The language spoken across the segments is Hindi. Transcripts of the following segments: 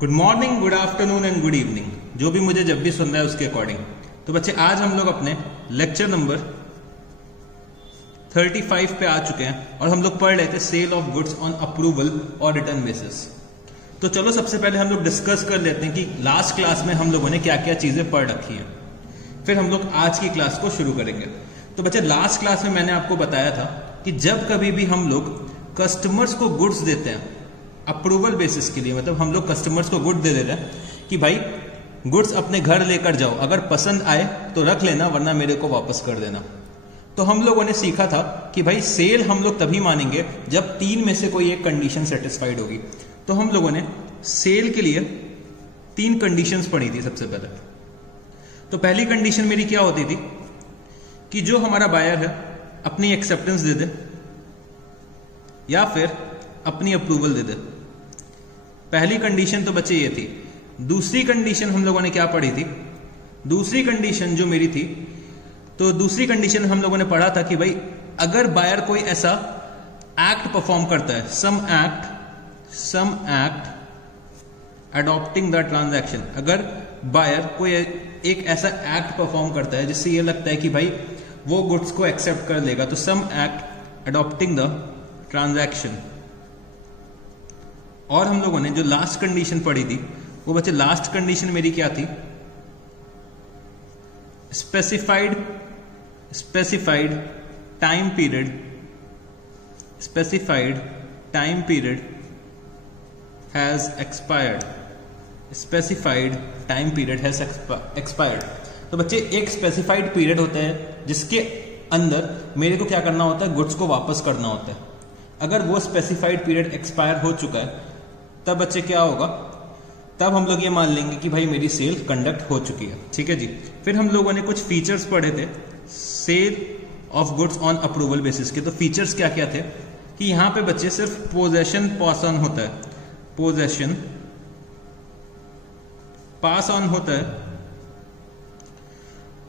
Good morning, good afternoon and good evening, जो भी मुझे जब भी सुन रहा है उसके अकॉर्डिंग। तो बच्चे आज हम लोग अपने लेक्चर नंबर 35 पे आ चुके हैं और हम लोग पढ़ रहे थे sale of goods on approval और रिटर्न बेसिस। तो चलो सबसे पहले हम लोग डिस्कस कर लेते हैं कि लास्ट क्लास में हम लोगों ने क्या क्या चीजें पढ़ रखी हैं, फिर हम लोग आज की क्लास को शुरू करेंगे। तो बच्चे लास्ट क्लास में मैंने आपको बताया था कि जब कभी भी हम लोग कस्टमर्स को गुड्स देते हैं अप्रूवल बेसिस के लिए, मतलब हम लोग कस्टमर्स को गुड दे देते हैं कि भाई गुड्स अपने घर लेकर जाओ, अगर पसंद आए तो रख लेना वरना मेरे को वापस कर देना। तो हम लोगों ने सीखा था कि भाई सेल हम लोग तभी मानेंगे जब तीन में से कोई एक कंडीशन सेटिस्फाइड होगी। तो हम लोगों ने सेल के लिए तीन कंडीशंस पढ़ी थी। सबसे पहले तो पहली कंडीशन मेरी क्या होती थी कि जो हमारा बायर है अपनी एक्सेप्टेंस दे दे या फिर अपनी अप्रूवल दे दे। पहली कंडीशन तो बच्चे ये थी। दूसरी कंडीशन हम लोगों ने क्या पढ़ी थी? दूसरी कंडीशन जो मेरी थी, तो दूसरी कंडीशन हम लोगों ने पढ़ा था कि भाई अगर बायर कोई ऐसा एक्ट परफॉर्म करता है, सम एक्ट अडॉप्टिंग द ट्रांजैक्शन, अगर बायर कोई एक ऐसा एक्ट परफॉर्म करता है जिससे ये लगता है कि भाई वो गुड्स को एक्सेप्ट कर लेगा, तो सम एक्ट अडॉप्टिंग द ट्रांजैक्शन। और हम लोगों ने जो लास्ट कंडीशन पढ़ी थी वो बच्चे लास्ट कंडीशन मेरी क्या थी? Specified time period has expired. Specified time period has expired. तो बच्चे एक स्पेसिफाइड पीरियड होता है जिसके अंदर मेरे को क्या करना होता है? गुड्स को वापस करना होता है। अगर वो स्पेसिफाइड पीरियड एक्सपायर हो चुका है तब बच्चे क्या होगा? तब हम लोग ये मान लेंगे कि भाई मेरी सेल कंडक्ट हो चुकी है। ठीक है जी। फिर हम लोगों ने कुछ फीचर्स पढ़े थे sale of goods on approval basis के। तो फीचर्स क्या क्या थे कि यहां पे बच्चे सिर्फ पोजेशन पास ऑन होता है, पोजेशन पास ऑन होता है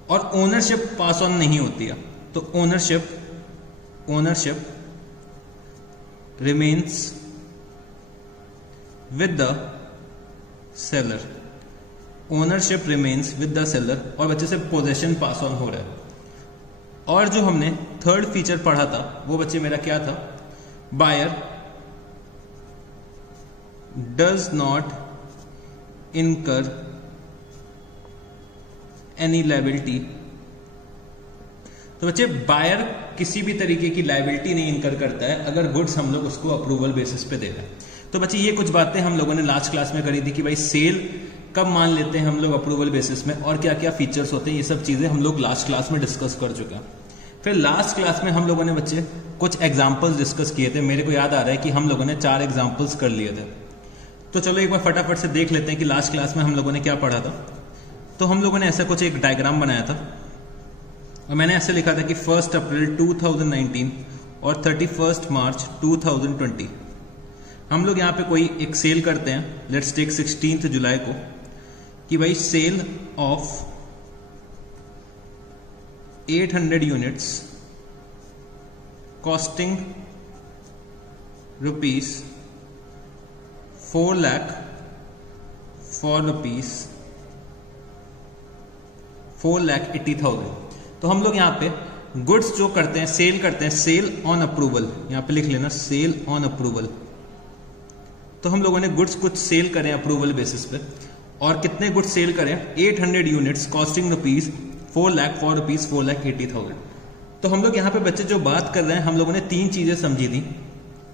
और ओनरशिप पास ऑन नहीं होती है। तो ownership remains with the seller, ownership remains with the seller, और बच्चे से पोजेशन पास ऑन हो रहा है। और जो हमने थर्ड फीचर पढ़ा था वो बच्चे मेरा क्या था? बायर डज नॉट इनकर एनी लायबिलिटी। तो बच्चे बायर किसी भी तरीके की लायबिलिटी नहीं इनकर करता है अगर गुड्स हम लोग उसको अप्रूवल बेसिस पे दे रहे हैं। तो बच्चे ये कुछ बातें हम लोगों ने लास्ट क्लास में करी थी कि भाई सेल कब मान लेते हैं हम लोग अप्रूवल बेसिस में और क्या क्या फीचर्स होते हैं, ये सब चीजें हम लोग लास्ट क्लास में डिस्कस कर चुके हैं। फिर लास्ट क्लास में हम लोगों ने बच्चे कुछ एग्जाम्पल्स डिस्कस किए थे। मेरे को याद आ रहा है कि हम लोगों ने 4 एग्जाम्पल्स कर लिए थे। तो चलो एक बार फटाफट से देख लेते हैं कि लास्ट क्लास में हम लोगों ने क्या पढ़ा था। तो हम लोगों ने ऐसा कुछ एक डायग्राम बनाया था और मैंने ऐसे लिखा था कि 1 अप्रैल 2019 और 31 मार्च 2020 हम लोग यहाँ पे कोई एक सेल करते हैं। लेट्स टेक 16 जुलाई को कि भाई sale of 800 units costing rupees 4 lakh for rupees 4,80,000। तो हम लोग यहाँ पे गुड्स जो करते हैं, सेल करते हैं, सेल ऑन अप्रूवल, यहाँ पे लिख लेना सेल ऑन अप्रूवल। तो हम लोगों ने गुड्स कुछ सेल करें अप्रूवल बेसिस पे, और कितने गुड्स सेल करें? 800 units costing rupees 4 lakh for rupees 4,80,000। तो हम लोग यहाँ पे बच्चे जो बात कर रहे हैं, हम लोगों ने 3 चीजें समझी थी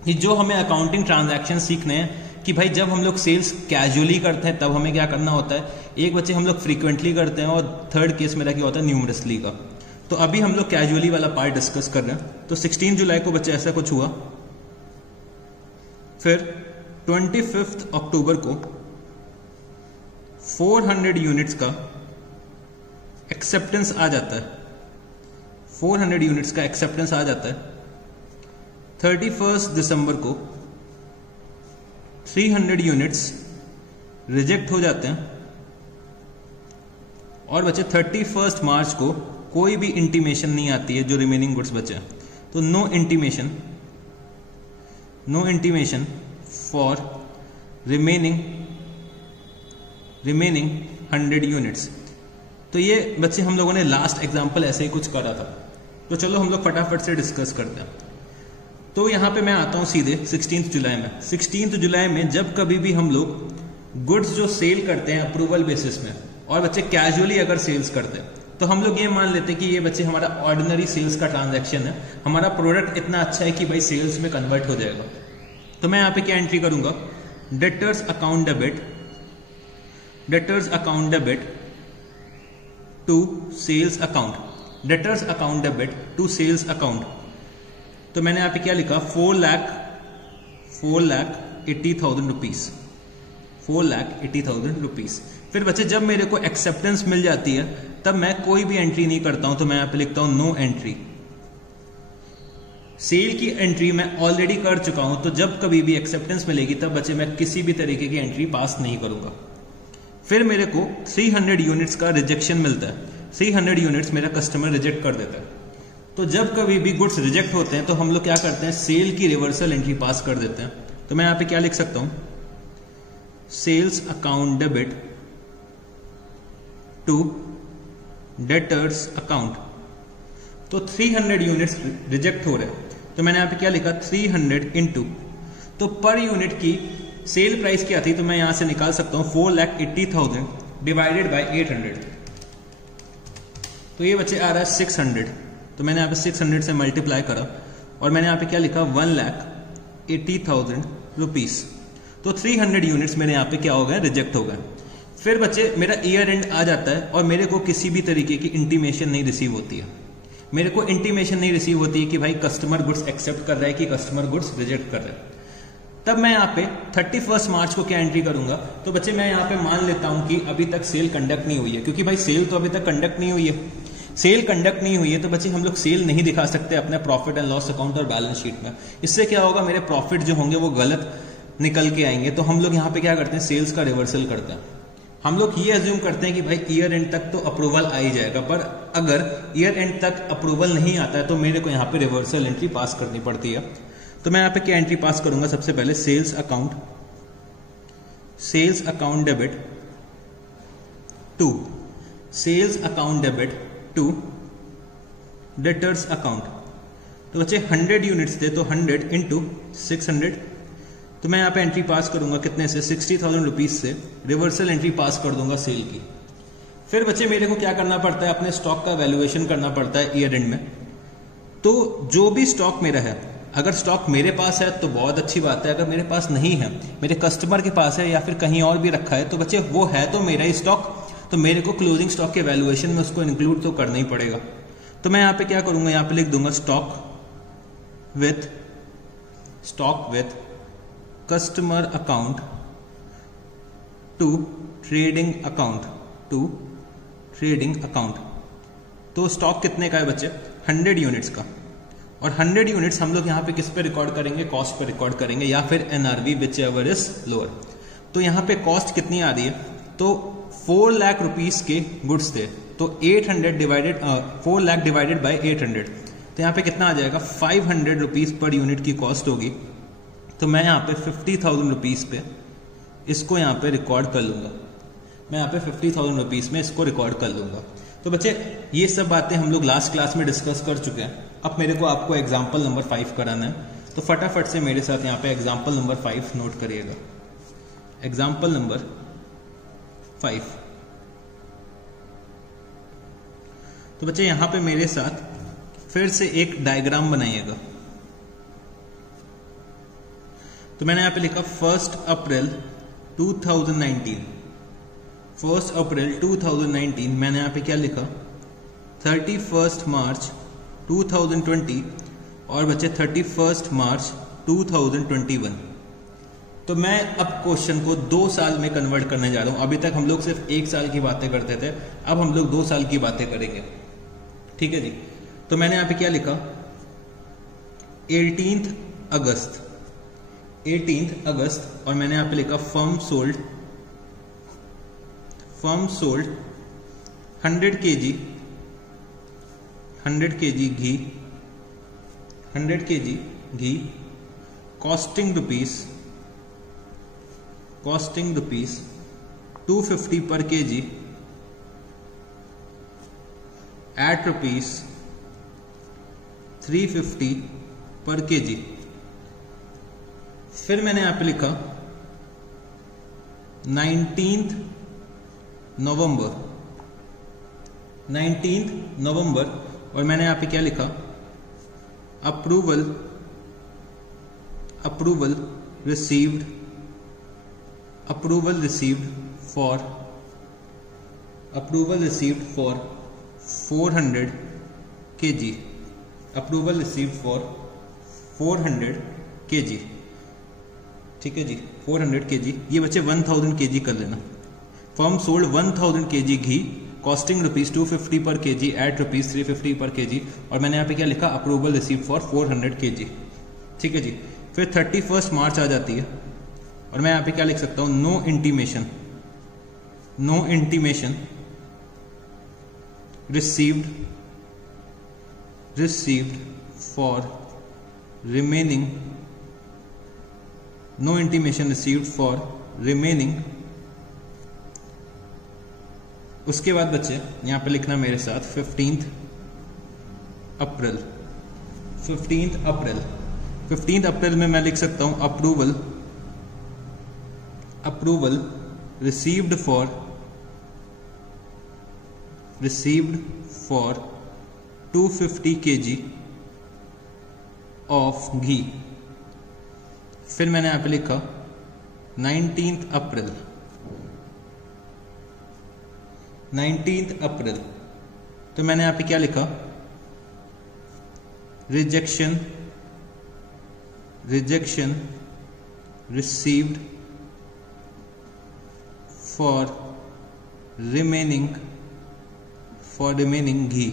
कि जो हमें अकाउंटिंग ट्रांजैक्शन सीखने हैं कि भाई जब हम लोग सेल्स कैजुअली करते हैं तब हमें क्या करना होता है, एक बच्चे हम लोग फ्रीक्वेंटली करते हैं और थर्ड केस मेरा क्या होता है? न्यूमरसली का। तो अभी हम लोग कैजुअली वाला पार्ट डिस्कस कर रहे हैं। तो 16 जुलाई को बच्चे ऐसा कुछ हुआ। फिर 25 अक्टूबर को 400 यूनिट्स का एक्सेप्टेंस आ जाता है। 400 यूनिट्स का एक्सेप्टेंस आ जाता है। 31 दिसंबर को 300 यूनिट्स रिजेक्ट हो जाते हैं और बचे 31 मार्च को कोई भी इंटीमेशन नहीं आती है जो रिमेनिंग गुड्स बचे। तो no intimation for remaining remaining 100 units. तो ये बच्चे हम लोगों ने लास्ट एग्जाम्पल ऐसे ही कुछ करा था। तो चलो हम लोग फटाफट से डिस्कस करते हैं। तो यहाँ पे मैं आता हूँ सीधे 16 जुलाई में। 16 जुलाई में जब कभी भी हम लोग गुड्स जो सेल करते हैं अप्रूवल बेसिस में, और बच्चे कैजुअली अगर सेल्स करते हैं, तो हम लोग ये मान लेते हैं कि ये बच्चे हमारा ऑर्डिनरी सेल्स का ट्रांजैक्शन है, हमारा प्रोडक्ट इतना अच्छा है कि भाई सेल्स में कन्वर्ट हो जाएगा। तो मैं यहाँ पे क्या एंट्री करूंगा, debtors account debit to sales account, debtors account debit to sales account. तो मैंने यहाँ पे क्या लिखा, 4,80,000 रुपीज, 4,80,000 रुपीज। फिर बच्चे जब मेरे को एक्सेप्टेंस मिल जाती है तब मैं कोई भी एंट्री नहीं करता हूं, तो मैं यहाँ पे लिखता हूं नो एंट्री। सेल की एंट्री मैं ऑलरेडी कर चुका हूं, तो जब कभी भी एक्सेप्टेंस मिलेगी तब बच्चे मैं किसी भी तरीके की एंट्री पास नहीं करूंगा। फिर मेरे को 300 यूनिट्स का रिजेक्शन मिलता है, 300 यूनिट्स मेरा कस्टमर रिजेक्ट कर देता है। तो जब कभी भी गुड्स रिजेक्ट होते हैं तो हम लोग क्या करते हैं, सेल की रिवर्सल एंट्री पास कर देते हैं। तो मैं यहां पे क्या लिख सकता हूं, sales account debit to debtors account. तो 300 यूनिट्स रिजेक्ट हो रहे हैं, तो मैंने यहां पे क्या लिखा, 300 इंटू, तो पर यूनिट की सेल प्राइस क्या थी, तो मैं यहां से निकाल सकता हूं 4,80,000 डिवाइडेड बाय 800, तो ये बच्चे आ रहा है 600। तो मैंने यहाँ पे 600 से मल्टीप्लाई करा और मैंने यहाँ पे क्या लिखा, 1,80,000 रुपीज। तो 300 यूनिट्स मेरे यहाँ पे क्या हो गए, रिजेक्ट हो गए। फिर बच्चे मेरा ईयर एंड आ जाता है और मेरे को किसी भी तरीके की इंटीमेशन नहीं रिसीव होती है, मेरे को इंटीमेशन नहीं रिसीव होती है कि भाई कस्टमर गुड्स एक्सेप्ट कर रहा है कि कस्टमर गुड्स रिजेक्ट कर रहा है। तब मैं यहाँ पे 31 मार्च को क्या एंट्री करूंगा, तो बच्चे मैं यहाँ पे मान लेता हूं कि अभी तक सेल कंडक्ट नहीं हुई है, क्योंकि भाई सेल तो अभी तक कंडक्ट नहीं हुई है। सेल कंडक्ट नहीं हुई है तो बच्चे हम लोग सेल नहीं दिखा सकते अपने प्रॉफिट एंड लॉस अकाउंट और बैलेंस शीट में। इससे क्या होगा, मेरे प्रॉफिट जो होंगे वो गलत निकल के आएंगे। तो हम लोग यहाँ पे क्या करते हैं, सेल्स का रिवर्सल करते हैं। हम लोग ये अज्यूम करते हैं कि भाई ईयर एंड तक तो अप्रूवल आ ही जाएगा, पर अगर ईयर एंड तक अप्रूवल नहीं आता है तो मेरे को यहाँ पे रिवर्सल एंट्री पास करनी पड़ती है। तो मैं यहाँ पे क्या एंट्री पास करूंगा, सबसे पहले sales account debit to sales account debit to debtors account. तो बच्चे 100 यूनिट्स थे, तो 100 इंटू 600, तो मैं यहाँ पे एंट्री पास करूंगा कितने से, 60,000 रुपीज से रिवर्सल एंट्री पास कर दूंगा सेल की। फिर बच्चे मेरे को क्या करना पड़ता है, अपने स्टॉक का वैल्यूएशन करना पड़ता है ईयर एंड में। तो जो भी स्टॉक मेरा है, अगर स्टॉक मेरे पास है तो बहुत अच्छी बात है, अगर मेरे पास नहीं है, मेरे कस्टमर के पास है या फिर कहीं और भी रखा है, तो बच्चे वो है तो मेरा ही स्टॉक, तो मेरे को क्लोजिंग स्टॉक के वैल्यूएशन में उसको इंक्लूड तो करना ही पड़ेगा। तो मैं यहाँ पे क्या करूंगा, यहाँ पे लिख दूंगा stock with customer account to trading account. तो स्टॉक कितने का है बच्चे, 100 यूनिट्स का, और 100 यूनिट्स हम लोग यहाँ पे किस पे रिकॉर्ड करेंगे, कॉस्ट पे रिकॉर्ड करेंगे, या फिर NRV which ever is lower. तो यहाँ पे कॉस्ट कितनी आ रही है, तो 4 लाख रुपीस के गुड्स थे, तो 4 लाख डिवाइडेड बाय 800, तो यहाँ पे कितना आ जाएगा, 500 रुपीज पर यूनिट की कॉस्ट होगी। तो मैं यहाँ पे 50,000 रुपीज पे इसको यहाँ पे रिकॉर्ड कर लूंगा, मैं यहाँ पे 50,000 रुपीज में इसको रिकॉर्ड कर लूंगा। तो बच्चे ये सब बातें हम लोग लास्ट क्लास में डिस्कस कर चुके हैं। अब मेरे को आपको एग्जाम्पल नंबर 5 कराना है, तो फटाफट से मेरे साथ यहाँ पे एग्जाम्पल नंबर 5 नोट करिएगा। Example number 5। तो बच्चे यहां पे मेरे साथ फिर से एक डायग्राम बनाइएगा। तो मैंने यहां पे लिखा 1 अप्रैल 2019, 1 अप्रैल 2019। मैंने यहां पे क्या लिखा, 31 मार्च 2020, और बच्चे 31 मार्च 2021। तो मैं अब क्वेश्चन को 2 साल में कन्वर्ट करने जा रहा हूं। अभी तक हम लोग सिर्फ 1 साल की बातें करते थे, अब हम लोग 2 साल की बातें करेंगे, ठीक है जी। तो मैंने यहां पे क्या लिखा, 18 अगस्त, और मैंने यहां पे लिखा firm sold 100 kg ghee costing rupees 250 per kg at rupees 350 per kg। फिर मैंने यहां पे लिखा 19th नवंबर और मैंने यहां पे क्या लिखा, approval received for 400 kg, approval received for 400 kg। ठीक है जी, 400 kg। ये बच्चे 1000 kg कर लेना। फर्म सोल्ड 1000 kg घी कॉस्टिंग ₹250 पर kg एट ₹350 पर kg और मैंने यहाँ पे क्या लिखा, अप्रूवल रिसीव्ड फॉर 400 kg। ठीक है जी। फिर 31 मार्च आ जाती है और मैं यहाँ पे क्या लिख सकता हूँ, no intimation received for remaining. उसके बाद बच्चे यहां पे लिखना मेरे साथ 15 अप्रैल में मैं लिख सकता हूं approval received for 250 kg of ghee. फिर मैंने यहां पे लिखा 19th अप्रैल। तो मैंने यहां पे क्या लिखा, रिजेक्शन रिसीव्ड फॉर रिमेनिंग घी।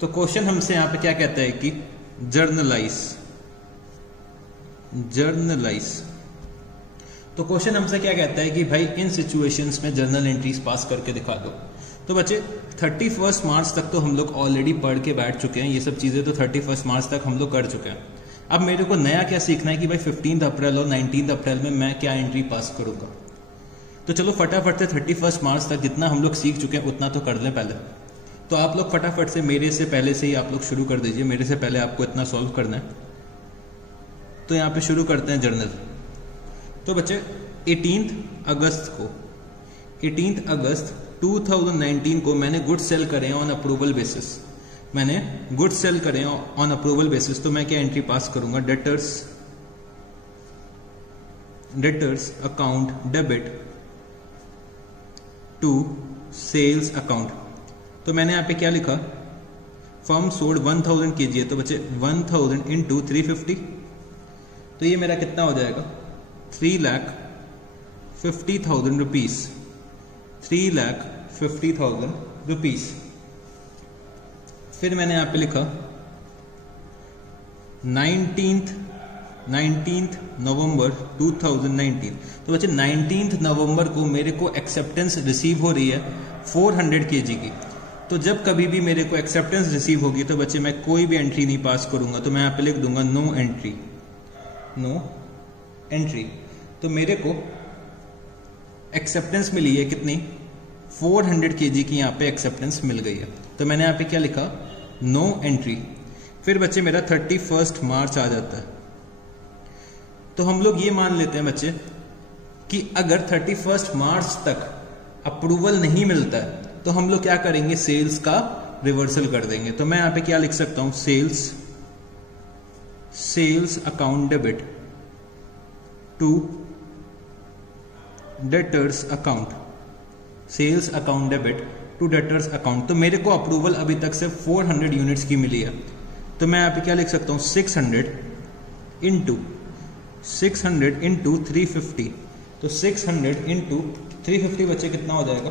तो क्वेश्चन हमसे यहां पे क्या कहता है कि जर्नलाइज। तो क्वेश्चन हमसे क्या कहता है कि भाई इन सिचुएशंस में जर्नल एंट्रीज पास करके दिखा दो। तो बच्चे 31 मार्च तक तो हम लोग ऑलरेडी पढ़ के बैठ चुके हैं, ये सब चीजें तो 31 मार्च तक हम लोग कर चुके हैं। अब मेरे को नया क्या सीखना है कि भाई 15 अप्रैल और 19 अप्रैल में मैं क्या एंट्री पास करूंगा। तो चलो फटाफट से 31 मार्च तक जितना हम लोग सीख चुके हैं उतना तो कर लें पहले। तो आप लोग फटाफट से मेरे से पहले से ही आप लोग शुरू कर दीजिए, मेरे से पहले आपको इतना सॉल्व करना है। तो यहाँ पे शुरू करते हैं जर्नल। तो बच्चे 18 अगस्त 2019 को मैंने गुड्स सेल करे ऑन अप्रूवल बेसिस। तो मैं क्या एंट्री पास करूंगा, debtors account debit to sales account. तो मैंने यहाँ पे क्या लिखा, फर्म सोल्ड 1000 kg है। तो बच्चे 1000 इंटू 350, तो ये मेरा कितना हो जाएगा, 3,50,000 रुपीज। 3,50,000 रुपीज। फिर मैंने यहां पे लिखा 19th नवंबर 2019। तो बच्चे 19th नवंबर को मेरे को एक्सेप्टेंस रिसीव हो रही है 400 kg की। तो जब कभी भी मेरे को एक्सेप्टेंस रिसीव होगी तो बच्चे मैं कोई भी एंट्री नहीं पास करूंगा। तो मैं यहां पे लिख दूंगा नो एंट्री। तो मेरे को एक्सेप्टेंस मिली है कितनी, 400 kg की यहां पे एक्सेप्टेंस मिल गई है। तो मैंने यहां पे क्या लिखा, नो एंट्री। फिर बच्चे मेरा 31 मार्च आ जाता है। तो हम लोग ये मान लेते हैं बच्चे कि अगर 31 मार्च तक अप्रूवल नहीं मिलता है तो हम लोग क्या करेंगे, सेल्स का रिवर्सल कर देंगे। तो मैं यहां पे क्या लिख सकता हूं, sales account debit to debtors account, sales account debit to debtors account. तो मेरे को अप्रूवल अभी तक से 400 यूनिट्स की मिली है। तो मैं यहाँ पे क्या लिख सकता हूँ, 600 इंटू 350। तो 600 इंटू 350 बच्चे कितना हो जाएगा,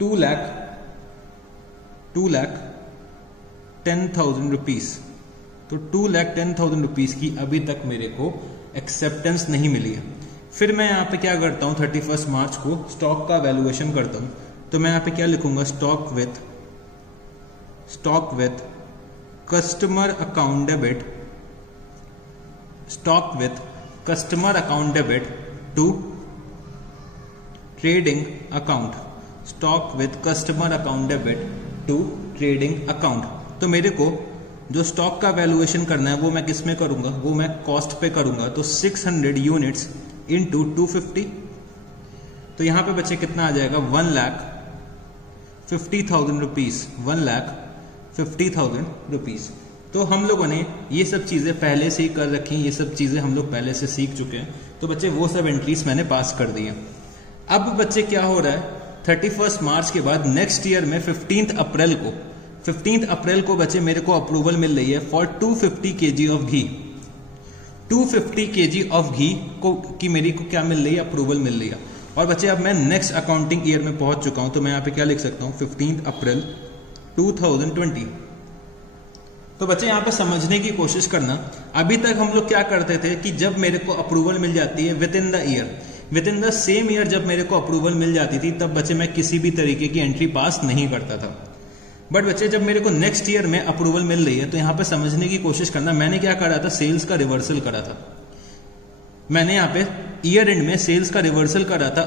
2,10,000 रुपीज। तो 2,10,000 रुपीज की अभी तक मेरे को एक्सेप्टेंस नहीं मिली है। फिर मैं यहाँ पे क्या करता हूँ, 31 मार्च को स्टॉक का वैल्यूएशन करता हूँ। तो मैं यहाँ पे क्या लिखूंगा, stock with customer account debit to trading account, stock with customer account debit to trading account. तो मेरे को जो स्टॉक का वैल्यूएशन करना है वो मैं किस में करूंगा, वो मैं कॉस्ट पे करूंगा। तो 600 यूनिट्स इंटू 250, तो यहां पे बच्चे कितना आ जाएगा 1,50,000 रुपीज, 1,50,000 रुपीज। तो हम लोगों ने ये सब चीजें पहले से ही कर रखी, ये सब चीजें हम लोग पहले से सीख चुके हैं। तो बच्चे वो सब एंट्रीज मैंने पास कर दी है। अब बच्चे क्या हो रहा है, 31 मार्च के बाद नेक्स्ट ईयर में 15 अप्रैल को बच्चे मेरे को अप्रूवल मिल रही है for 250 kg of ghee. 250 kg of ghee को की मेरी को क्या मिल रही है, अप्रूवल मिल रही है। और बच्चे अब मैं नेक्स्ट अकाउंटिंग ईयर में पहुंच चुका हूं, तो मैं यहां पे क्या लिख सकता हूं 15 अप्रैल 2020। तो बच्चे यहां पे समझने की कोशिश करना, अभी तक हम लोग क्या करते थे कि जब मेरे को अप्रूवल मिल जाती है with in the same year, जब मेरे को अप्रूवल मिल जाती थी तब बच्चे मैं किसी भी तरीके की एंट्री पास नहीं करता था। बट बच्चे जब मेरे को नेक्स्ट ईयर में अप्रूवल मिल रही है तो यहां पे समझने की कोशिश करना, मैंने क्या करा था, सेल्स का रिवर्सल करा था। मैंने यहां पे ईयर एंड में सेल्स का रिवर्सल करा था।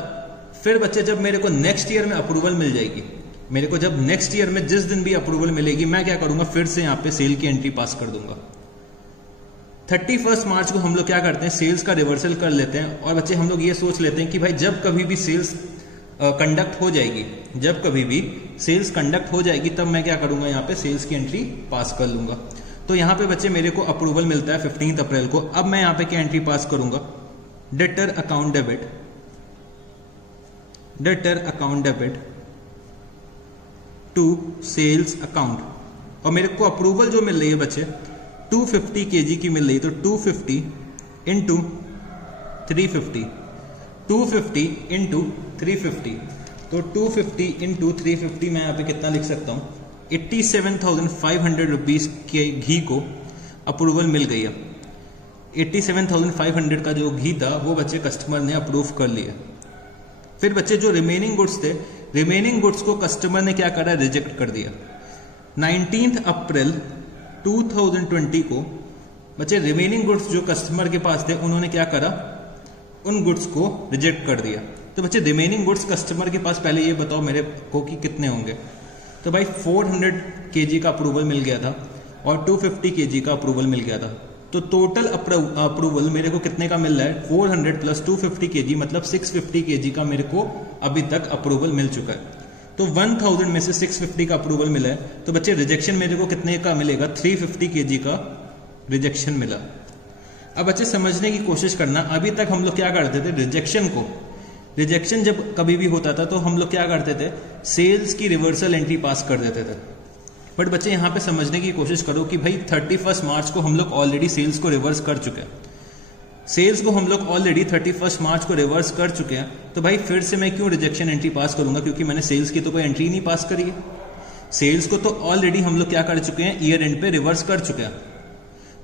फिर बच्चे जब मेरे को नेक्स्ट ईयर में अप्रूवल मिल जाएगी, मेरे को जब नेक्स्ट ईयर में जिस दिन भी अप्रूवल मिलेगी, मैं क्या करूंगा, फिर से यहां पे सेल की एंट्री पास कर दूंगा। 31 मार्च को हम लोग क्या करते हैं, सेल्स का रिवर्सल कर लेते हैं। और बच्चे हम लोग ये सोच लेते हैं कि भाई जब कभी भी सेल्स कंडक्ट हो जाएगी, तब मैं क्या करूंगा, यहाँ पे सेल्स की एंट्री पास कर लूंगा। तो यहाँ पे बच्चे मेरे को अप्रूवल मिलता है 15 अप्रैल को। अब मैं यहाँ पे क्या एंट्री पास करूंगा, debtor account debit to sales account. और मेरे को अप्रूवल जो मिल रही है बच्चे 250 kg की मिल रही है, तो 250 इंटू 350, 250 इंटू 350, तो 250 इंटू 350 मैं यहाँ पे कितना लिख सकता हूँ, 87,500 रुपीज के घी को अप्रूवल मिल गई है। 87,500 का जो घी था वो बच्चे कस्टमर ने अप्रूव कर लिया। फिर बच्चे जो रिमेनिंग गुड्स थे, रिमेनिंग गुड्स को कस्टमर ने क्या करा, रिजेक्ट कर दिया। 19 अप्रैल 2020 को बच्चे रिमेनिंग गुड्स जो कस्टमर के पास थे उन्होंने क्या करा, उन गुड्स को रिजेक्ट कर दिया। तो बच्चे रिमेनिंग गुड्स कस्टमर के पास पहले ये बताओ मेरे को कि कितने होंगे। तो भाई 400 kg का अप्रूवल मिल गया था और 250 kg का अप्रूवल मिल गया था। तो टोटल अप्रूवल मेरे को कितने का मिल रहा है, 400 प्लस 250 kg मतलब 650 kg का मेरे को अभी तक अप्रूवल मिल चुका है। तो 1000 में से 650 का अप्रूवल मिला है। तो बच्चे रिजेक्शन मेरे को कितने का मिलेगा, 350 kg का रिजेक्शन मिला। अब बच्चे समझने की कोशिश करना, अभी तक हम लोग क्या करते थे, रिजेक्शन जब कभी भी होता था तो हम लोग क्या करते थे, सेल्स की रिवर्सल एंट्री पास कर देते थे। बट बच्चे यहां पे समझने की कोशिश करो कि भाई 31 मार्च को हम लोग ऑलरेडी सेल्स को रिवर्स कर चुके हैं। सेल्स को हम लोग ऑलरेडी 31 मार्च को रिवर्स कर चुके हैं। तो भाई फिर से मैं क्यों रिजेक्शन एंट्री पास करूंगा, क्योंकि मैंने सेल्स की तो कोई एंट्री नहीं पास करी है। सेल्स को तो ऑलरेडी हम लोग क्या कर चुके हैं, ईयर एंड पे रिवर्स कर चुके हैं।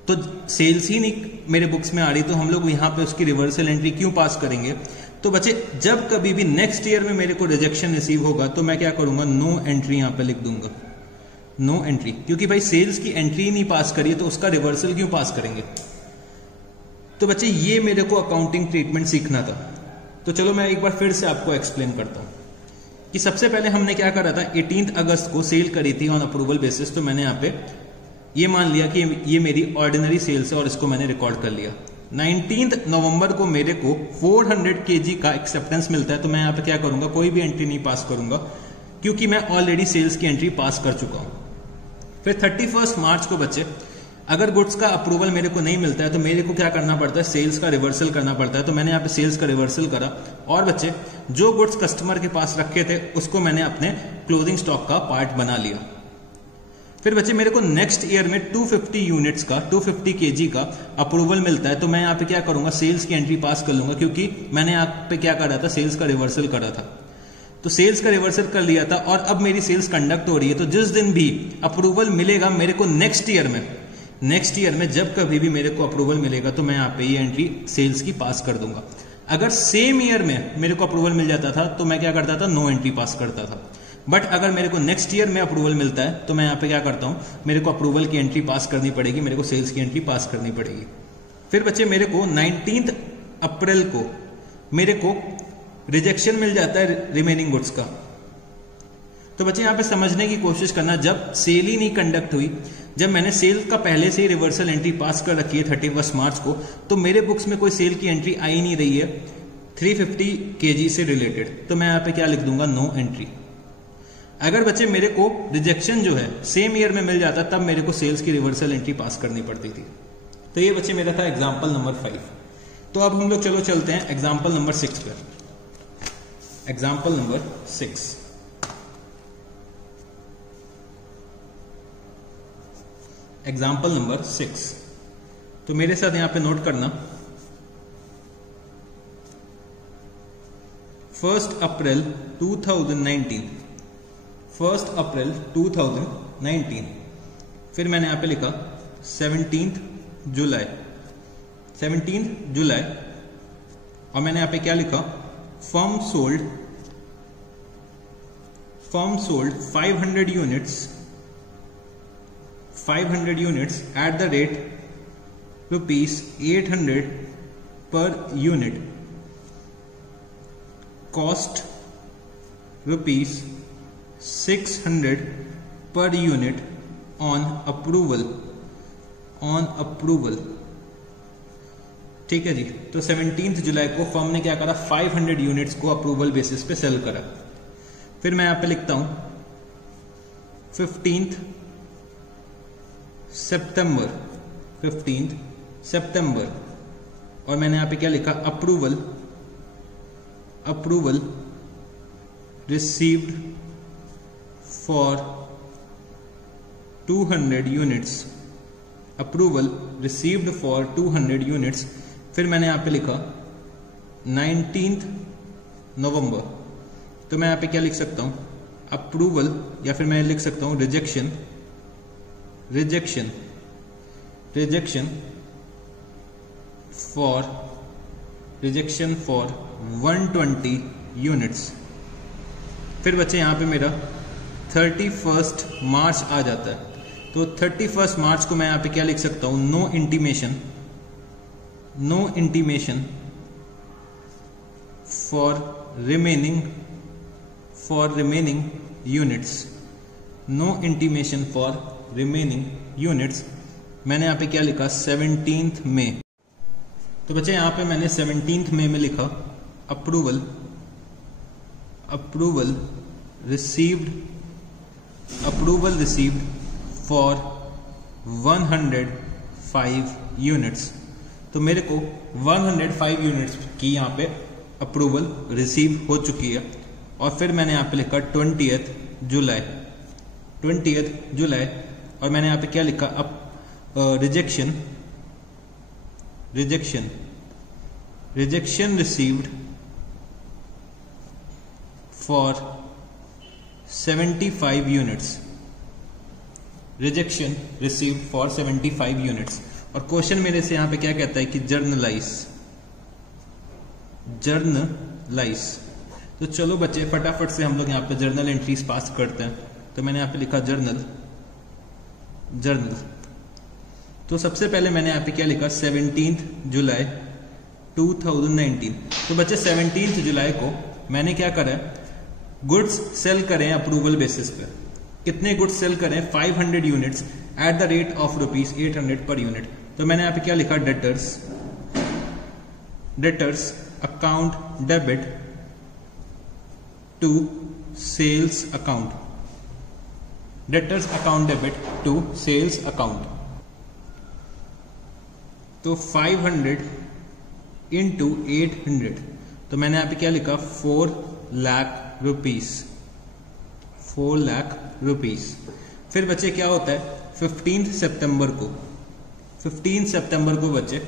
तो सेल्स ही नहीं मेरे बुक्स में आ रही, तो हम लोग यहां पे उसकी रिवर्सल एंट्री क्यों पास करेंगे। तो बच्चे जब कभी भी नेक्स्ट ईयर में मेरे को रिजेक्शन रिसीव होगा तो मैं क्या करूंगा, नो एंट्री यहां पे लिख दूंगा, नो एंट्री। क्योंकि भाई सेल्स की एंट्री नहीं पास करी तो उसका रिवर्सल क्यों पास करेंगे। तो बच्चे ये मेरे को अकाउंटिंग ट्रीटमेंट सीखना था। तो चलो मैं एक बार फिर से आपको एक्सप्लेन करता हूं कि सबसे पहले हमने क्या करा था, 18 अगस्त को सेल करी थी ऑन अप्रूवल बेसिस। तो मैंने यहाँ पे ये मान लिया कि ये मेरी ऑर्डिनरी सेल्स है और इसको मैंने रिकॉर्ड कर लिया। 19 नवंबर को मेरे को 400 kg का एक्सेप्टेंस मिलता है। तो मैं यहाँ पे क्या करूंगा, कोई भी एंट्री नहीं पास करूंगा क्योंकि मैं ऑलरेडी सेल्स की एंट्री पास कर चुका हूं। फिर 31 मार्च को बच्चे अगर गुड्स का अप्रूवल मेरे को नहीं मिलता है तो मेरे को क्या करना पड़ता है, सेल्स का रिवर्सल करना पड़ता है। तो मैंने यहाँ पे सेल्स का रिवर्सल करा और बच्चे जो गुड्स कस्टमर के पास रखे थे उसको मैंने अपने क्लोजिंग स्टॉक का पार्ट बना लिया। फिर बच्चे मेरे को नेक्स्ट ईयर में 250 यूनिट्स का 250 kg का अप्रूवल मिलता है। तो मैं यहाँ पे क्या करूंगा, सेल्स की एंट्री पास कर लूंगा क्योंकि मैंने यहाँ पे क्या करा था, सेल्स का रिवर्सल करा था। तो सेल्स का रिवर्सल कर लिया था और अब मेरी सेल्स कंडक्ट हो रही है। तो जिस दिन भी अप्रूवल मिलेगा मेरे को नेक्स्ट ईयर में जब कभी भी मेरे को अप्रूवल मिलेगा तो मैं यहाँ पे ये एंट्री सेल्स की पास कर दूंगा। अगर सेम ईयर में मेरे को अप्रूवल मिल जाता था तो मैं क्या करता था, नो एंट्री पास करता था। बट अगर मेरे को नेक्स्ट ईयर में अप्रूवल मिलता है तो मैं यहाँ पे क्या करता हूं, मेरे को अप्रूवल की एंट्री पास करनी पड़ेगी, मेरे को सेल्स की एंट्री पास करनी पड़ेगी। फिर बच्चे मेरे को 19 अप्रैल को मेरे को रिजेक्शन मिल जाता है रिमेनिंग गुड्स का। तो बच्चे यहां पे समझने की कोशिश करना, जब सेल ही नहीं कंडक्ट हुई, जब मैंने सेल का पहले से ही रिवर्सल एंट्री पास कर रखी है 31 मार्च को, तो मेरे बुक्स में कोई सेल की एंट्री आई नहीं रही है 350 kg से रिलेटेड, तो मैं यहां पे क्या लिख दूंगा, नो एंट्री। अगर बच्चे मेरे को रिजेक्शन जो है सेम ईयर में मिल जाता, तब मेरे को सेल्स की रिवर्सल एंट्री पास करनी पड़ती थी। तो ये बच्चे मेरा था एग्जाम्पल नंबर 5। तो अब हम लोग चलो चलते हैं एग्जाम्पल नंबर 6 पर। Example number 6, example number 6। तो मेरे साथ यहां पे नोट करना, 1 अप्रैल 2019, 1 अप्रैल 2019। फिर मैंने यहां पे लिखा 17 जुलाई, 17 जुलाई, और मैंने यहां पे क्या लिखा, firm sold 500 units, 500 units at the rate ₹800 per unit, cost ₹600 per unit on approval, on approval. ठीक है जी। तो 17 जुलाई को फर्म ने क्या करा, 500 यूनिट्स को अप्रूवल बेसिस पे सेल करा। फिर मैं यहां पे लिखता हूं 15 सितंबर, 15 सितंबर, और मैंने यहां पे क्या लिखा, approval, approval received for 200 units, approval received for 200 units. फिर मैंने यहां पे लिखा 19 नवंबर। तो मैं यहां पे क्या लिख सकता हूं, अप्रूवल, या फिर मैं लिख सकता हूं rejection, rejection, rejection for 120 units. फिर बच्चे यहां पे मेरा 31 मार्च आ जाता है। तो 31 मार्च को मैं यहां पे क्या लिख सकता हूं, no intimation, no intimation for remaining units, no intimation for remaining units. मैंने यहां पे क्या लिखा, 17 मई। तो बच्चे यहां पे मैंने 17 मई में लिखा approval, approval received, approval received for 105 units. तो मेरे को 105 यूनिट्स की यहां पे अप्रूवल रिसीव हो चुकी है। और फिर मैंने यहां पे लिखा 20 जुलाई, 20 जुलाई, और मैंने यहां पे क्या लिखा, rejection, rejection, rejection received for 75 units, rejection received for 75 units. और क्वेश्चन मेरे से यहां पे क्या कहता है कि जर्नलाइज, जर्नलाइज। तो चलो बच्चे फटाफट से हम लोग यहां पे जर्नल एंट्रीज पास करते हैं। तो मैंने यहां पे लिखा जर्नल, जर्नल। तो सबसे पहले मैंने यहां पे क्या लिखा, 17 जुलाई 2019। तो बच्चे 17 जुलाई को मैंने क्या करा, गुड्स सेल करें अप्रूवल बेसिस पे। कितने गुड्स सेल करें, 500 units at the rate of ₹800 per unit. तो मैंने यहां पे क्या लिखा, debtors, debtors account debit to sales account, debtors account debit to sales account. तो 500 इंटू 800, तो मैंने यहां पे क्या लिखा, 4 लाख रुपीस, 4 लाख रुपीस। फिर बच्चे क्या होता है, 15 सितंबर को, 15 सितंबर को बच्चे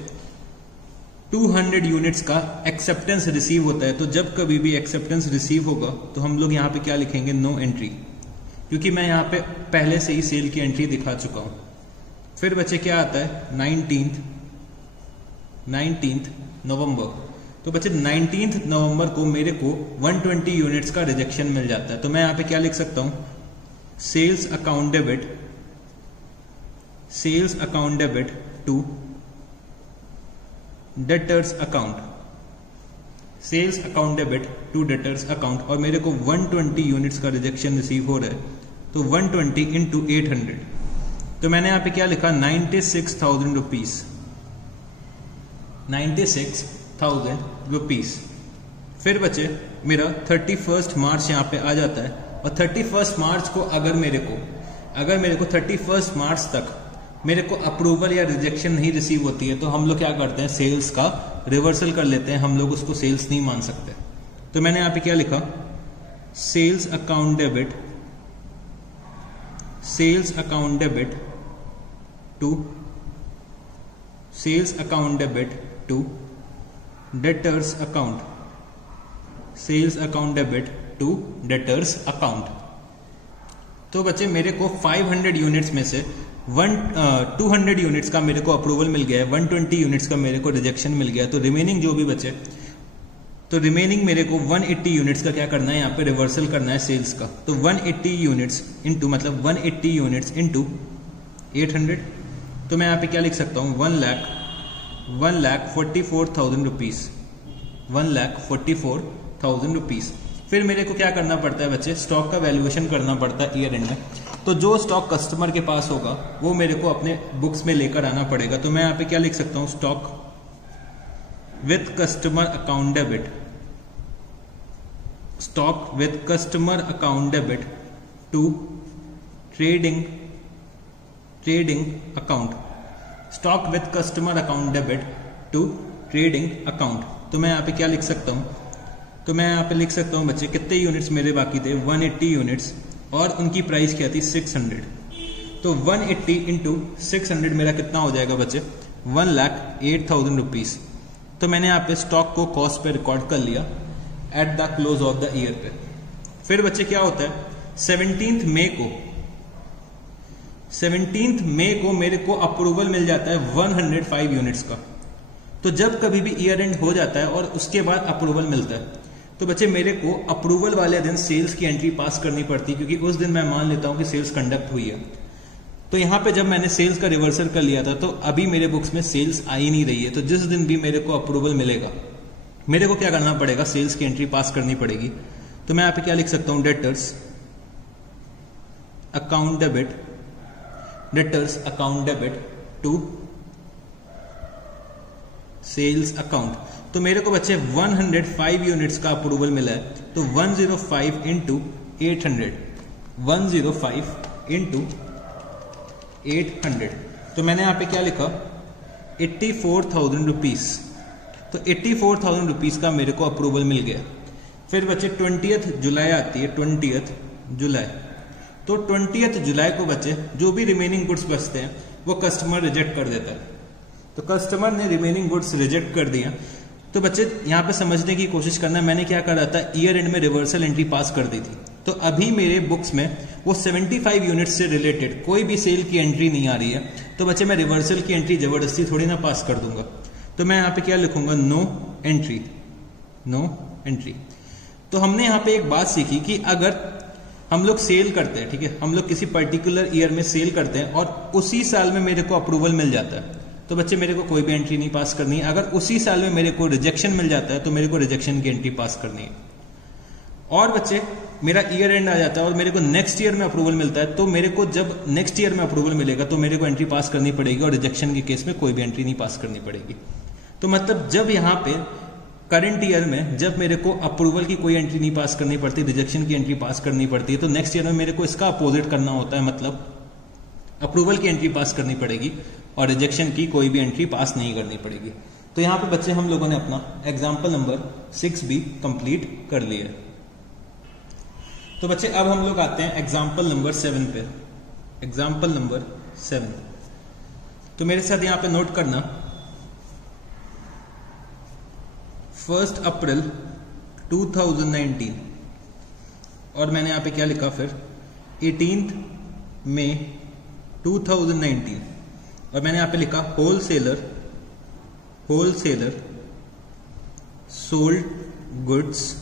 200 यूनिट्स का एक्सेप्टेंस रिसीव होता है। तो जब कभी भी एक्सेप्टेंस रिसीव होगा तो हम लोग यहां पे क्या लिखेंगे, नो एंट्री, क्योंकि मैं यहां पे पहले से ही सेल की एंट्री दिखा चुका हूं। फिर बच्चे क्या आता है, 19 नवंबर। तो बच्चे 19 नवंबर को मेरे को 120 यूनिट्स का रिजेक्शन मिल जाता है। तो मैं यहां पे क्या लिख सकता हूं, sales account debit, sales account debit to debtors account, sales account debit to debtors account, और मेरे को 120 यूनिट्स का रिजेक्शन रिसीव हो रहा है, तो 120 इंटू 800, तो मैंने यहाँ पे क्या लिखा 96,000 रुपीज, 96,000 रुपीज। फिर बचे मेरा 31 मार्च यहाँ पे आ जाता है, और 31 मार्च को अगर मेरे को 31 मार्च तक मेरे को अप्रूवल या रिजेक्शन नहीं रिसीव होती है, तो हम लोग क्या करते हैं, सेल्स का रिवर्सल कर लेते हैं, हम लोग उसको सेल्स नहीं मान सकते। तो मैंने यहाँ पे क्या लिखा, sales account debit to debtors account, sales account debit to debtors account. तो बच्चे मेरे को 500 यूनिट्स में से 200 यूनिट्स का मेरे को अप्रूवल मिल गया है, 120 यूनिट्स का मेरे को रिजेक्शन मिल गया, तो रिमेनिंग जो भी बचे, तो रिमेनिंग मेरे को 180 यूनिट्स का क्या करना है, यहाँ पे रिवर्सल करना है सेल्स का। तो 180 यूनिट्स इंटू 800, तो मैं यहाँ पे क्या लिख सकता हूँ, 1,44,000 रुपीज, 1,44,000 रुपीज। फिर मेरे को क्या करना पड़ता है बच्चे, स्टॉक का वैल्यूएशन करना पड़ता है ईयर एंड में। तो जो स्टॉक कस्टमर के पास होगा वो मेरे को अपने बुक्स में लेकर आना पड़ेगा। तो मैं यहाँ पे क्या लिख सकता हूँ, stock with customer account debit, stock with customer account debit to trading account, stock with customer account debit to trading account. तो मैं यहाँ पे क्या लिख सकता हूँ, तो मैं यहाँ पे लिख सकता हूँ बच्चे कितने यूनिट्स मेरे बाकी थे, 180 यूनिट्स, और उनकी प्राइस क्या थी, 600। तो 180 इंटू 600 मेरा कितना हो जाएगा बच्चे, 1,08,000 रुपीज। तो मैंने यहाँ पे स्टॉक को कॉस्ट पे रिकॉर्ड कर लिया at the close of the year पे। फिर बच्चे क्या होता है, 17 मई को मेरे को अप्रूवल मिल जाता है 105 यूनिट्स का। तो जब कभी भी ईयर एंड हो जाता है और उसके बाद अप्रूवल मिलता है, तो बच्चे मेरे को अप्रूवल वाले दिन सेल्स की एंट्री पास करनी पड़ती है, क्योंकि उस दिन मैं मान लेता हूं कि सेल्स कंडक्ट हुई है। तो यहां पे जब मैंने सेल्स का रिवर्सल कर लिया था, तो अभी मेरे बुक्स में सेल्स आ ही नहीं रही है। तो जिस दिन भी मेरे को अप्रूवल मिलेगा, मेरे को क्या करना पड़ेगा, सेल्स की एंट्री पास करनी पड़ेगी। तो मैं यहाँ पे क्या लिख सकता हूं, debtors account debit to sales account. तो मेरे को बच्चे 105 यूनिट्स का अप्रूवल मिला है, तो 105 इंटू 800, 105 इंटू 800। तो मैंने यहाँ पे क्या लिखा, 84,000 रुपीज। तो 84,000 रुपीज का मेरे को अप्रूवल मिल गया। फिर बच्चे 20th जुलाई आती है, 20th जुलाई। तो 20th जुलाई को बच्चे जो भी रिमेनिंग गुड्स बचते हैं वो कस्टमर रिजेक्ट कर देता है। तो कस्टमर ने रिमेनिंग गुड्स रिजेक्ट कर दिया। तो बच्चे यहाँ पे समझने की कोशिश करना, मैंने क्या करा था, ईयर एंड में रिवर्सल एंट्री पास कर दी थी। तो अभी मेरे बुक्स में वो 75 यूनिट से रिलेटेड कोई भी सेल की एंट्री नहीं आ रही है। तो बच्चे मैं रिवर्सल की एंट्री जबरदस्ती थोड़ी ना पास कर दूंगा। तो मैं यहाँ पे क्या लिखूंगा, नो एंट्री। तो हमने यहाँ पे एक बात सीखी कि अगर हम लोग सेल करते हैं, ठीक है, हम लोग किसी पर्टिकुलर ईयर में सेल करते हैं और उसी साल में मेरे को अप्रूवल मिल जाता है, तो बच्चे मेरे को कोई भी एंट्री नहीं पास करनी है। अगर उसी साल में मेरे को रिजेक्शन मिल जाता है तो मेरे को रिजेक्शन की एंट्री पास करनी है। और बच्चे मेरा ईयर एंड आ जाता है और मेरे को नेक्स्ट ईयर में अप्रूवल मिलता है, तो मेरे को जब नेक्स्ट ईयर में अप्रूवल मिलेगा तो मेरे को एंट्री पास करनी पड़ेगी, और रिजेक्शन के केस में कोई भी एंट्री नहीं पास करनी पड़ेगी। तो मतलब जब यहाँ पे करंट ईयर में जब मेरे को अप्रूवल की कोई एंट्री नहीं पास करनी पड़ती, रिजेक्शन की एंट्री पास करनी पड़ती है, तो नेक्स्ट ईयर में मेरे को इसका अपोजिट करना होता है, मतलब अप्रूवल की एंट्री पास करनी पड़ेगी और रिजेक्शन की कोई भी एंट्री पास नहीं करनी पड़ेगी। तो यहां पे बच्चे हम लोगों ने अपना एग्जाम्पल नंबर 6 भी कंप्लीट कर लिया। तो बच्चे अब हम लोग आते हैं एग्जाम्पल नंबर 7 पे। एग्जाम्पल नंबर 7, तो मेरे साथ यहां पे नोट करना, 1 अप्रैल 2019, और मैंने यहां पे क्या लिखा, फिर 18 मई 2019, और मैंने यहां पे लिखा wholesaler sold goods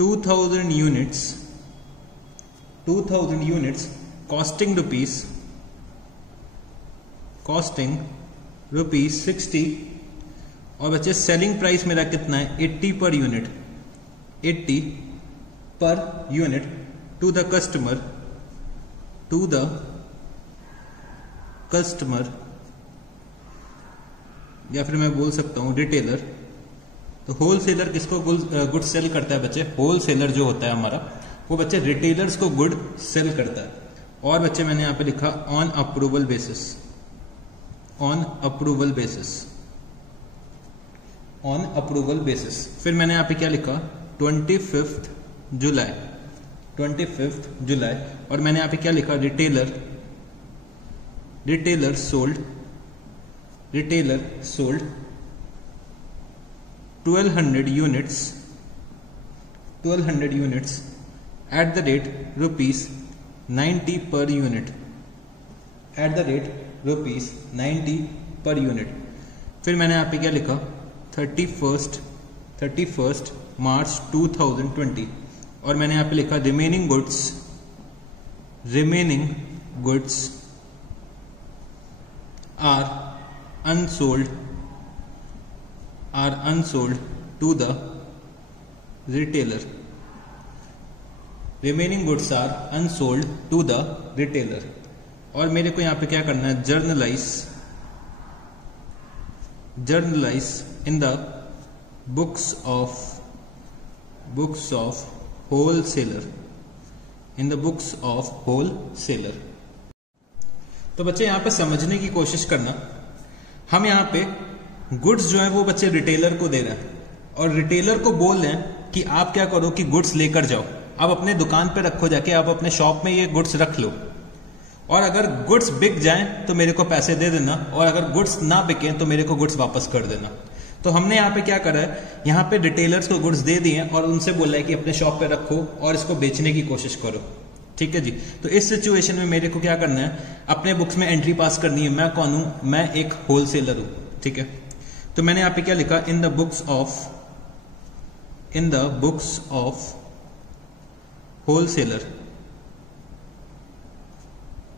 2000 units costing ₹60 और बच्चे सेलिंग प्राइस मेरा कितना है 80 पर यूनिट, 80 पर यूनिट टू द कस्टमर, या फिर मैं बोल सकता हूं रिटेलर। तो होलसेलर किसको गुड सेल करता है बच्चे? होलसेलर जो होता है हमारा वो बच्चे रिटेलर्स को गुड सेल करता है। और बच्चे मैंने यहां पे लिखा on approval basis, on approval basis, on approval basis. फिर मैंने यहां पे क्या लिखा 25 जुलाई, 25 जुलाई। और मैंने यहां पे क्या लिखा retailer sold 1200 units at the rate ₹90 per unit, eight the rate ₹90 per unit. फिर मैंने यहाँ पे क्या लिखा 31 मार्च 2020। और मैंने यहाँ पे लिखा remaining goods are unsold to the retailer, remaining goods are unsold to the retailer. और मेरे को यहां पे क्या करना है journalise in the books of wholesaler, in the books of wholesaler. तो बच्चे यहां पे समझने की कोशिश करना, हम यहां पे गुड्स जो है वो बच्चे रिटेलर को दे रहे हैं और रिटेलर को बोल रहे हैं कि आप क्या करो कि गुड्स लेकर जाओ, आप अपने दुकान पे रखो, जाके आप अपने शॉप में ये गुड्स रख लो, और अगर गुड्स बिक जाएं तो मेरे को पैसे दे देना, और अगर गुड्स ना बिके तो मेरे को गुड्स वापस कर देना। तो हमने यहाँ पे क्या करा है, यहाँ पे रिटेलर्स को गुड्स दे दिए और उनसे बोला है कि अपने शॉप पे रखो और इसको बेचने की कोशिश करो। ठीक है जी। तो इस सिचुएशन में मेरे को क्या करना है, अपने बुक्स में एंट्री पास करनी है। मैं कौन हूं? मैं एक होलसेलर हूं। ठीक है। तो मैंने यहाँ पे क्या लिखा, इन the books of wholesaler,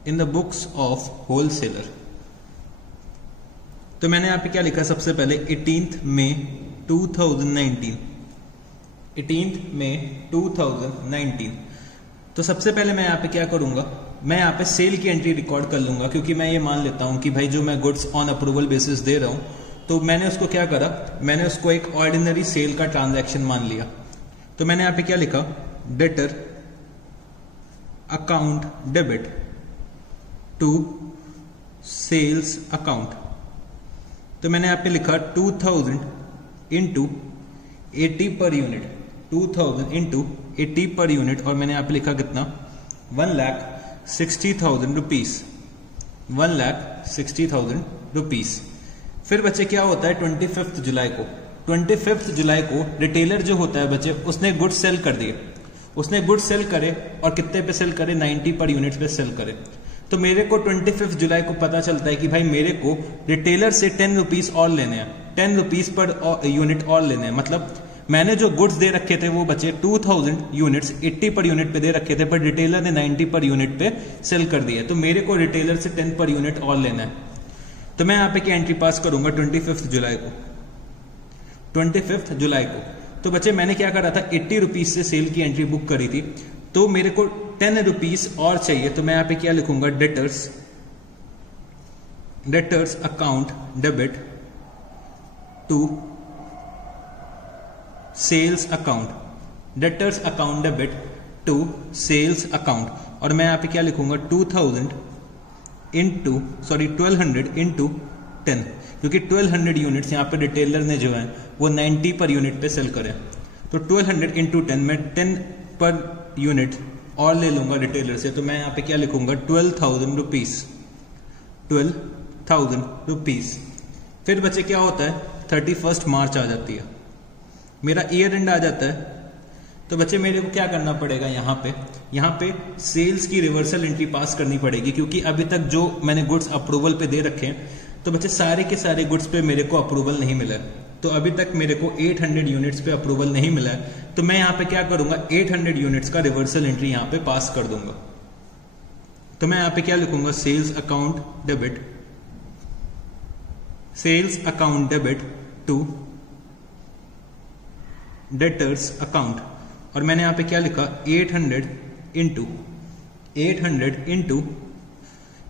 in the books of wholesaler. तो मैंने यहां पे क्या लिखा, सबसे पहले 18 मई 2019, 18 मई 2019। तो सबसे पहले मैं यहां पे क्या करूंगा, मैं यहां पे सेल की एंट्री रिकॉर्ड कर लूंगा, क्योंकि मैं ये मान लेता हूं कि भाई जो मैं गुड्स ऑन अप्रूवल बेसिस दे रहा हूं, तो मैंने उसको क्या करा, मैंने उसको एक ऑर्डिनरी सेल का ट्रांजैक्शन मान लिया। तो मैंने यहां पे क्या लिखा, debtor account debit to sales account. तो मैंने यहां पे लिखा 2000 into 80 per unit, 2000 into 80 per unit. और मैंने यहां पे लिखा कितना, 1,60,000 रुपीज, 1,60,000 रुपीज। फिर बच्चे क्या होता है, 25 जुलाई को, 25 जुलाई को रिटेलर जो होता है बच्चे, उसने गुड्स सेल कर दिए, उसने गुड्स सेल करे और कितने पे सेल करे, 90 पर यूनिट पे सेल करे। तो मेरे को 25 जुलाई को पता चलता है कि भाई मेरे को रिटेलर से 10 रुपीज और लेने हैं, 10 रुपीज पर यूनिट और लेने हैं। मतलब मैंने जो गुड्स दे रखे थे वो बचे 2000 यूनिट्स 80 पर यूनिट पे दे रखे थे, पर रिटेलर ने 90 पर यूनिट पे सेल कर दिया। तो मेरे को रिटेलर से 10 पर यूनिट और लेना है। तो मैं यहाँ पे क्या एंट्री पास करूंगा, 25 जुलाई को, 25 जुलाई को। तो बच्चे मैंने क्या करा था, 80 रुपीज से सेल की एंट्री बुक करी थी, तो मेरे को 10 रुपीज और चाहिए। तो मैं यहाँ पे क्या लिखूंगा, debtors account debit to sales account, debtors account debit to sales account. और मैं यहाँ पे क्या लिखूंगा, 1200 इंटू 10, क्योंकि 1200 यूनिट्स यहाँ पे रिटेलर ने जो है वो 90 पर यूनिट पे सेल करे। तो 1200 इंटू 10, मैं 10 पर यूनिट और ले लूंगा रिटेलर से। तो मैं यहाँ पे क्या लिखूंगा, 12,000 रुपीज, 12,000 रुपीज। फिर बच्चे क्या होता है, 31 मार्च आ जाती है, मेरा ईयर एंड आ जाता है। तो बच्चे मेरे को क्या करना पड़ेगा, यहाँ पे सेल्स की रिवर्सल एंट्री पास करनी पड़ेगी, क्योंकि अभी तक जो मैंने गुड्स अप्रूवल पे दे रखे हैं, तो बच्चे सारे के सारे गुड्स पे मेरे को अप्रूवल नहीं मिला है। तो अभी तक मेरे को 800 यूनिट्स पे अप्रूवल नहीं मिला है। तो मैं यहाँ पे क्या करूंगा, 800 यूनिट्स का रिवर्सल एंट्री यहाँ पे पास कर दूंगा। तो मैं यहाँ पे क्या लिखूंगा, sales account debit, sales account debit to debtors account, और मैंने यहां पे क्या लिखा 800 इंटू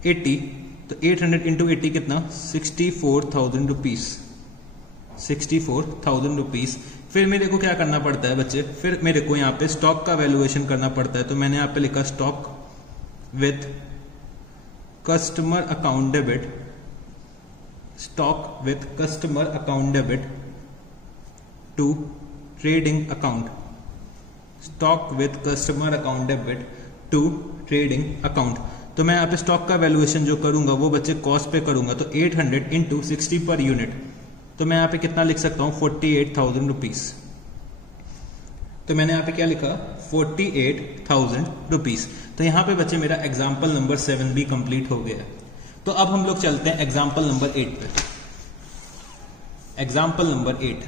80, तो 800 इंटू 80 कितना 64,000 रुपीज, 64,000 रुपीज। फिर मेरे को क्या करना पड़ता है बच्चे, फिर मेरे को यहाँ पे स्टॉक का वैल्यूएशन करना पड़ता है, तो मैंने यहाँ पे लिखा stock with customer account debit, stock with customer account debit to trading account, stock with customer account debit to trading account. तो मैं यहाँ पे स्टॉक का वैल्यूएशन जो करूंगा वो बच्चे कॉस्ट पे करूंगा, तो 800 इंटू 60 पर यूनिट, तो मैं यहाँ पे कितना लिख सकता हूं 48,000 रुपीज। तो मैंने यहाँ पे क्या लिखा 48,000 रुपीज। तो यहाँ पे बच्चे मेरा एग्जाम्पल नंबर 7 भी कंप्लीट हो गया। तो अब हम लोग चलते हैं एग्जाम्पल नंबर 8 पे। Example number 8,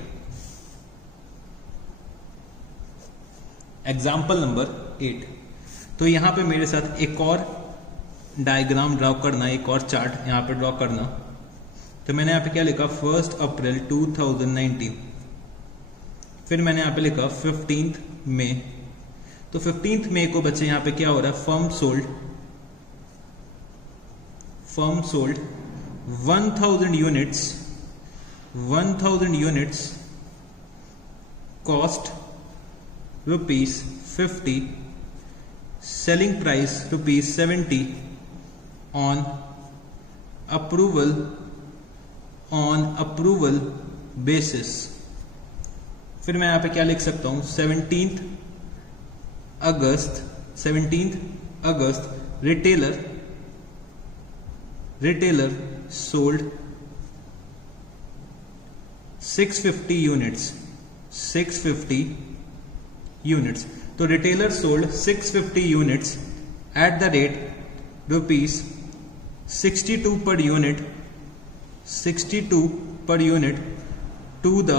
example number 8। तो यहां पे मेरे साथ एक और डायग्राम ड्रॉ करना, एक और चार्ट यहां पे ड्रॉ करना। तो मैंने यहां पे क्या लिखा 1 अप्रैल 2019, फिर मैंने यहां पे लिखा 15 मई। तो 15 मई को बच्चे यहां पे क्या हो रहा है, firm sold 1000 units cost ₹50, selling price ₹70 on approval basis। फिर मैं यहां पे क्या लिख सकता हूं 17 अगस्त रिटेलर सोल्ड 650 यूनिट्स। तो retailer sold 650 units at the rate ₹62 per unit to the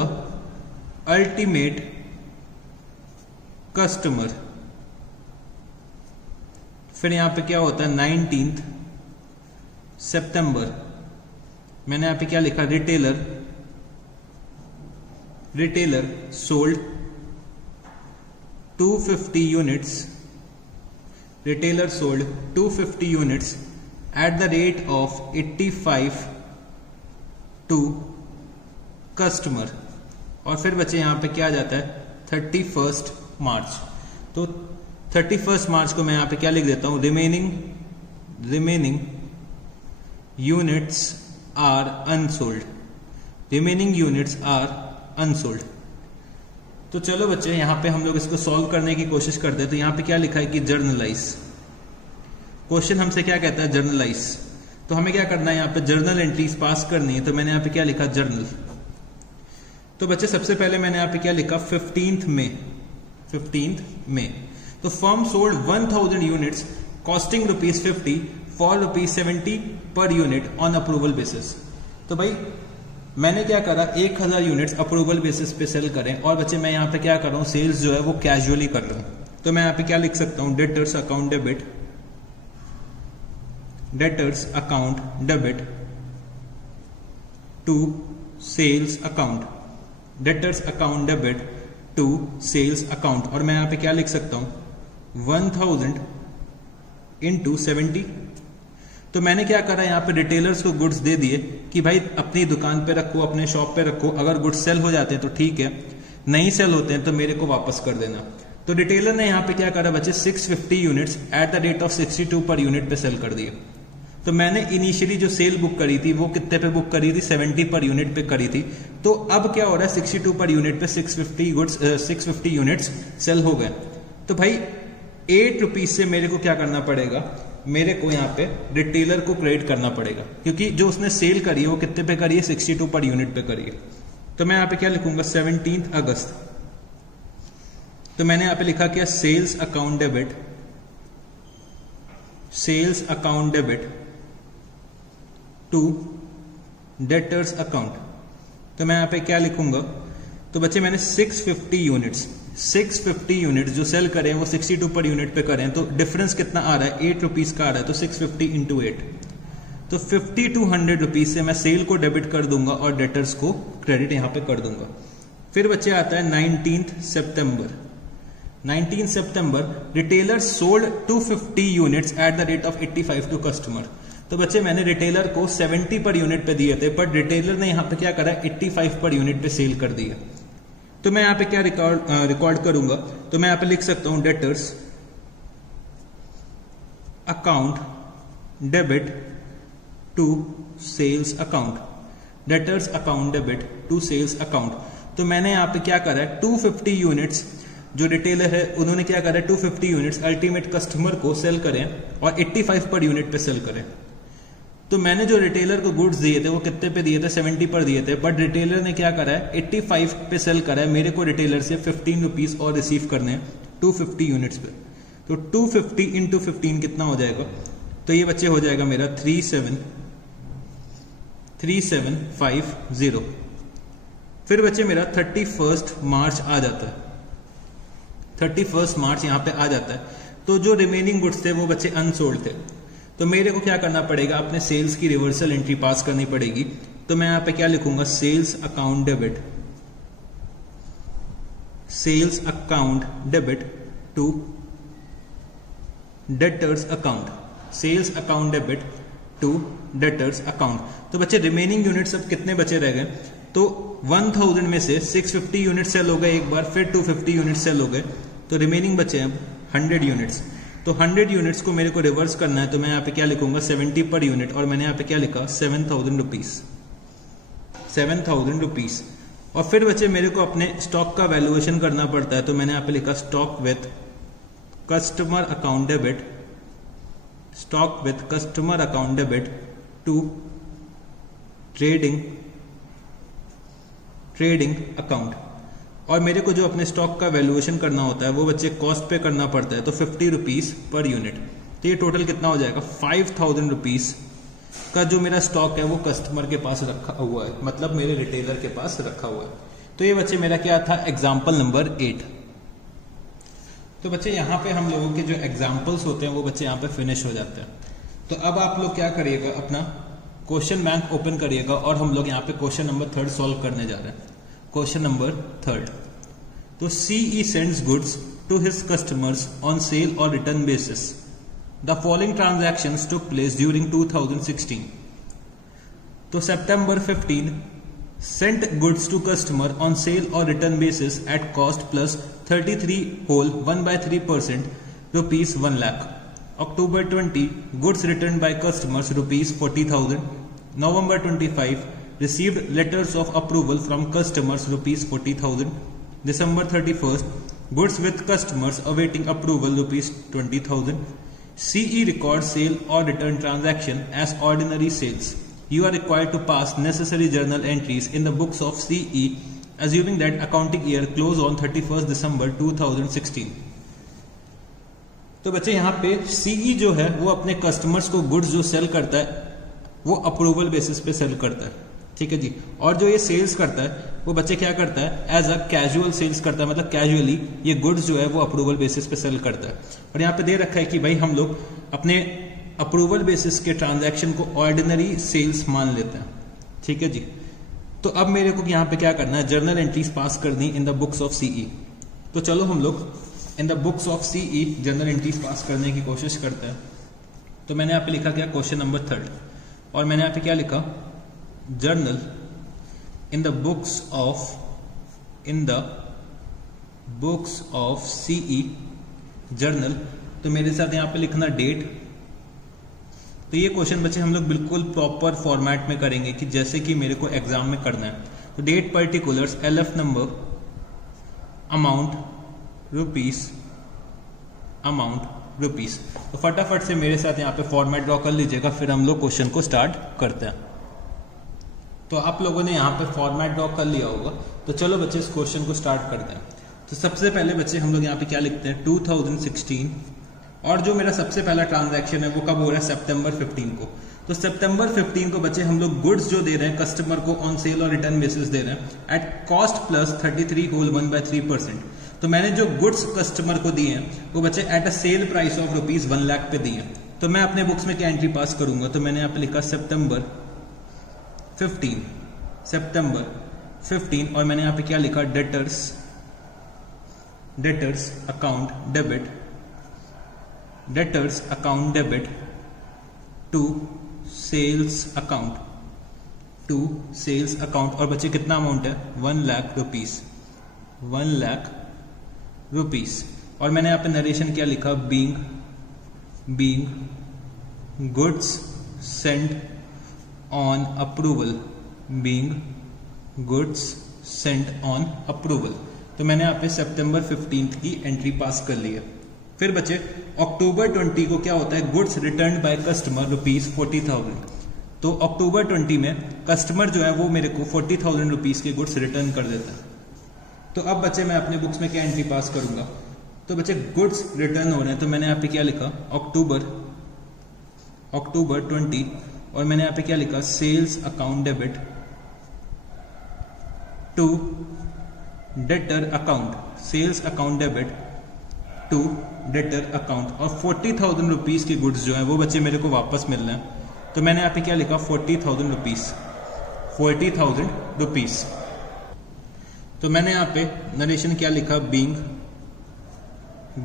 ultimate customer. फिर यहां पे क्या होता है 19 सितंबर, मैंने यहां पे क्या लिखा retailer sold 250 units, retailer sold 250 units at the rate of 85 to customer। और फिर बच्चे यहां पे क्या आ जाता है 31 मार्च। तो 31 मार्च को मैं यहां पे क्या लिख देता हूं रिमेनिंग यूनिट्स आर अनसोल्ड। तो चलो बच्चे यहां पे हम लोग इसको सॉल्व करने की कोशिश करते हैं। तो यहां पे क्या लिखा है कि जर्नलाइज, क्वेश्चन हमसे क्या कहता है जर्नलाइज। तो हमें क्या करना है यहाँ पे जर्नल एंट्रीज पास करनी है। तो मैंने यहाँ पे क्या लिखा जर्नल। तो बच्चे सबसे पहले मैंने यहाँ पे क्या लिखा 15 मई। तो firm sold 1000 units costing ₹50 for ₹70 per unit on approval basis. तो भाई मैंने क्या करा 1000 यूनिट्स अप्रूवल बेसिस पे सेल करें, और बच्चे मैं यहाँ पे क्या कर रहा हूँ सेल्स जो है वो कैजुअली कर रहा हूँ। तो मैं यहाँ पे क्या लिख सकता हूँ debtors account debit to sales account, और मैं यहाँ पे क्या लिख सकता हूँ 1000 इंटू 70। तो मैंने क्या करा यहाँ पे रिटेलर्स को गुड्स दे दिए कि भाई अपनी दुकान पे रखो, अपने शॉप पे रखो, अगर गुड्स सेल हो जाते हैं तो ठीक है, नहीं सेल होते हैं तो मेरे को वापस कर देना। तो रिटेलर ने यहाँ पे क्या करा बच्चे 650 units at the rate of 62 per unit पे सेल कर दिए। तो मैंने इनिशियली जो सेल बुक करी थी वो कितने पे बुक करी थी 70 पर यूनिट पे करी थी। तो अब क्या हो रहा है 62 पर यूनिट पे 650 यूनिट्स सेल हो गए। तो भाई 8 रुपीज से मेरे को क्या करना पड़ेगा, मेरे को यहाँ पे रिटेलर को क्रेडिट करना पड़ेगा, क्योंकि जो उसने सेल करी है वो कितने पे करी है 62 पर यूनिट पे करी है। तो मैं यहाँ पे क्या लिखूंगा 17 अगस्त। तो मैंने यहाँ पे लिखा क्या sales account debit to debtors account. तो मैं यहाँ पे क्या लिखूंगा, तो बच्चे मैंने 650 यूनिट्स जो सेल करें वो 62 पर यूनिट पे करें, तो डिफरेंस कितना आ रहा है 8 रुपीज का आ रहा है। तो 650 इंटू 8, तो 50 to 100 रुपीज से मैं सेल को डेबिट कर दूंगा और डेटर्स को क्रेडिट यहां पे कर दूंगा। फिर बच्चे आता है 19 सितंबर। 19 सितंबर retailer sold 250 units at the rate of 85 to customer. तो बच्चे मैंने रिटेलर को 70 पर यूनिट पे दिए थे, बट रिटेलर ने यहां पे क्या करा, 85 पर यूनिट पे सेल कर दिया। तो मैं यहां पे क्या रिकॉर्ड करूंगा, तो मैं यहां पे लिख सकता हूं debtors account debit to sales account, debtors account debit to sales account. तो मैंने यहां पे क्या करा है, 250 यूनिट्स जो रिटेलर है उन्होंने क्या करा है, 250 यूनिट्स अल्टीमेट कस्टमर को सेल करें और 85 पर यूनिट पे सेल करें। तो मैंने जो रिटेलर को गुड्स दिए थे वो कितने पे दिए थे, 70 पर दिए थे, बट रिटेलर ने क्या करा है, 85 पे सेल करा है। मेरे को रिटेलर से 15 रुपीज और रिसीव करने हैं 250 यूनिट्स पे। तो 250 इंटू 15 कितना हो जाएगा, तो ये बच्चे हो जाएगा मेरा 3750। फिर बच्चे मेरा 31 मार्च आ जाता है, 31 मार्च यहां पे आ जाता है। तो जो रिमेनिंग गुड्स थे वो बच्चे अनसोल्ड थे, तो मेरे को क्या करना पड़ेगा, अपने सेल्स की रिवर्सल एंट्री पास करनी पड़ेगी। तो मैं यहां पे क्या लिखूंगा, sales account debit to debtors account, sales account debit to debtors account. तो बच्चे रिमेनिंग यूनिट्स अब कितने बचे रह गए, तो 1000 में से 650 यूनिट सेल हो गए एक बार, फिर 250 यूनिट सेल हो गए, तो रिमेनिंग बचे हैं 100 यूनिट्स। तो 100 यूनिट्स को मेरे को रिवर्स करना है, तो मैं यहाँ पे क्या लिखूंगा, 70 पर यूनिट, और मैंने यहाँ पे क्या लिखा, 7000 रुपीज। और फिर बच्चे मेरे को अपने स्टॉक का वैल्यूएशन करना पड़ता है, तो मैंने यहाँ पे लिखा stock with customer account debit to trading account. और मेरे को जो अपने स्टॉक का वैल्यूएशन करना होता है वो बच्चे कॉस्ट पे करना पड़ता है, तो 50 रुपीज पर यूनिट। तो ये टोटल कितना हो जाएगा, 5000 रुपीज का जो मेरा स्टॉक है वो कस्टमर के पास रखा हुआ है, मतलब मेरे रिटेलर के पास रखा हुआ है। तो ये बच्चे मेरा क्या था, एग्जाम्पल नंबर 8। तो बच्चे यहाँ पे हम लोगों के जो एग्जाम्पल्स होते हैं वो बच्चे यहाँ पे फिनिश हो जाते हैं। तो अब आप लोग क्या करिएगा, अपना क्वेश्चन बैंक ओपन करिएगा और हम लोग यहाँ पे क्वेश्चन नंबर 3 सॉल्व करने जा रहे हैं। क्वेश्चन नंबर 3, तो CE sends goods to his customers on sale और return basis. The following transactions took place during 2016। तो September 15 sent goods to customer on sale or return basis at cost plus 33 whole 1/3% rupees 1 lakh. October 20 goods returned by customers rupees 40,000. November 25 received letters of approval from customers rupees 40,000. December 31st goods with customers awaiting approval rupees 20,000. CE records sale or return transaction as ordinary sales. You are required to pass necessary journal entries in the books of CE, assuming that accounting year closed on 31st December 2016. तो बच्चे यहाँ पे CE जो है वो अपने कस्टमर्स को गुड्स जो सेल करता है वो अप्रूवल बेसिस पे सेल करता है, ठीक है जी। और जो ये सेल्स करता है वो बच्चे क्या करता है, एज अ कैजुअल सेल्स करता है, मतलब कैजुअली ये गुड्स जो है वो अप्रूवल बेसिस पे सेल करता है। और यहाँ पे दे रखा है कि भाई हम लोग अपने अप्रूवल बेसिस के ट्रांजैक्शन को ऑर्डिनरी सेल्स मान लेते हैं, ठीक है जी। तो अब मेरे को यहाँ पे क्या करना है, जर्नल एंट्रीज पास करनी इन द बुक्स ऑफ CE। तो चलो हम लोग इन the books of CE journal entries pass करने की कोशिश करते हैं। तो मैंने यहाँ पे लिखा क्या, क्वेश्चन नंबर 3, और मैंने यहाँ पे क्या लिखा, journal in the books of CE journal. तो मेरे साथ यहाँ पे लिखना डेट। तो ये क्वेश्चन बच्चे हम लोग बिल्कुल प्रॉपर फॉर्मेट में करेंगे कि जैसे कि मेरे को एग्जाम में करना है। तो date, particulars, LF number, amount rupees. तो फटाफट से मेरे साथ यहाँ पे फॉर्मेट ड्रॉ कर लीजिएगा, फिर हम लोग क्वेश्चन को स्टार्ट करते हैं। तो आप लोगों ने यहाँ पे फॉर्मेट ड्रॉ कर लिया होगा, तो चलो बच्चे इस क्वेश्चन को स्टार्ट करते हैं। तो सबसे पहले बच्चे हम लोग यहाँ पे क्या लिखते हैं, 2016, और जो मेरा सबसे पहला ट्रांजैक्शन है वो कब हो रहा है, September 15 को। तो September 15 को बच्चे हम लोग गुड्स जो दे रहे हैं कस्टमर को ऑन सेल और रिटर्न बेसिस दे रहे हैं एट कॉस्ट प्लस 33 होल 1/3%। तो मैंने जो गुड्स कस्टमर को दिए हैं वो बच्चे at a sale price of rupees 1 lakh पे दिए हैं। तो मैं अपने बुक्स में क्या एंट्री पास करूंगा, तो मैंने यहाँ पे लिखा सितंबर 15 और मैंने यहाँ पे क्या लिखा, debtors account debit to sales account और बच्चे कितना अमाउंट है, 1 लाख रुपीस और मैंने यहाँ पे नरेशन क्या लिखा, being goods Saint on approval, तो मैंने यहाँ पे सितंबर 15 की एंट्री पास कर ली है। फिर बच्चे अक्टूबर 20 को क्या होता है, गुड्स रिटर्न बाय कस्टमर ₹40,000। तो अक्टूबर 20 में कस्टमर जो है वो मेरे को 40,000 रुपीज के गुड्स रिटर्न कर देता है। तो अब बच्चे मैं अपने बुक्स में क्या एंट्री पास करूंगा, तो बच्चे गुड्स रिटर्न हो रहे हैं, तो मैंने यहाँ पे क्या लिखा, अक्टूबर 20 और मैंने यहाँ पे क्या लिखा, sales account debit to debtor account और 40,000 रुपीज के गुड्स जो है वो बच्चे मेरे को वापस मिल रहे हैं। तो मैंने यहाँ पे क्या लिखा, 40,000 रुपीज। तो मैंने यहाँ पे नरेशन क्या लिखा, being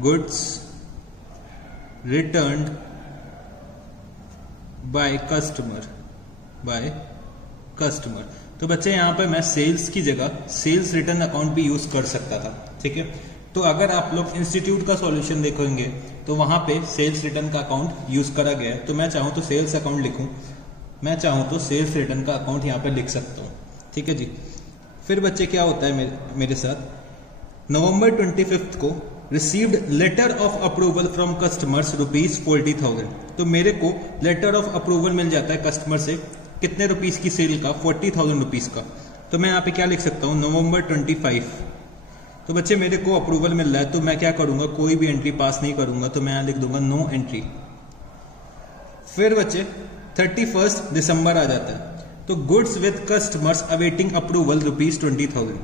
goods returned by customer. तो बच्चे यहाँ पे मैं सेल्स की जगह सेल्स रिटर्न अकाउंट भी यूज कर सकता था, ठीक है। तो अगर आप लोग इंस्टीट्यूट का सॉल्यूशन देखेंगे तो वहां पे सेल्स रिटर्न का अकाउंट यूज करा गया है। तो मैं चाहूं तो सेल्स अकाउंट लिखूं, मैं चाहूं तो सेल्स रिटर्न का अकाउंट यहाँ पे लिख सकता हूं, ठीक है जी। फिर बच्चे क्या होता है मेरे साथ, नवंबर 25 को received letter of approval from customers ₹40,000। तो मेरे को लेटर ऑफ अप्रूवल मिल जाता है कस्टमर से, कितने रुपीस की सेल का, 40,000 रुपीज का। तो मैं यहाँ पे क्या लिख सकता हूँ, नवंबर 25। तो बच्चे मेरे को अप्रूवल मिल रहा है, तो मैं क्या करूंगा, कोई भी एंट्री पास नहीं करूंगा, तो मैं यहाँ लिख दूंगा नो एंट्री। फिर बच्चे 31 दिसंबर आ जाता है, तो goods with customers awaiting approval ₹20,000।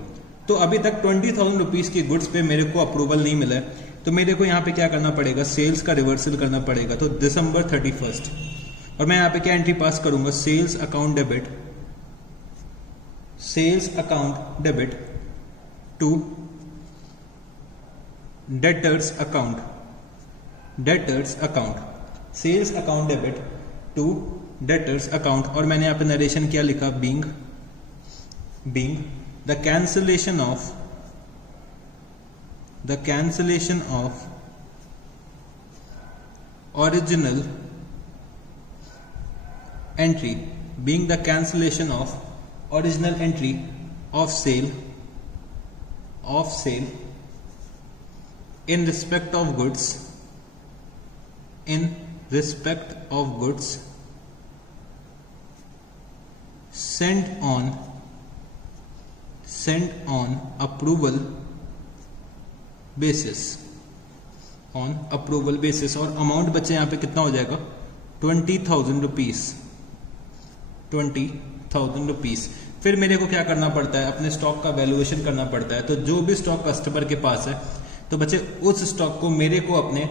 तो अभी तक 20,000 रुपीज की गुड्स पे मेरे को अप्रूवल नहीं मिला है, तो मेरे को यहाँ पे क्या करना पड़ेगा, सेल्स का रिवर्सल करना पड़ेगा। तो दिसंबर 31 और मैं यहाँ पे क्या एंट्री पास करूंगा, sales account debit to debtors account sales account debit to debtors account और मैंने यहाँ पे नरेशन क्या लिखा, being the cancellation of original entry of sale in respect of goods sent on approval basis और अमाउंट बच्चे यहाँ पे कितना हो जाएगा, 20,000 रुपीज। फिर मेरे को क्या करना पड़ता है, अपने स्टॉक का वैल्यूएशन करना पड़ता है। तो जो भी स्टॉक कस्टमर के पास है, तो बच्चे उस स्टॉक को मेरे को अपने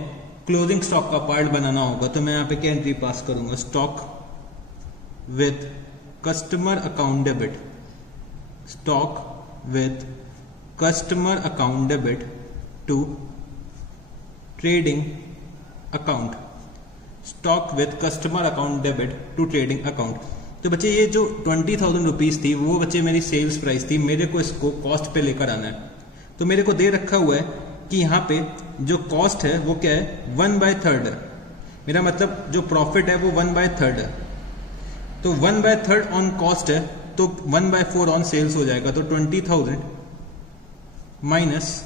क्लोजिंग स्टॉक का पार्ट बनाना होगा। तो मैं यहाँ पे क्या एंट्री पास करूंगा, stock with customer account debit to trading account तो बच्चे ये जो 20,000 रुपीज थी वो बच्चे मेरी सेल्स प्राइस थी, मेरे को इसको कॉस्ट पे लेकर आना है। तो मेरे को दे रखा हुआ है कि यहाँ पे जो कॉस्ट है वो क्या है, 1/3 है। मेरा मतलब जो प्रॉफिट है वो 1/3 है। तो 1/3 ऑन कॉस्ट है, तो 1/4 ऑन सेल्स हो जाएगा। तो 20,000 माइनस,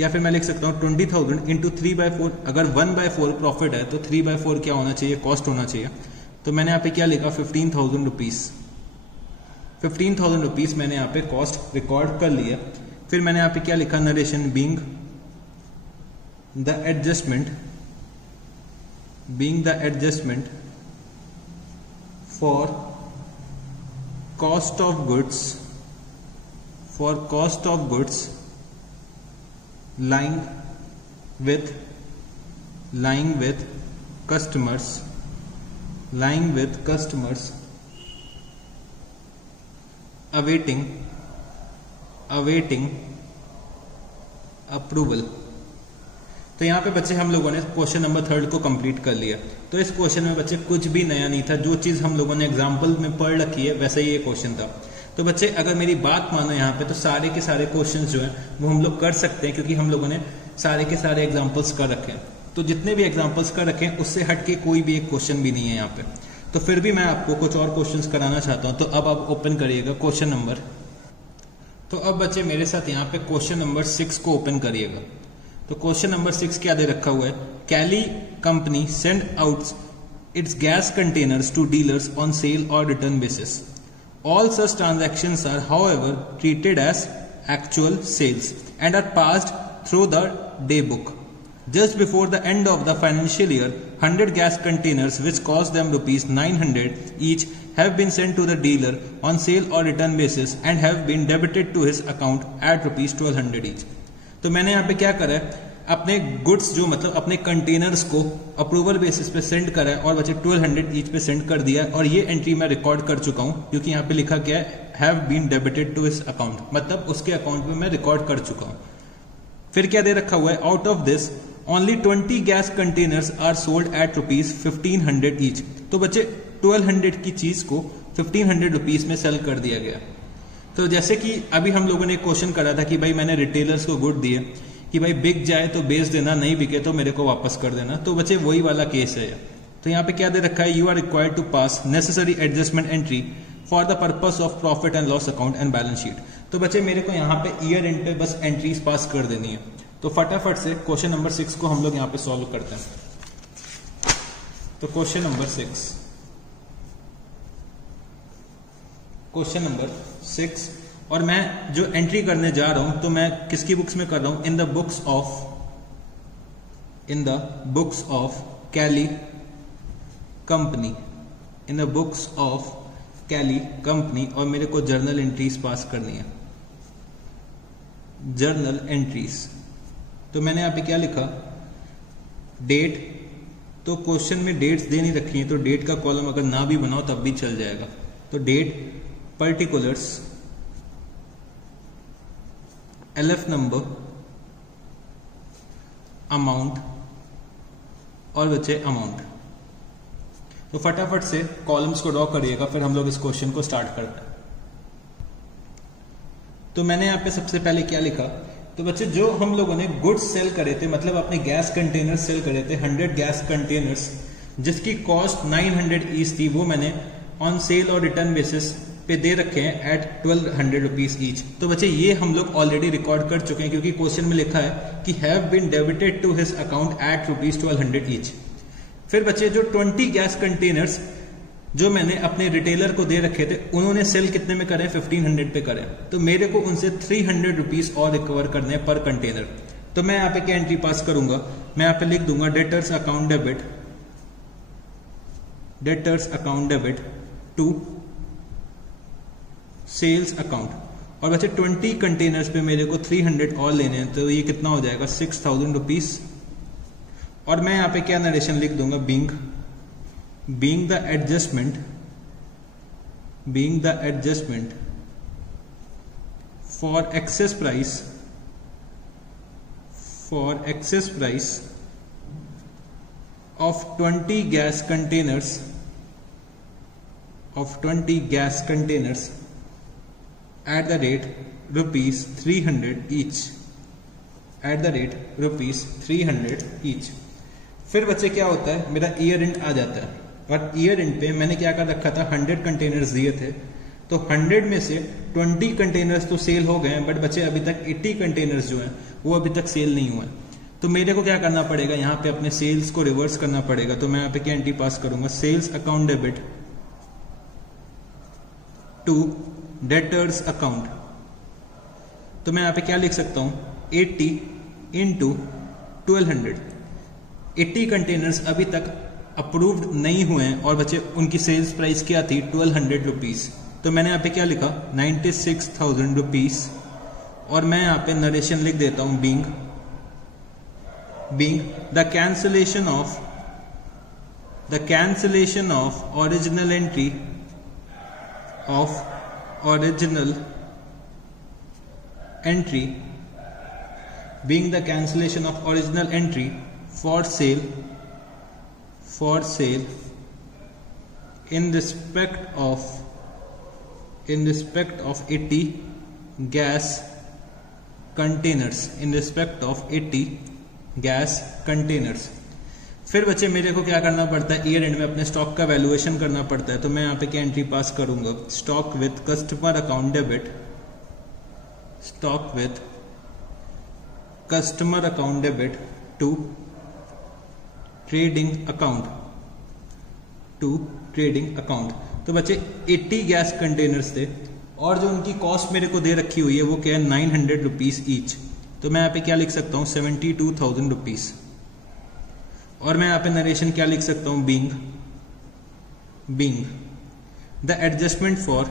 या फिर मैं लिख सकता हूँ 20,000 इंटू 3/4। अगर 1/4 प्रॉफिट है तो 3/4 क्या होना चाहिए, कॉस्ट होना चाहिए। तो मैंने यहाँ पे क्या लिखा, 15,000 रुपीज। 15,000 रुपीज मैंने यहाँ पे कॉस्ट रिकॉर्ड कर लिया। फिर मैंने यहाँ पे क्या लिखा, narration being the adjustment for cost of goods lying with customers, lying with customers awaiting approval. तो यहाँ पे बच्चे हम लोगों ने क्वेश्चन नंबर 3 को कंप्लीट कर लिया। तो इस क्वेश्चन में बच्चे कुछ भी नया नहीं था, जो चीज हम लोगों ने एग्जाम्पल में पढ़ रखी है वैसे ही ये क्वेश्चन था। तो बच्चे अगर मेरी बात मानो यहाँ पे, तो सारे के सारे क्वेश्चंस जो है वो हम लोग कर सकते हैं, क्योंकि हम लोगों ने सारे के सारे एग्जाम्पल्स कर रखे हैं। तो जितने भी एग्जाम्पल्स कर रखे हैं उससे हटके कोई भी एक क्वेश्चन भी नहीं है यहाँ पे। तो फिर भी मैं आपको कुछ और क्वेश्चंस कराना चाहता हूँ। तो अब आप ओपन करिएगा क्वेश्चन नंबर। तो अब बच्चे मेरे साथ यहाँ पे क्वेश्चन नंबर 6 को ओपन करिएगा। तो क्वेश्चन नंबर 6 क्या दे रखा हुआ है? Kelly company send out its gas containers to dealers on sale और return basis. All such transactions are however treated as actual sales and are passed through the day book. Just before the end of the financial year, 100 gas containers which cost them rupees 900 each have been sent to the dealer on sale or return basis and have been debited to his account at rupees 1200 each. तो मैंने यहाँ पे क्या करा है, अपने गुड्स जो मतलब अपने कंटेनर्स को अप्रूवल बेसिस पे सेंड करा है और बच्चे 1200 ईच पे सेंड कर दिया है। और ये एंट्री मैं रिकॉर्ड कर चुका हूँ, क्योंकि यहाँ पे लिखा क्या है, have been debited to his account, मतलब उसके अकाउंट में मैं रिकॉर्ड कर चुका हूँ। फिर क्या दे रखा हुआ है, out of this only 20 gas containers are sold at rupees 1500 each. तो बच्चे 1200 की चीज को 1500 रुपीज में सेल कर दिया गया। तो जैसे कि अभी हम लोगों ने क्वेश्चन करा था कि भाई मैंने रिटेलर्स को गुड दिए कि भाई बिक जाए तो बेच देना, नहीं बिके तो मेरे को वापस कर देना। तो बच्चे वही वाला केस है। तो यहाँ पे क्या दे रखा है, you are required to pass necessary adjustment entry for the purpose of profit and loss account and balance sheet. तो बच्चे मेरे को यहाँ पे ईयर एंड पे बस एंट्रीज पास कर देनी है। तो फटाफट से क्वेश्चन नंबर 6 को हम लोग यहाँ पे सॉल्व करते हैं। तो क्वेश्चन नंबर 6 और मैं जो एंट्री करने जा रहा हूं तो मैं किसकी बुक्स में कर रहा हूं, in the books of Kelly company, in the books of Kelly company. और मेरे को जर्नल एंट्रीज पास करनी है, जर्नल एंट्रीज। तो मैंने यहाँ पे क्या लिखा, डेट। तो क्वेश्चन में डेट्स दे नहीं रखी है, तो डेट का कॉलम अगर ना भी बनाओ तब भी चल जाएगा। तो date, particulars, LF number, amount और बचे अमाउंट। तो फटाफट से कॉलम्स को ड्रॉ करिएगा, फिर हम लोग इस क्वेश्चन को स्टार्ट करते हैं। तो मैंने यहाँ पे सबसे पहले क्या लिखा, तो बच्चे जो हम लोगों ने गुड्स सेल करे थे, मतलब अपने गैस कंटेनर्स सेल करे थे 100 गैस कंटेनर्स जिसकी कॉस्ट 900 ईच थी, वो मैंने ऑन सेल और रिटर्न बेसिस पे दे रखे हैं एट 1200 रुपीज ईच। तो बच्चे ये हम लोग ऑलरेडी रिकॉर्ड कर चुके हैं, क्योंकि क्वेश्चन में लिखा है कि have been debited to his account at rupees 1200 each. फिर बच्चे जो 20 गैस कंटेनर्स जो मैंने अपने रिटेलर को दे रखे थे, उन्होंने सेल कितने में करे, 1500 पे करे। तो मेरे को उनसे 300 रुपीज और रिकवर करने पर कंटेनर। तो मैं यहाँ पे क्या एंट्री पास करूंगा, मैं यहाँ पे लिख दूंगा debtors account debit to sales account. और बच्चे 20 कंटेनर्स पे मेरे को 300 और लेने हैं, तो ये कितना हो जाएगा, 6000 रुपीज। और मैं यहाँ पे क्या नरेशन लिख दूंगा, being the adjustment for excess price of 20 gas containers at the rate rupees 300 each, फिर बच्चे क्या होता है, मेरा ईयर एंड आ जाता है। और ईयर एंड पे मैंने क्या कर रखा था, 100 कंटेनर्स दिए थे, तो 100 में से 20 कंटेनर्स तो सेल हो गए हैं, बट बच्चे अभी तक 80 कंटेनर्स जो हैं वो अभी तक सेल नहीं हुए। तो मेरे को क्या करना पड़ेगा, यहाँ पे अपने सेल्स को रिवर्स करना पड़ेगा। तो मैं यहाँ पे क्या एंट्री पास करूंगा, sales account debit to debtors account. तो मैं यहाँ पे क्या लिख सकता हूं, 80 इंटू 1200। 80 कंटेनर्स अभी तक अप्रूव्ड नहीं हुए हैं और बच्चे उनकी सेल्स प्राइस क्या थी, 1200 रुपीज। तो मैंने यहाँ पे क्या लिखा, 96,000 रुपीज। और मैं यहाँ पे नरेशन लिख देता हूं, being the cancellation the cancellation of original entry being the cancellation of original entry for sale in respect of 80 gas containers, फिर बच्चे मेरे को क्या करना पड़ता है, ईयर एंड में अपने स्टॉक का वैल्यूएशन करना पड़ता है। तो मैं यहाँ पे क्या एंट्री पास करूंगा, stock with customer account debit to trading account. तो बच्चे 80 गैस कंटेनर्स थे और जो उनकी कॉस्ट मेरे को दे रखी हुई है वो क्या है 900 रुपीज ईच। तो मैं यहाँ पे क्या लिख सकता हूँ 72,000 रुपीज। और मैं यहाँ पे नरेशन क्या लिख सकता हूँ, being the adjustment for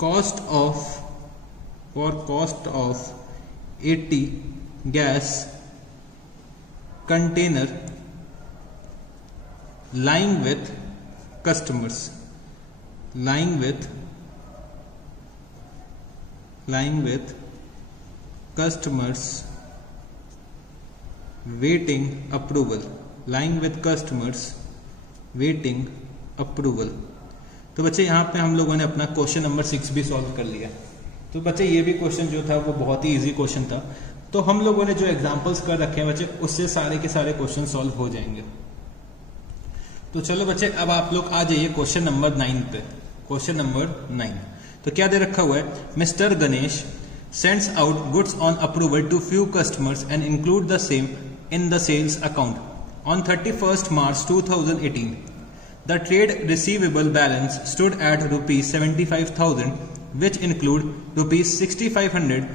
cost of 80 gas container lying with customers waiting approval। तो बच्चे यहाँ पे हम लोगों ने अपना क्वेश्चन नंबर 6 भी सॉल्व कर लिया। तो बच्चे ये भी क्वेश्चन जो था वो बहुत ही इजी क्वेश्चन था। तो हम लोगों ने जो एग्जांपल्स कर रखे हैं बच्चे उससे सारे के सारे क्वेश्चन सॉल्व हो जाएंगे। तो चलो बच्चे अब आप लोग आ जाइए क्वेश्चन नंबर 9 पे। क्वेश्चन नंबर 9 तो क्या दे रखा हुआ है, mister Ganesh sends out goods on approval to few customers and include the same in the sales account on 31st March 2018। The trade receivable balance stood at ₹75,000 which include ₹6,500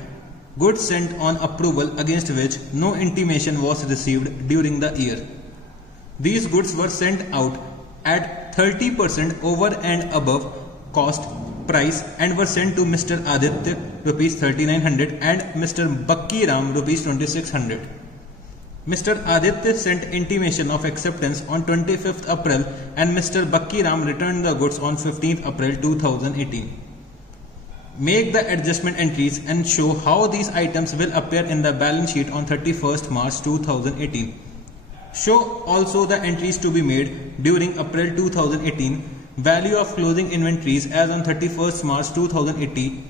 goods sent on approval against which no intimation was received during the year. These goods were sent out at 30% over and above cost price and were sent to Mr. Aditya ₹3,900 and Mr. Bakki Ram ₹2,600. Mr. Aditya sent intimation of acceptance on 25th April and Mr. Bakki Ram returned the goods on 15th April 2018. Make the adjustment entries and show how these items will appear in the balance sheet on 31st March 2018. Show also the entries to be made during April 2018. Value of closing inventories as on 31st March 2018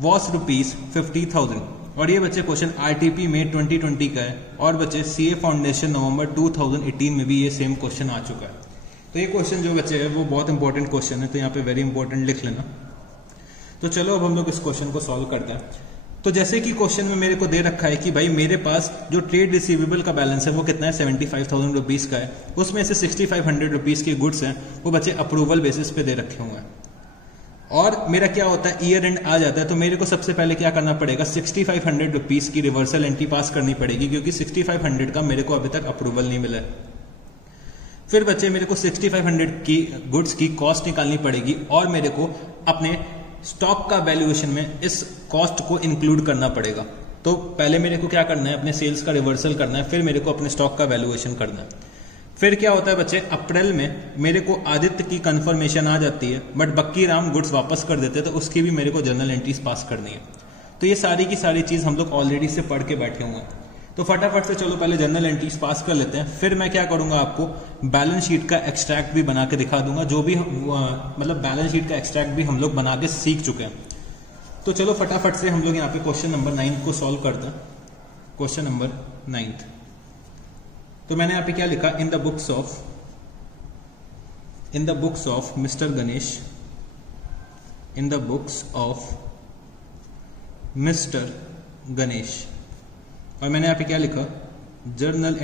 was ₹50,000। और ये बच्चे क्वेश्चन RTP में 2020 का है और बच्चे CA फाउंडेशन नवंबर 2018 में भी ये सेम क्वेश्चन आ चुका है। तो ये क्वेश्चन जो बच्चे है वो बहुत इंपॉर्टेंट क्वेश्चन है, तो यहाँ पे वेरी इंपॉर्टेंट लिख लेना। तो चलो अब हम लोग इस क्वेश्चन को सॉल्व करते हैं। तो जैसे कि क्वेश्चन में मेरे को दे रखा है कि भाई मेरे पास जो ट्रेड रिसीवेबल का बैलेंस है वो कितना है 75,000 रुपीज का है, उसमें से 6,500 रुपीज के गुड्स हैं वो बच्चे अप्रूवल बेसिस पे दे रखे हुए हैं। और मेरा क्या होता है ईयर एंड आ जाता है तो मेरे को सबसे पहले क्या करना पड़ेगा 6,500 रुपीज की रिवर्सल एंट्री पास करनी पड़ेगी क्योंकि 6,500 का मेरे को अभी तक अप्रूवल नहीं मिला है। फिर बच्चे मेरे को 6,500 की गुड्स की कॉस्ट निकालनी पड़ेगी और मेरे को अपने स्टॉक का वैल्यूएशन में इस कॉस्ट को इंक्लूड करना पड़ेगा। तो पहले मेरे को क्या करना है अपने सेल्स का रिवर्सल करना है, फिर मेरे को अपने स्टॉक का वैल्यूएशन करना है। फिर क्या होता है बच्चे अप्रैल में मेरे को आदित्य की कंफर्मेशन आ जाती है बट बक्की राम गुड्स वापस कर देते हैं तो उसकी भी मेरे को जर्नल एंट्रीज पास करनी है। तो ये सारी की सारी चीज हम लोग ऑलरेडी से पढ़ के बैठे हुए हैं। तो फटाफट से चलो पहले जर्नल एंट्रीज पास कर लेते हैं, फिर मैं क्या करूंगा आपको बैलेंस शीट का एक्सट्रैक्ट भी बना के दिखा दूंगा, जो भी मतलब बैलेंस शीट का एक्सट्रैक्ट भी हम लोग बना के सीख चुके हैं। तो चलो फटाफट से हम लोग यहाँ पे क्वेश्चन नंबर 9 को सॉल्व करते हैं। क्वेश्चन नंबर 9 तो मैंने यहाँ पे क्या लिखा, इन the books of mister Ganesh, in the books of mister Ganesh, और मैंने यहाँ पे क्या लिखा जर्नल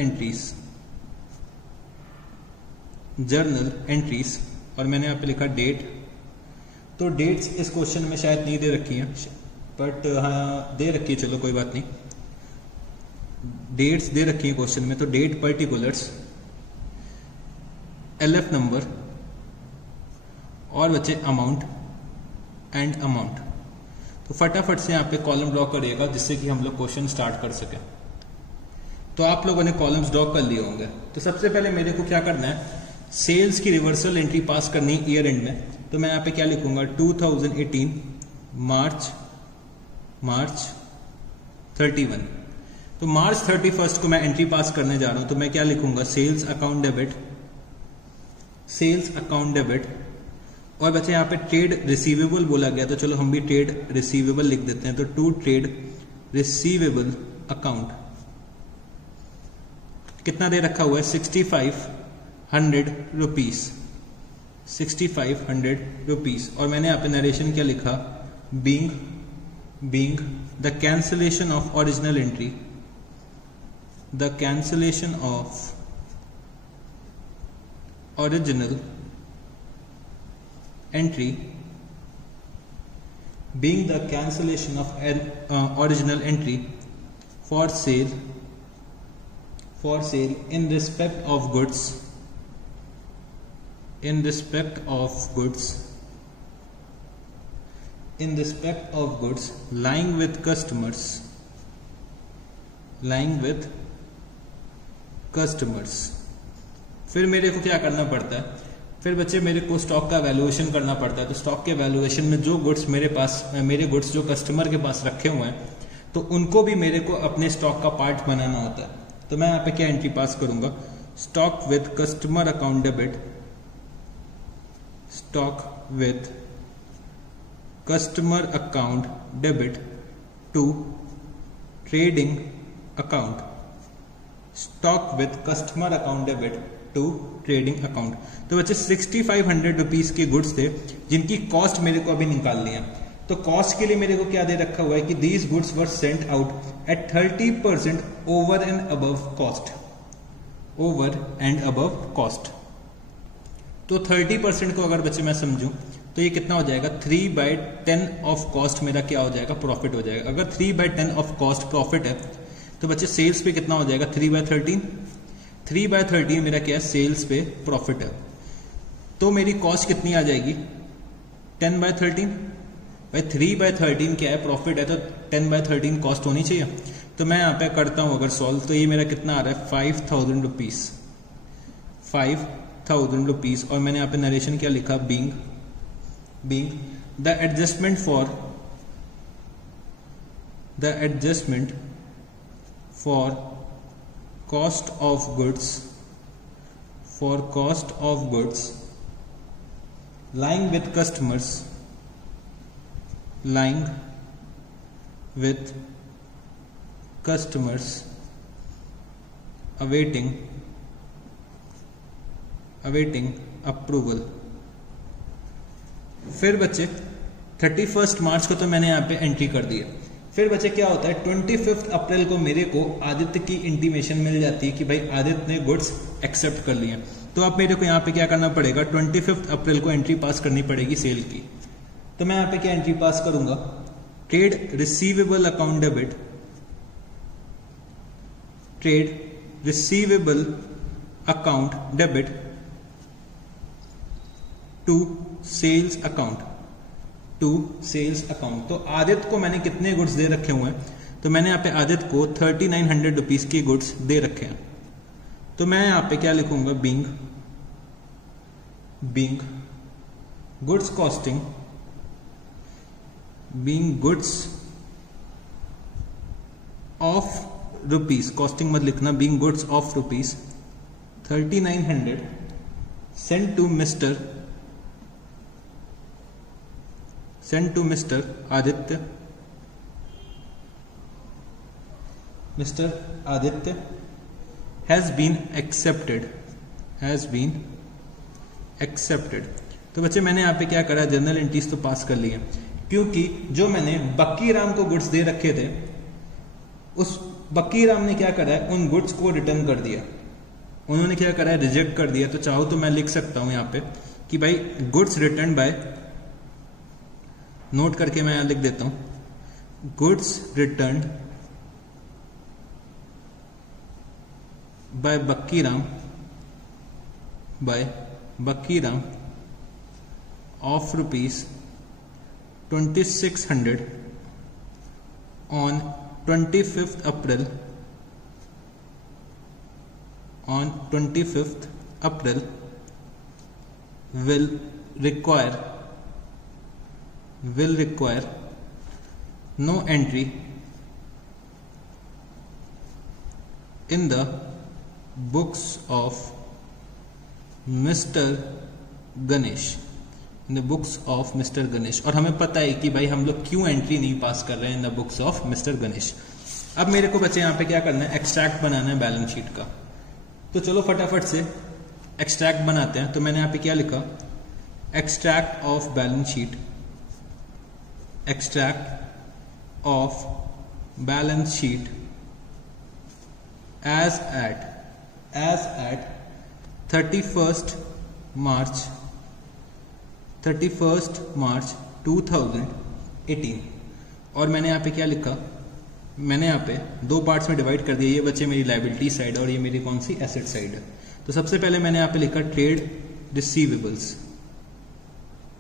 एंट्रीज, और मैंने यहाँ पे लिखा डेट। तो डेट्स इस क्वेश्चन में शायद नहीं दे रखी है बट हाँ दे रखी है, चलो कोई बात नहीं, डेट्स दे रखी है क्वेश्चन में। तो डेट पर्टिकुलर्स, LF नंबर और बच्चे अमाउंट एंड अमाउंट। तो फटाफट से यहाँ पे कॉलम ड्रॉ करिएगा जिससे कि हम लोग क्वेश्चन स्टार्ट कर सकें। तो आप लोगों ने कॉलम्स ड्रॉ कर लिए होंगे। तो सबसे पहले मेरे को क्या करना है, सेल्स की रिवर्सल एंट्री पास करनी ईयर एंड में। तो मैं यहाँ पे क्या लिखूंगा, 2018 मार्च 31। तो मार्च 31 को मैं एंट्री पास करने जा रहा हूं, तो मैं क्या लिखूंगा, सेल्स अकाउंट डेबिट। और बच्चे यहाँ पे ट्रेड रिसीवेबल बोला गया, तो चलो हम भी ट्रेड रिसीवेबल लिख देते हैं। तो टू ट्रेड रिसीवेबल अकाउंट कितना दे रखा हुआ है, 6500 रुपीज। और मैंने यहाँ पे नरेशन क्या लिखा, being the cancellation of original entry, the cancellation of original entry, being the cancellation of an original entry for sale in respect of goods lying with customers। फिर मेरे को क्या करना पड़ता है, फिर बच्चे मेरे को स्टॉक का वैल्यूएशन करना पड़ता है। तो स्टॉक के वैल्यूएशन में जो गुड्स मेरे गुड्स जो कस्टमर के पास रखे हुए हैं, तो उनको भी मेरे को अपने स्टॉक का पार्ट बनाना होता है। तो मैं यहाँ पे क्या एंट्री पास करूंगा, stock with customer account debit to trading account, stock with customer account debit to trading account. तो बच्चे 6500 रुपीज के गुड्स थे जिनकी कॉस्ट मेरे को अभी निकालनी है। तो कॉस्ट के लिए मेरे को क्या दे रखा हुआ है कि these goods were sent out at 30% over and above cost. तो 30% को अगर बच्चे मैं समझूं तो ये कितना हो जाएगा, 3/10 ऑफ कॉस्ट मेरा क्या हो जाएगा, प्रॉफिट हो जाएगा। अगर 3/10 ऑफ कॉस्ट प्रॉफिट है तो बच्चे सेल्स पे कितना हो जाएगा, 3/13 मेरा क्या है, सेल्स पे प्रॉफिट है। तो मेरी कॉस्ट कितनी आ जाएगी, 10/13। भाई 3/13 क्या है, प्रॉफिट है, तो 10/13 कॉस्ट होनी चाहिए। तो मैं यहाँ पे करता हूं अगर सॉल्व, तो ये मेरा कितना आ रहा है, 5000 रुपीज। और मैंने यहाँ पे नरेशन क्या लिखा, being the adjustment for cost of goods lying with customers awaiting approval। फिर बच्चे 31 मार्च को तो मैंने यहाँ पे एंट्री कर दी है। फिर बच्चे क्या होता है, 25 अप्रैल को मेरे को आदित्य की इंटीमेशन मिल जाती है कि भाई आदित्य ने गुड्स एक्सेप्ट कर लिए। तो अब मेरे को यहाँ पे क्या करना पड़ेगा, 25 अप्रैल को एंट्री पास करनी पड़ेगी सेल की। तो मैं यहाँ पे क्या एंट्री पास करूंगा, trade receivable account debit to sales account. तो आदित्य को मैंने कितने गुड्स दे रखे हुए हैं, तो मैंने यहाँ पे आदित्य को 3900 रुपीज के गुड्स दे रखे हैं। तो मैं यहाँ पे क्या लिखूंगा, being goods costing, being goods of rupees, costing मत लिखना, being goods of rupees 3900 sent to mister Aditya has been accepted। तो बच्चे मैंने यहाँ पे क्या करा, जर्नल एंट्रीज तो पास कर ली है, क्योंकि जो मैंने बक्की राम को गुड्स दे रखे थे, उस बक्की राम ने क्या करा है, उन गुड्स को रिटर्न कर दिया। उन्होंने क्या करा है, रिजेक्ट कर दिया। तो चाहो तो मैं लिख सकता हूं यहाँ पे कि भाई गुड्स रिटर्न बाय, नोट करके मैं यहां लिख देता हूं, गुड्स रिटर्न बाय बक्की Ram of rupees 2600 on 25th April will require no entry in the books of Mr. Ganesh, और हमें पता है कि भाई हम लोग क्यों एंट्री नहीं पास कर रहे हैं इन the books of mister Ganesh. अब मेरे को बच्चे यहाँ पे क्या करना है, एक्सट्रैक्ट बनाना है बैलेंस शीट का। तो चलो फटाफट से एक्सट्रैक्ट बनाते हैं। तो मैंने यहाँ पे क्या लिखा, extract of balance sheet, as at 31st March 2018। और मैंने यहाँ पे क्या लिखा, मैंने यहाँ पे दो पार्ट्स में डिवाइड कर दिया। ये बच्चे मेरी लायबिलिटी साइड और ये मेरी कौन सी एसेट साइड है। तो सबसे पहले मैंने यहाँ पे लिखा ट्रेड रिसीवेबल्स।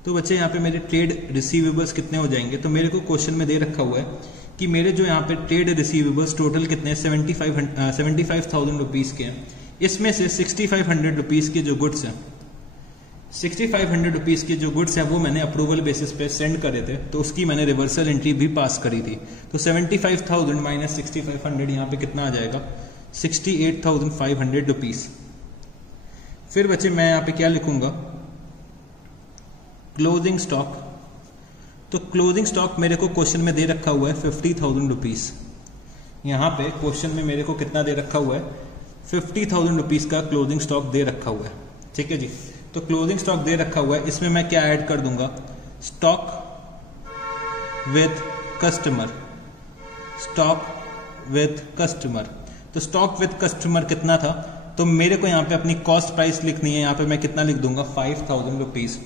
तो बच्चे यहाँ पे मेरे ट्रेड रिसीवेबल्स कितने हो जाएंगे, तो मेरे को क्वेश्चन में दे रखा हुआ है कि मेरे जो यहाँ पे ट्रेड रिसीवेबल्स टोटल कितने 75,000 रुपीज के हैं। इसमें से 6,500 रुपीज के जो गुड्स हैं, 6,500 रुपीज के जो गुड्स हैं वो मैंने अप्रूवल बेसिस पे सेंड करे थे, तो उसकी मैंने रिवर्सल एंट्री भी पास करी थी। तो 75,000 माइनस 6,500 यहाँ पे कितना आ जाएगा, 68,500 रुपीज। फिर बच्चे मैं यहाँ पे क्या लिखूंगा, क्लोजिंग स्टॉक। तो क्लोजिंग स्टॉक मेरे को क्वेश्चन में दे रखा हुआ है 50,000 रुपीज। यहाँ पे क्वेश्चन में मेरे को कितना दे रखा हुआ है, 50,000 रुपीज का क्लोजिंग स्टॉक दे रखा हुआ है। ठीक है जी, तो क्लोजिंग स्टॉक दे रखा हुआ है, इसमें मैं क्या ऐड कर दूंगा, स्टॉक विथ कस्टमर। तो स्टॉक विथ कस्टमर कितना था, तो मेरे को यहाँ पे अपनी कॉस्ट प्राइस लिखनी है। यहाँ पे मैं कितना लिख दूंगा, 5,000 रुपीज।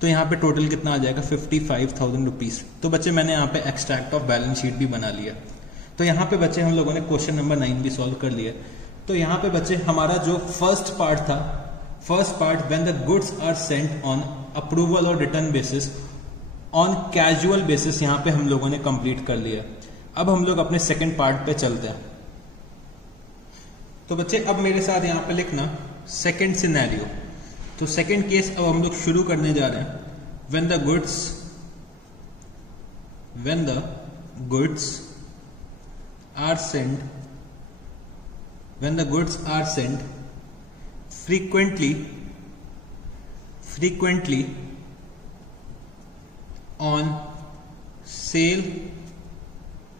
तो यहाँ पे टोटल कितना आ जाएगा, 55,000 रुपीज। तो बच्चे मैंने यहाँ पे एक्सट्रैक्ट ऑफ बैलेंस शीट भी बना लिया। तो यहाँ पे बच्चे हम लोगों ने क्वेश्चन नंबर 9 भी सॉल्व कर लिया। तो यहाँ पे बच्चे हमारा जो first part when the goods are sent on approval और return basis on casual basis, यहाँ पे हम लोगों ने कंप्लीट कर लिया। अब हम लोग अपने सेकेंड पार्ट पे चलते हैं। तो बच्चे अब मेरे साथ यहाँ पे लिखना सेकेंड सिनेरियो। तो सेकेंड केस अब हम लोग शुरू करने जा रहे हैं। when the goods are sent frequently on sale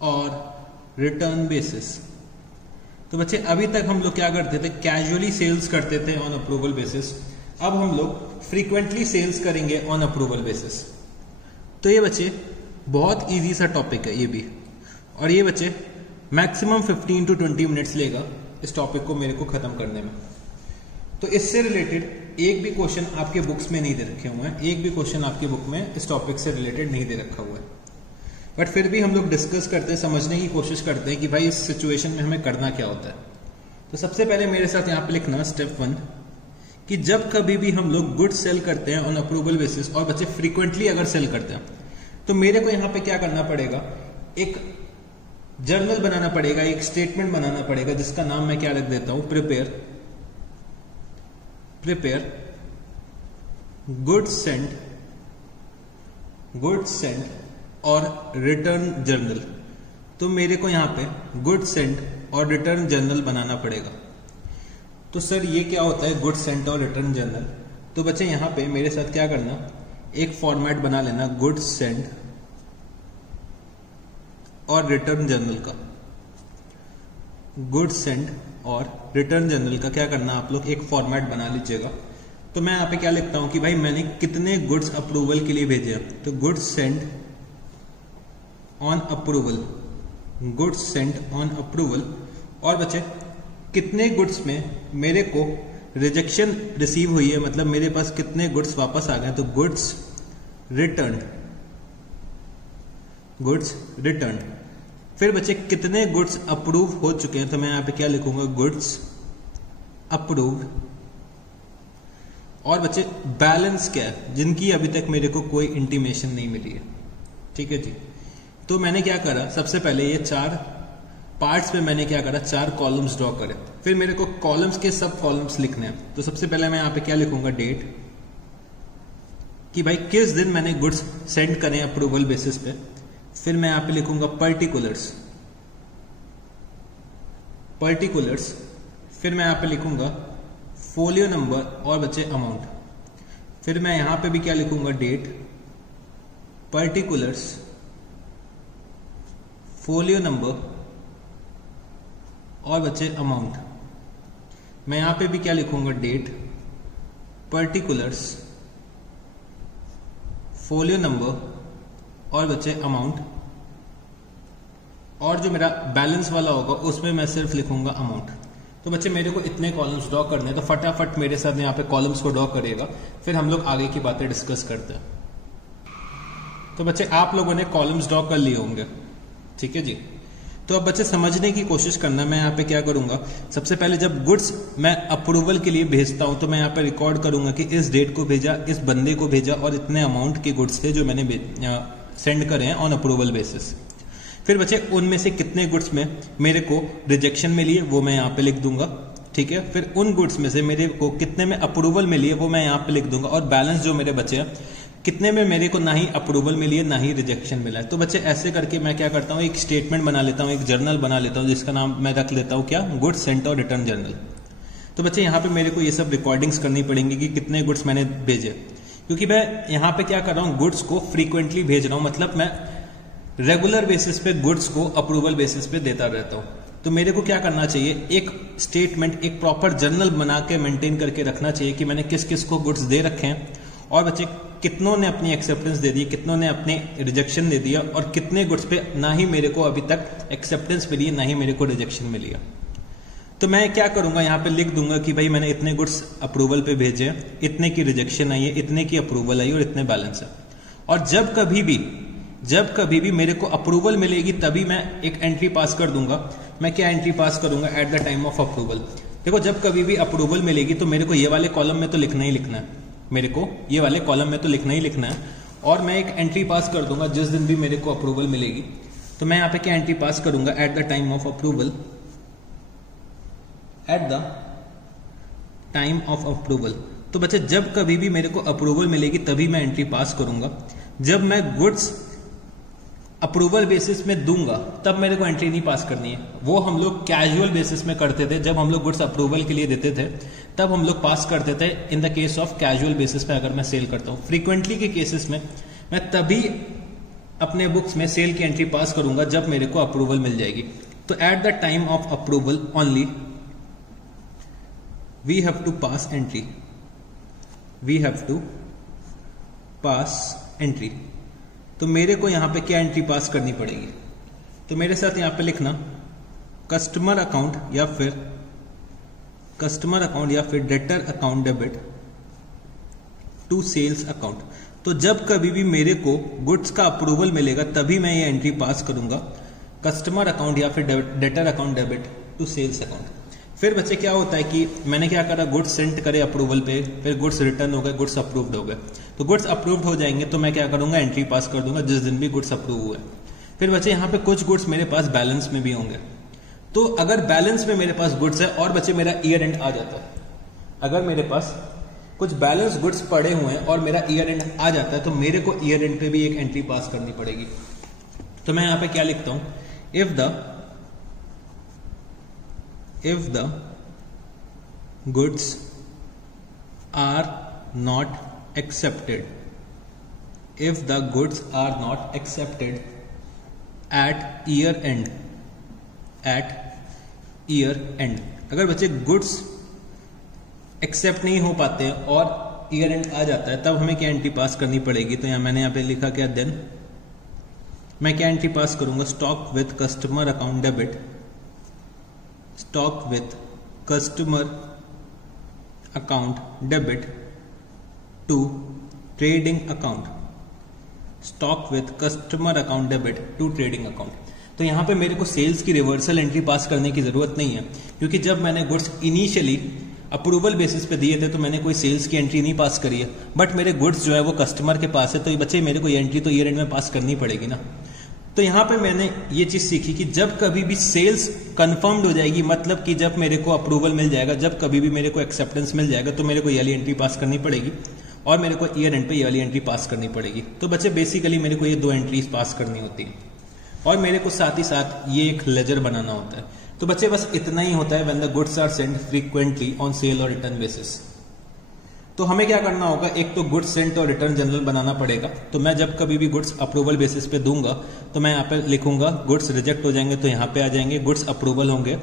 और रिटर्न बेसिस। तो बच्चे अभी तक हम लोग क्या करते थे, कैजुअली सेल्स करते थे ऑन अप्रूवल बेसिस। अब हम लोग फ्रीक्वेंटली सेल्स करेंगे ऑन अप्रूवल बेसिस। तो ये बच्चे बहुत इजी सा टॉपिक है ये भी, और ये बच्चे मैक्सिमम 15 to 20 मिनट्स लेगा इस टॉपिक को मेरे को खत्म करने में। तो इससे रिलेटेड एक भी क्वेश्चन आपके बुक्स में नहीं दे रखे हुए हैं, एक भी क्वेश्चन आपके बुक में इस टॉपिक से रिलेटेड नहीं दे रखा हुआ है, बट फिर भी हम लोग डिस्कस करते हैं, समझने की कोशिश करते हैं कि भाई इस सिचुएशन में हमें करना क्या होता है। तो सबसे पहले मेरे साथ यहाँ पे लिखना स्टेप 1 कि जब कभी भी हम लोग गुड्स सेल करते हैं ऑन अप्रूवल बेसिस और बच्चे फ्रीक्वेंटली अगर सेल करते हैं, तो मेरे को यहाँ पे क्या करना पड़ेगा, एक जर्नल बनाना पड़ेगा, एक स्टेटमेंट बनाना पड़ेगा, जिसका नाम मैं क्या रख देता हूं, प्रिपेयर गुड्स सेंड और रिटर्न जर्नल। तो मेरे को यहाँ पे गुड्स सेंड और रिटर्न जर्नल बनाना पड़ेगा। तो सर ये क्या होता है गुड्स सेंड और रिटर्न जर्नल? तो बच्चे यहाँ पे मेरे साथ क्या करना, एक फॉर्मेट बना लेना गुड्स सेंड और रिटर्न जर्नल का। गुड्स सेंड और रिटर्न जर्नल का क्या करना, आप लोग एक फॉर्मेट बना लीजिएगा। तो मैं यहाँ पे क्या लिखता हूं कि भाई मैंने कितने गुड्स अप्रूवल के लिए भेजे हैं। तो goods send on approval, goods send on approval, और बच्चे कितने गुड्स में मेरे को रिजेक्शन रिसीव हुई है, मतलब मेरे पास कितने गुड्स वापस आ गए। तो गुड्स रिटर्न। फिर बच्चे कितने गुड्स अप्रूव हो चुके हैं, तो मैं यहां पे क्या लिखूंगा, गुड्स अप्रूव्ड। और बच्चे बैलेंस क्या है, जिनकी अभी तक मेरे को कोई इंटीमेशन नहीं मिली है। ठीक है जी। तो मैंने क्या करा, सबसे पहले ये 4 पार्ट्स में मैंने क्या करा, 4 कॉलम्स ड्रॉ करे। फिर मेरे को कॉलम्स के सब कॉलम्स लिखने हैं। तो सबसे पहले मैं यहां पे क्या लिखूंगा, डेट, कि भाई किस दिन मैंने गुड्स सेंड करें अप्रूवल बेसिस पे। फिर मैं यहां पे लिखूंगा पर्टिकुलर्स, फिर मैं यहां पे लिखूंगा फोलियो नंबर और बचे अमाउंट। फिर मैं यहां पे भी क्या लिखूंगा, डेट, पर्टिकुलर्स, फोलियो नंबर और बचे अमाउंट। मैं यहां पे भी क्या लिखूंगा, डेट, पर्टिकुलर्स, फोलियो नंबर और बचे अमाउंट। और जो मेरा बैलेंस वाला होगा उसमें मैं सिर्फ लिखूंगा अमाउंट। तो बच्चे मेरे को इतने कॉलम्स ड्रॉ करने हैं, तो फटाफट मेरे साथ यहाँ पे कॉलम्स को ड्रॉ करिएगा, फिर हम लोग आगे की बातें डिस्कस करते हैं। तो बच्चे आप लोगों ने कॉलम्स ड्रॉ कर लिए होंगे, ठीक है जी। तो अब बच्चे समझने की कोशिश करना, मैं यहाँ पे क्या करूंगा, सबसे पहले जब गुड्स मैं अप्रूवल के लिए भेजता हूं तो मैं यहाँ पे रिकॉर्ड करूंगा कि इस डेट को भेजा, इस बंदे को भेजा और इतने अमाउंट के गुड्स थे जो मैंने सेंड करे हैं ऑन अप्रूवल बेसिस। फिर बच्चे उनमें से कितने गुड्स में मेरे को रिजेक्शन मिली है वो मैं यहाँ पे लिख दूंगा, ठीक है। फिर उन गुड्स में से मेरे को कितने में अप्रूवल मिली है वो मैं यहाँ पे लिख दूंगा, और बैलेंस जो मेरे बचे हैं कितने में मेरे को ना ही अप्रूवल मिली है ना ही रिजेक्शन मिला है। तो बच्चे ऐसे करके मैं क्या करता हूँ, एक स्टेटमेंट बना लेता हूँ, एक जर्नल बना लेता हूँ जिसका नाम मैं रख लेता हूँ क्या, गुड्स सेंट और रिटर्न जर्नल। तो बच्चे यहाँ पे मेरे को ये सब रिकॉर्डिंग्स करनी पड़ेंगी कि कितने गुड्स मैंने भेजे, क्योंकि मैं यहाँ पे क्या कर रहा हूँ, गुड्स को फ्रीक्वेंटली भेज रहा हूँ, मतलब मैं रेगुलर बेसिस पे गुड्स को अप्रूवल बेसिस पे देता रहता हूँ। तो मेरे को क्या करना चाहिए, एक स्टेटमेंट, एक प्रॉपर जर्नल बना के मेंटेन करके रखना चाहिए कि मैंने किस किस को गुड्स दे रखे हैं और बच्चे कितनों ने अपनी एक्सेप्टेंस दे दी, कितनों ने अपने रिजेक्शन दे दिया, और कितने गुड्स पे ना ही मेरे को अभी तक एक्सेप्टेंस मिली है ना ही मेरे को रिजेक्शन मिली है। तो मैं क्या करूंगा, यहाँ पे लिख दूंगा कि भाई मैंने इतने गुड्स अप्रूवल पे भेजे, इतने की रिजेक्शन आई है, इतने की अप्रूवल आई और इतने बैलेंस है। और जब कभी भी मेरे को अप्रूवल मिलेगी तभी मैं एक एंट्री पास कर दूंगा। मैं क्या एंट्री पास करूंगा, eight the time of approval. देखो जब कभी भी अप्रूवल मिलेगी तो मेरे को ये वाले कॉलम में तो लिखना ही लिखना है, मेरे को ये वाले कॉलम में तो लिखना ही लिखना है, और मैं एक एंट्री पास कर दूंगा जिस दिन भी मेरे को अप्रूवल मिलेगी। तो मैं यहाँ पे क्या एंट्री पास करूंगा, eight the time of approval, eight the time of approval. तो बच्चे जब कभी भी मेरे को अप्रूवल मिलेगी तभी मैं एंट्री पास करूंगा। जब मैं गुड्स अप्रूवल बेसिस में दूंगा तब मेरे को एंट्री नहीं पास करनी है। वो हम लोग कैजुअल बेसिस में करते थे, जब हम लोग गुड्स अप्रूवल के लिए देते थे तब हम लोग पास करते थे in the case of casual basis पे अगर मैं सेल करता हूं। फ्रीक्वेंटली के केसेस में मैं तभी अपने बुक्स में सेल की एंट्री पास करूंगा जब मेरे को अप्रूवल मिल जाएगी। तो at the time of approval only we have to pass entry, we have to pass entry. तो मेरे को यहां पे क्या एंट्री पास करनी पड़ेगी, तो मेरे साथ यहां पे लिखना कस्टमर अकाउंट या फिर debtor account debit to sales account. तो जब कभी भी मेरे को गुड्स का अप्रूवल मिलेगा तभी मैं ये एंट्री पास करूंगा, कस्टमर अकाउंट या फिर debtor account debit to sales account. फिर बच्चे क्या होता है कि मैंने क्या करा, गुड्स सेंड करे अप्रूवल पे, फिर गुड्स रिटर्न हो गए, गुड्स अप्रूव्ड हो गए। तो गुड्स अप्रूव्ड हो जाएंगे तो मैं क्या करूंगा, एंट्री पास कर दूंगा जिस दिन भी गुड्स अप्रूव हुए। फिर बच्चे यहाँ पे कुछ गुड्स मेरे पास बैलेंस में भी होंगे। तो अगर बैलेंस में मेरे पास गुड्स है और बच्चे मेरा ईयर एंड आ जाता है, अगर मेरे पास कुछ बैलेंस गुड्स पड़े हुए हैं और मेरा ईयर एंड आ जाता है तो मेरे को ईयर एंड पे भी एक एंट्री पास करनी पड़ेगी। तो मैं यहाँ पे क्या लिखता हूं, if the goods are not accepted, if the goods are not accepted at year end, अगर बच्चे गुड्स एक्सेप्ट नहीं हो पाते हैं और ईयर एंड आ जाता है तब हमें क्या एंट्री पास करनी पड़ेगी। तो मैंने यहाँ पे लिखा क्या, देन मैं क्या एंट्री पास करूंगा, stock with customer account debit, stock with customer account debit to trading account, stock with customer account debit to trading account. तो यहां पे मेरे को सेल्स की रिवर्सल एंट्री पास करने की जरूरत नहीं है, क्योंकि जब मैंने गुड्स इनिशियली अप्रूवल बेसिस पे दिए थे तो मैंने कोई सेल्स की एंट्री नहीं पास करी है, बट मेरे गुड्स जो है वो कस्टमर के पास है, तो ये बच्चे मेरे को ये एंट्री तो ईयर एंड में पास करनी पड़ेगी ना। तो यहां पे मैंने ये चीज सीखी कि जब कभी भी सेल्स कंफर्म्ड हो जाएगी, मतलब कि जब मेरे को अप्रूवल मिल जाएगा, जब कभी भी मेरे को एक्सेप्टेंस मिल जाएगा, तो मेरे को ये वाली एंट्री पास करनी पड़ेगी और मेरे को ईयर एंड पे ये वाली एंट्री पास करनी पड़ेगी। तो बच्चे बेसिकली मेरे को ये 2 एंट्रीज पास करनी होती है और मेरे को साथ ही साथ ये एक लेजर बनाना होता है। तो बच्चे बस इतना ही होता है when the goods are sent frequently on sale और रिटर्न बेसिस। तो हमें क्या करना होगा, एक तो गुड्स सेंट और रिटर्न जनरल बनाना पड़ेगा। तो मैं जब कभी भी गुड्स अप्रूवल बेसिस पे दूंगा तो मैं यहाँ पे लिखूंगा गुड्स रिजेक्ट हो जाएंगे तो यहाँ पे आ जाएंगे, गुड्स अप्रूवल होंगे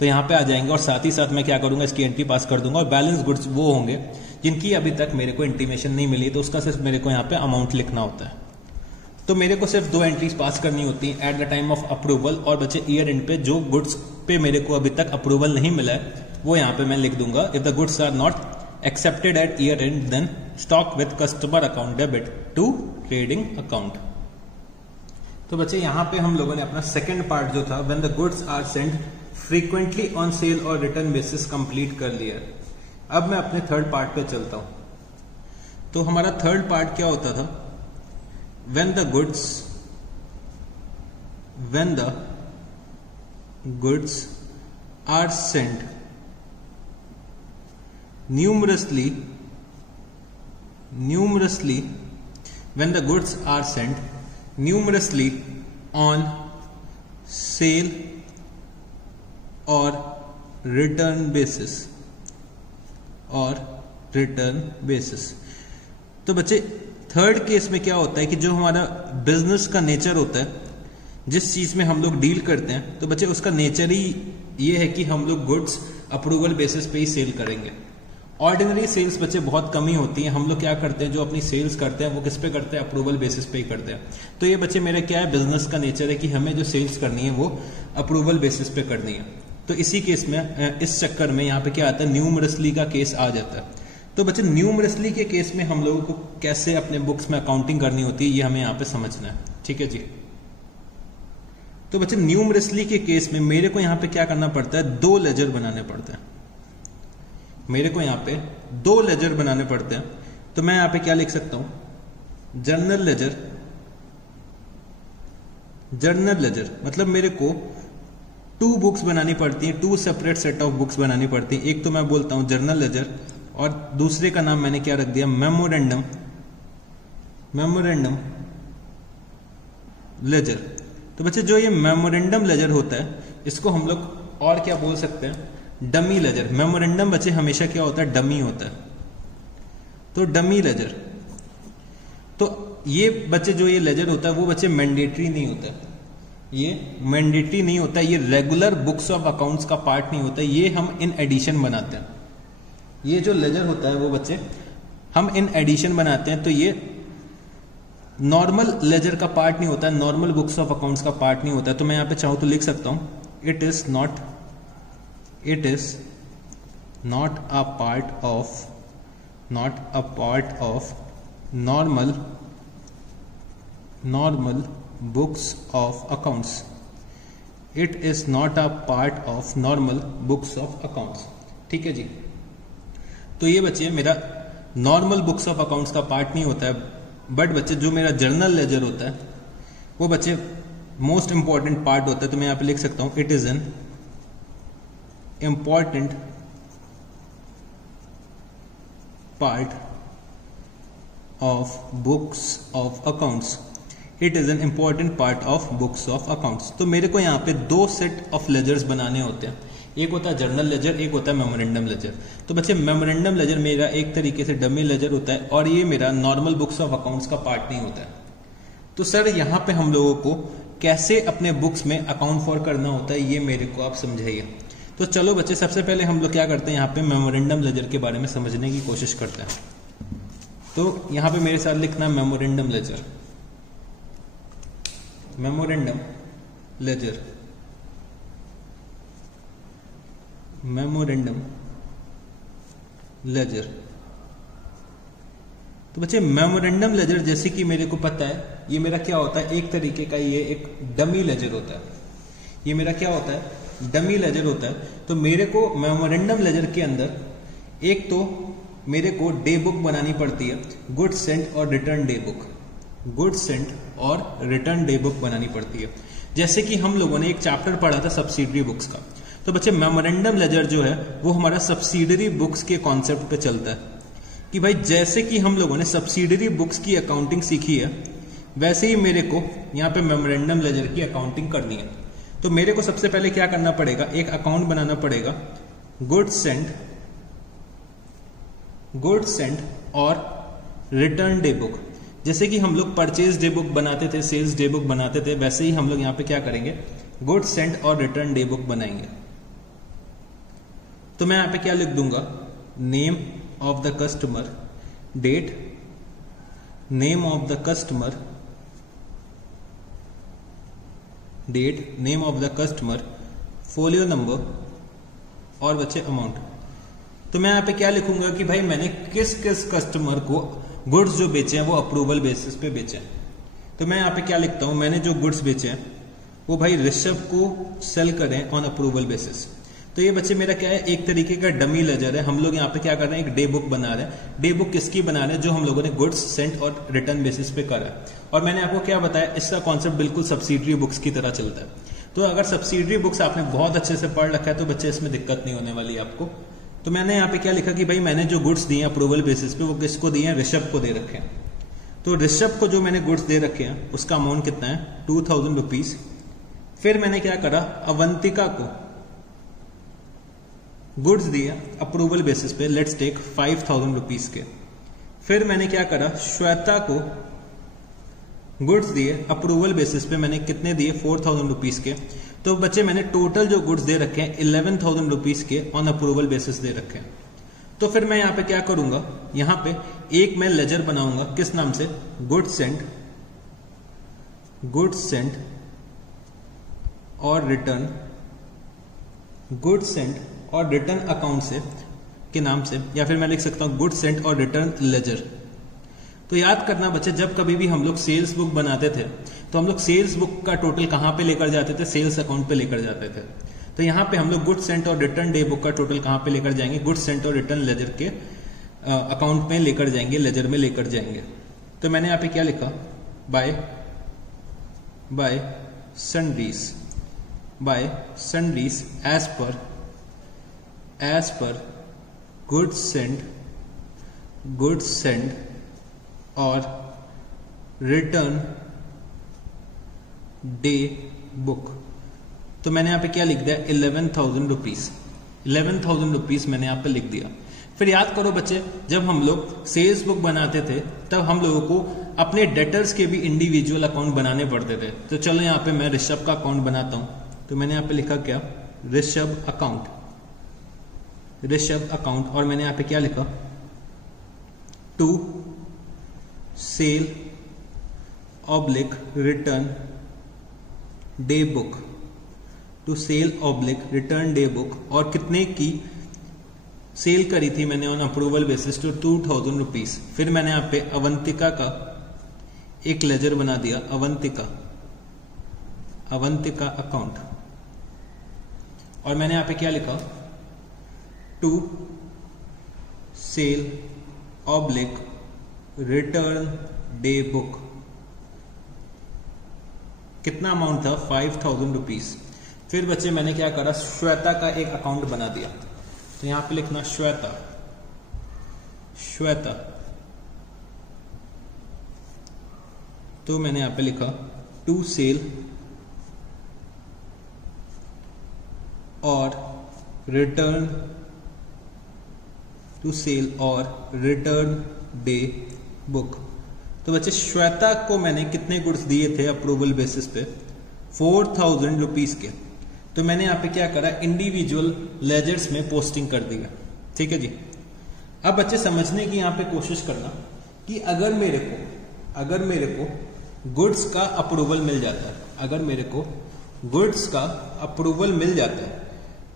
तो यहाँ पे आ जाएंगे, और साथ ही साथ मैं क्या करूंगा, इसकी एंट्री पास कर दूंगा। और बैलेंस गुड्स वो होंगे जिनकी अभी तक मेरे को इंटीमेशन नहीं मिली, तो उसका सिर्फ मेरे को यहाँ पे अमाउंट लिखना होता है। तो मेरे को सिर्फ 2 एंट्रीज पास करनी होती हैं eight the time of approval, और बच्चे ईयर एंड पे जो गुड्स पे मेरे को अभी तक अप्रूवल नहीं मिला है वो यहाँ पे मैं लिख दूंगा। If the goods are not accepted at year end then stock with customer account debit to trading account. तो बच्चे यहाँ पे हम लोगों ने अपना सेकेंड पार्ट जो था when the goods are sent frequently on sale और रिटर्न बेसिस कंप्लीट कर लिया। अब मैं अपने थर्ड पार्ट पे चलता हूं। तो हमारा थर्ड पार्ट क्या होता था, when the goods are sent numerously when the goods are sent numerously on sale or return basis तो बच्चे थर्ड केस में क्या होता है कि जो हमारा बिजनेस का नेचर होता है, जिस चीज में हम लोग डील करते हैं, तो बच्चे उसका नेचर ही ये है कि हम लोग गुड्स अप्रूवल बेसिस पे ही सेल करेंगे। ऑर्डिनरी सेल्स बच्चे बहुत कम ही होती हैं। हम लोग क्या करते हैं, जो अपनी सेल्स करते हैं वो किस पे करते हैं, अप्रूवल बेसिस पे ही करते हैं। तो ये बच्चे मेरा क्या है, बिजनेस का नेचर है कि हमें जो सेल्स करनी है वो अप्रूवल बेसिस पे करनी है। तो इसी केस में, इस चक्कर में यहाँ पे क्या आता है, न्यूमरसली का केस आ जाता है। तो बच्चे न्यूमरसली के केस में हम लोगों को कैसे अपने बुक्स में अकाउंटिंग करनी होती है ये हमें यहाँ पे समझना है, ठीक है जी। तो बच्चे न्यूमरसली के केस में मेरे को यहाँ पे क्या करना पड़ता है, 2 लेजर बनाने पड़ते हैं। मेरे को यहाँ पे 2 लेजर बनाने पड़ते हैं। तो मैं यहाँ पे क्या लिख सकता हूं, जर्नल लेजर मतलब मेरे को 2 बुक्स बनानी पड़ती हैं, 2 सेपरेट सेट ऑफ बुक्स बनानी पड़ती हैं। एक तो मैं बोलता हूं जर्नल लेजर और दूसरे का नाम मैंने क्या रख दिया, मेमोरेंडम लेजर। तो बच्चे जो ये मेमोरेंडम लेजर होता है इसको हम लोग और क्या बोल सकते हैं, डमी लेजर। मेमोरेंडम बच्चे हमेशा क्या होता है, डमी होता है। तो डमी लेजर, तो ये बच्चे जो ये लेजर होता है वो बच्चे मैंडेटरी नहीं होता है, ये मैंडेटरी नहीं होता है, ये रेगुलर बुक्स ऑफ अकाउंट्स का पार्ट नहीं होता है, ये हम इन एडिशन बनाते हैं। ये जो लेजर होता है वो बच्चे हम इन एडिशन बनाते हैं। तो ये नॉर्मल लेजर का पार्ट नहीं होता है, नॉर्मल बुक्स ऑफ अकाउंट्स का पार्ट नहीं होता है। तो मैं यहां पे चाहूं तो लिख सकता हूं, it is not a part of normal books of accounts. It is not a part of normal books of accounts, ठीक है जी। तो ये बच्चे मेरा नॉर्मल बुक्स ऑफ अकाउंट्स का पार्ट नहीं होता है, बट बच्चे जो मेरा जर्नल लेजर होता है वो बच्चे मोस्ट इंपॉर्टेंट पार्ट होता है। तो मैं यहां पे लिख सकता हूं, it is an important part of books of accounts. It is an important part of books of accounts. तो मेरे को यहाँ पे 2 सेट ऑफ लेजर्स बनाने होते हैं, एक होता है जर्नल लेजर, एक होता है मेमोरेंडम लेजर। तो बच्चे मेमोरेंडम लेजर मेरा एक तरीके से डमी लेजर होता है और ये मेरा नॉर्मल बुक्स ऑफ अकाउंट्स का पार्ट नहीं होता है। तो सर यहाँ पे हम लोगों को कैसे अपने बुक्स में अकाउंट फॉर करना होता है ये मेरे को आप समझाइए। तो चलो बच्चे सबसे पहले हम लोग क्या करते हैं, यहाँ पे मेमोरेंडम लेजर के बारे में समझने की कोशिश करते हैं। तो यहाँ पे मेरे साथ लिखना memorandum ledger, memorandum ledger, memorandum ledger. तो बच्चे मेमोरेंडम लेजर जैसे कि मेरे को पता है ये मेरा क्या होता है, एक तरीके का ये एक डमी लेजर होता है। ये मेरा क्या होता है, डमी लेजर होता है। तो मेरे को मेमोरेंडम लेजर के अंदर एक तो मेरे को डे बुक बनानी पड़ती है, गुड्स सेंट और return day book. Goods sent और रिटर्न डे बुक बनानी पड़ती है। जैसे कि हम लोगों ने एक चैप्टर पढ़ा था सब्सिडरी बुक्स का, तो बच्चे मेमोरेंडम लेजर जो है वो हमारा सब्सिडरी बुक्स के कॉन्सेप्ट पे चलता है कि भाई जैसे कि हम लोगों ने सब्सिडरी बुक्स की अकाउंटिंग सीखी है वैसे ही मेरे को यहाँ पे मेमोरेंडम लेजर की अकाउंटिंग करनी है। तो मेरे को सबसे पहले क्या करना पड़ेगा, एक अकाउंट बनाना पड़ेगा गुड्स सेंट और रिटर्न डे बुक। जैसे कि हम लोग परचेज डे बुक बनाते थे, सेल्स डे बुक बनाते थे, वैसे ही हम लोग यहाँ पे क्या करेंगे, गुड्स सेंट और रिटर्न डे बुक बनाएंगे। तो मैं यहाँ पे क्या लिख दूंगा, name of the customer, date, name of the customer, date, name of the customer, folio number और बच्चे अमाउंट। तो मैं यहाँ पे क्या लिखूंगा कि भाई मैंने किस किस कस्टमर को गुड्स जो बेचे हैं वो अप्रूवल बेसिस पे बेचे हैं। तो मैं यहाँ पे क्या लिखता हूं, मैंने जो गुड्स बेचे हैं वो भाई ऋषभ को सेल करें ऑन अप्रूवल बेसिस। तो ये बच्चे मेरा क्या है, एक तरीके का डमी लेजर है। हम लोग यहाँ पे क्या कर रहे हैं, एक डे बुक बना रहे हैं। डे बुक किसकी बना रहे हैं, जो हम लोगों ने गुड्स सेंट और रिटर्न बेसिस पे करा है। और मैंने आपको क्या बताया, इसका कॉन्सेप्ट बिल्कुल सब्सिडरी बुक्स की तरह चलता है। तो अगर सब्सिडरी बुक्स आपने बहुत अच्छे से पढ़ रखा है तो बच्चे इसमें दिक्कत नहीं होने वाली आपको। तो मैंने यहाँ पे क्या लिखा कि भाई मैंने जो गुड्स दिए अप्रूवल बेसिस पे वो किसको दिए हैं, ऋषभ को दे रखे हैं। तो ऋषभ को जो मैंने गुड्स दे रखे हैं उसका अमाउंट कितना है, 2000 रुपीज। फिर मैंने क्या करा, अवंतिका को गुड्स दिए अप्रूवल बेसिस पे, लेट्स टेक 5000 रुपीज के। फिर मैंने क्या करा, श्वेता को गुड्स दिए अप्रूवल बेसिस पे, मैंने कितने दिए, 4000 रुपीज के। तो बच्चे मैंने टोटल जो गुड्स दे रखे हैं 11000 रुपीज के ऑन अप्रूवल बेसिस दे रखे हैं। तो फिर मैं यहां पे क्या करूंगा, यहां पे एक मैं लेजर बनाऊंगा, किस नाम से, गुड्स सेंट और रिटर्न, गुड्स सेंट और रिटर्न अकाउंट से के नाम से, या फिर मैं लिख सकता हूं गुड्स सेंट और रिटर्न लेजर। तो याद करना बच्चे, जब कभी भी हम लोग सेल्स बुक बनाते थे तो हम लोग सेल्स बुक का टोटल कहां पे लेकर जाते थे, सेल्स अकाउंट पे लेकर जाते थे। तो यहां पे हम लोग गुड्स सेंट और रिटर्न डे बुक का टोटल कहां पे लेकर जाएंगे, गुड्स सेंट और रिटर्न लेजर के अकाउंट में लेकर जाएंगे, लेजर में लेकर जाएंगे। तो मैंने यहां पे क्या लिखा, by sundries as per goods sent और रिटर्न डे बुक। तो मैंने यहां पे क्या लिख दिया, 11000 रुपीज। 11000 रुपीज मैंने यहां पे लिख दिया। फिर याद करो बच्चे, जब हम लोग सेल्स बुक बनाते थे तब हम लोगों को अपने डेटर्स के भी इंडिविजुअल अकाउंट बनाने पड़ते थे। तो चलो यहां पे मैं ऋषभ का अकाउंट बनाता हूं। तो मैंने यहां पे लिखा क्या, ऋषभ अकाउंट, और मैंने यहां पे क्या लिखा, to sale oblique return day book, to sale oblique return day book. और कितने की सेल करी थी मैंने on approval basis, to 2000 rupees. फिर मैंने यहां पे अवंतिका का एक लेजर बना दिया, अवंतिका अकाउंट। और मैंने यहां पे क्या लिखा, to sale oblique return day book. कितना अमाउंट था, 5000 रुपीज। फिर बच्चे मैंने क्या करा, श्वेता का एक अकाउंट बना दिया। तो यहां पे लिखना श्वेता। तो मैंने यहां पे लिखा टू सेल और रिटर्न डे बुक। तो बच्चे श्वेता को मैंने कितने गुड्स दिए थे अप्रूवल बेसिस पे, 4000 रुपीज के। तो मैंने यहां पे क्या करा, इंडिविजुअल लेजर्स में पोस्टिंग कर दिया। ठीक है जी। अब बच्चे समझने की यहां पे कोशिश करना कि अगर मेरे को गुड्स का अप्रूवल मिल जाता है, अगर मेरे को गुड्स का अप्रूवल मिल जाता है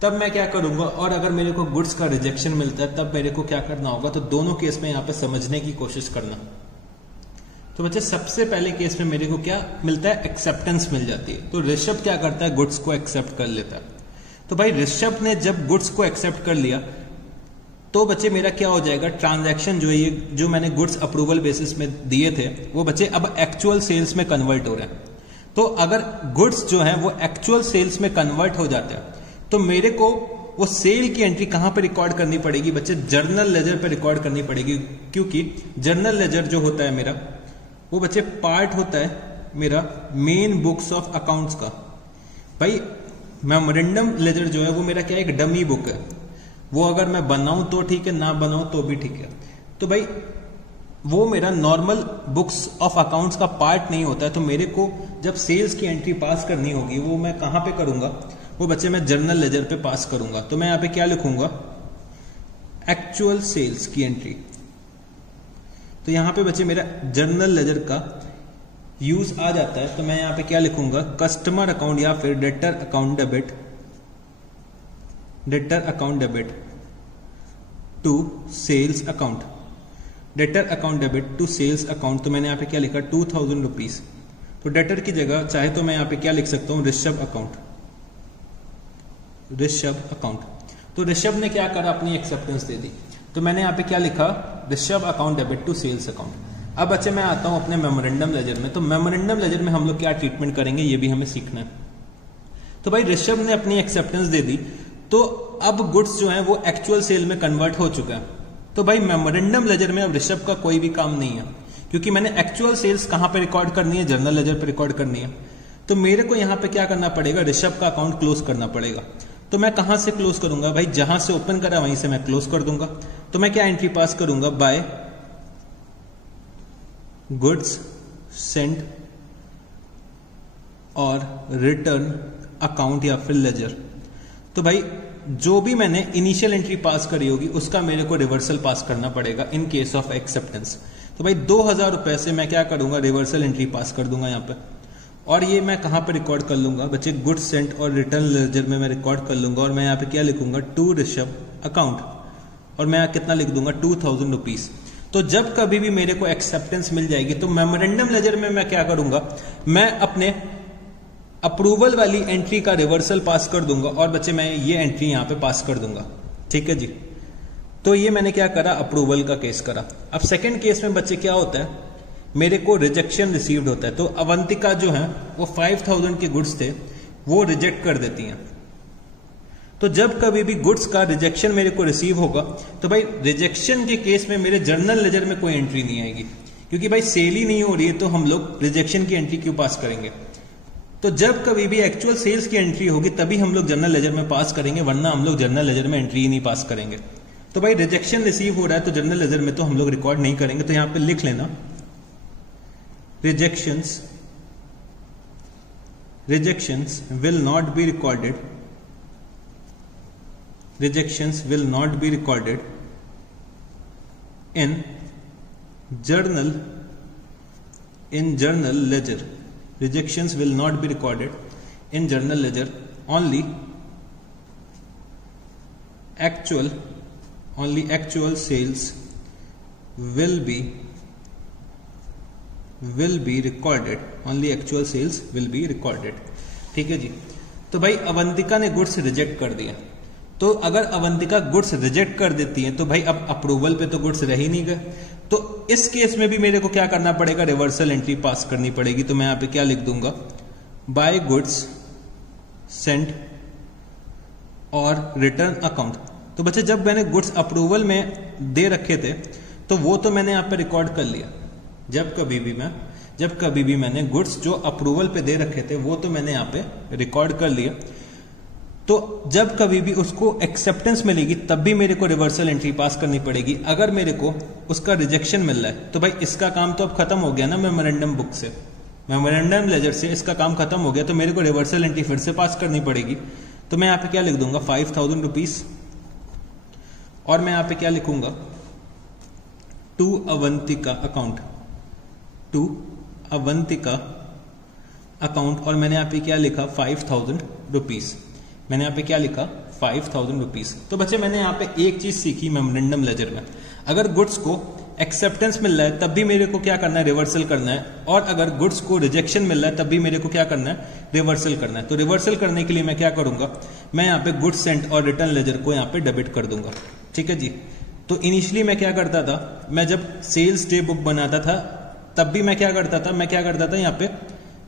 तब मैं क्या करूंगा, और अगर मेरे को गुड्स का रिजेक्शन मिलता है तब मेरे को क्या करना होगा। तो दोनों केस में यहां पे समझने की कोशिश करना। तो बच्चे सबसे पहले केस में मेरे को क्या मिलता है, एक्सेप्टेंस मिल जाती है। तो ऋषभ क्या करता है, गुड्स को एक्सेप्ट कर लेता है। तो भाई ऋषभ ने जब गुड्स को एक्सेप्ट कर लिया तो बच्चे मेरा क्या हो जाएगा, ट्रांजैक्शन जो है ये जो मैंने गुड्स अप्रूवल बेसिस में दिए थे वो बच्चे अब एक्चुअल सेल्स में कन्वर्ट हो रहे हैं। तो अगर गुड्स जो है वो एक्चुअल सेल्स में कन्वर्ट हो जाते हैं तो मेरे को वो सेल की एंट्री कहां पे रिकॉर्ड करनी पड़ेगी बच्चे, जर्नल लेजर पे रिकॉर्ड करनी पड़ेगी, क्योंकि जर्नल लेजर जो होता है मेरा वो बच्चे पार्ट होता है मेरा मेन बुक्स ऑफ अकाउंट्स का। भाई मेमोरेंडम लेजर जो है वो मेरा क्या एक डमी बुक है, वो अगर मैं बनाऊं तो ठीक है, ना बनाऊं तो भी ठीक है। तो भाई वो मेरा नॉर्मल बुक्स ऑफ अकाउंट्स का पार्ट नहीं होता है। तो मेरे को जब सेल्स की एंट्री पास करनी होगी वो मैं कहां पे करूंगा, वो बच्चे मैं जर्नल लेजर पे पास करूंगा। तो मैं यहां पे क्या लिखूंगा, एक्चुअल सेल्स की एंट्री। तो यहां पे बच्चे मेरा जर्नल लेजर का यूज आ जाता है। तो मैं यहां पे क्या लिखूंगा, कस्टमर अकाउंट या फिर debtor account debit, debtor account debit to sales account, debtor account debit to sales account. तो मैंने यहां पे क्या लिखा, 2000 रुपीज। तो डेटर की जगह चाहे तो मैं यहां पे क्या लिख सकता हूं, ऋषभ अकाउंट, ऋषभ अकाउंट। तो ऋषभ ने क्या करा, अपनी एक्सेप्टेंस दे दी। तो मैंने यहां पे क्या लिखा, Rishabh account debit to sales account. अब बच्चे मैं आता हूं अपने मेमोरेंडम लेजर में। तो मेमोरेंडम लेजर में हम लोग क्या ट्रीटमेंट करेंगे ये भी हमें सीखना है। तो भाई ऋषभ ने अपनी एक्सेप्टेंस दे दी, तो अब गुड्स जो है वो एक्चुअल सेल में कन्वर्ट हो चुका है। तो भाई मेमोरेंडम लेजर में अब ऋषभ का कोई भी काम नहीं है, क्योंकि मैंने एक्चुअल सेल्स कहां पे रिकॉर्ड करनी है, जर्नल लेजर पे रिकॉर्ड करनी है। तो मेरे को यहां पे क्या करना पड़ेगा, ऋषभ का अकाउंट क्लोज करना पड़ेगा। तो मैं कहां से क्लोज करूंगा भाई, जहां से ओपन करा वहीं से मैं क्लोज कर दूंगा। तो मैं क्या एंट्री पास करूंगा, बाय गुड्स सेंट और रिटर्न अकाउंट या फिर लेजर। तो भाई जो भी मैंने इनिशियल एंट्री पास करी होगी उसका मेरे को रिवर्सल पास करना पड़ेगा इन केस ऑफ एक्सेप्टेंस। तो भाई 2000 रुपए से मैं क्या करूंगा, रिवर्सल एंट्री पास कर दूंगा यहाँ पे। और ये मैं कहां पे रिकॉर्ड कर लूंगा बच्चे, गुड्स सेंट और रिटर्न लेजर में मैं रिकॉर्ड कर लूंगा। और मैं यहाँ पे क्या लिखूंगा, टू ऋषभ अकाउंट, और मैं कितना लिख दूंगा, 2000 रुपीज। तो जब कभी भी मेरे को एक्सेप्टेंस मिल जाएगी तो मेमोरेंडम लेजर में मैं क्या करूंगा, मैं अपने अप्रूवल वाली एंट्री का रिवर्सल पास कर दूंगा और बच्चे मैं ये एंट्री यहां पे पास कर दूंगा। ठीक है जी। तो ये मैंने क्या करा, अप्रूवल का केस करा। अब सेकंड केस में बच्चे क्या होता है, मेरे को रिजेक्शन रिसीव्ड होता है। तो अवंतिका जो है वो 5000 के गुड्स थे वो रिजेक्ट कर देती हैं। तो जब कभी भी गुड्स का रिजेक्शन मेरे को रिसीव होगा तो भाई रिजेक्शन के केस में मेरे जर्नल लेजर में कोई एंट्री नहीं आएगी, क्योंकि भाई सेल ही नहीं हो रही है तो हम लोग रिजेक्शन की एंट्री क्यों पास करेंगे। तो जब कभी भी एक्चुअल सेल्स की एंट्री होगी तभी हम लोग जर्नल लेजर में पास करेंगे, वरना हम लोग जर्नल लेजर में एंट्री ही नहीं पास करेंगे। तो भाई रिजेक्शन रिसीव हो रहा है तो जर्नल लेजर में तो हम लोग रिकॉर्ड नहीं करेंगे। तो यहां पे लिख लेना, rejections will not be recorded, rejections will not be recorded in journal ledger. Rejections will not be recorded in journal ledger. Only actual sales will be recorded. Only actual sales will be recorded. ठीक है जी। तो भाई अवंतिका ने गुड्स रिजेक्ट कर दिया। तो अगर अवंतिका गुड्स रिजेक्ट कर देती है तो भाई अब अप्रूवल पे तो गुड्स रह ही नहीं गए। तो इस केस में भी मेरे को क्या करना पड़ेगा, रिवर्सल एंट्री पास करनी पड़ेगी। तो मैं यहां पे क्या लिख दूंगा, बाय गुड्स सेंट और रिटर्न अकाउंट। तो बच्चे जब मैंने गुड्स अप्रूवल में दे रखे थे तो वो तो मैंने यहां पे रिकॉर्ड कर लिया। जब कभी भी मैंने गुड्स जो अप्रूवल पे दे रखे थे वो तो मैंने यहां पे रिकॉर्ड कर लिया। तो जब कभी भी उसको एक्सेप्टेंस मिलेगी तब भी मेरे को रिवर्सल एंट्री पास करनी पड़ेगी। अगर मेरे को उसका रिजेक्शन मिल रहा है तो भाई इसका काम तो अब खत्म हो गया ना, मेमोरेंडम बुक से, मेमोरेंडम लेजर से इसका काम खत्म हो गया। तो मेरे को रिवर्सल एंट्री फिर से पास करनी पड़ेगी। तो मैं यहां पे क्या लिख दूंगा, 5000 रुपीज, और मैं यहां पे क्या लिखूंगा, to Avantika account, to Avantika account. और मैंने यहां पे क्या लिखा, 5000 रुपीज। मैंने यहां पे क्या लिखा, 5000 रुपीज। तो बच्चे मैंने यहां पे एक चीज सीखी मेमोरेंडम लेजर में, अगर गुड्स को एक्सेप्टेंस मिल रहा है तब भी मेरे को क्या करना है, रिवर्सल करना है। और अगर गुड्स को रिजेक्शन मिल रहा है तब भी मेरे को क्या करना है, रिवर्सल करना है। तो रिवर्सल करने के लिए मैं क्या करूंगा, मैं यहां पे गुड्स सेंट और रिटर्न लेजर को यहां पे डेबिट कर दूंगा। ठीक है जी। तो इनिशियली मैं क्या करता था, मैं जब सेल्स डे बुक बनाता था तब भी मैं क्या करता था, यहाँ पे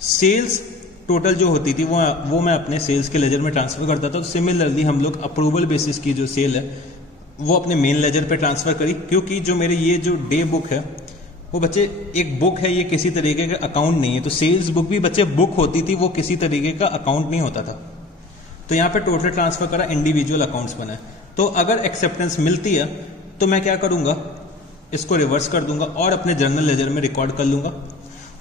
सेल्स टोटल जो होती थी वो मैं अपने सेल्स के लेजर में ट्रांसफर करता था। तो सिमिलरली हम लोग अप्रूवल बेसिस की जो सेल है वो अपने मेन लेजर पे ट्रांसफर करी, क्योंकि जो मेरे ये जो डे बुक है वो बच्चे एक बुक है, ये किसी तरीके का अकाउंट नहीं है। तो सेल्स बुक भी बच्चे बुक होती थी, वो किसी तरीके का अकाउंट नहीं होता था। तो यहाँ पे टोटल ट्रांसफर करा, इंडिविजुअल अकाउंट्स बनाए। तो अगर एक्सेप्टेंस मिलती है तो मैं क्या करूंगा, इसको रिवर्स कर दूंगा और अपने जर्नल लेजर में रिकॉर्ड कर लूंगा।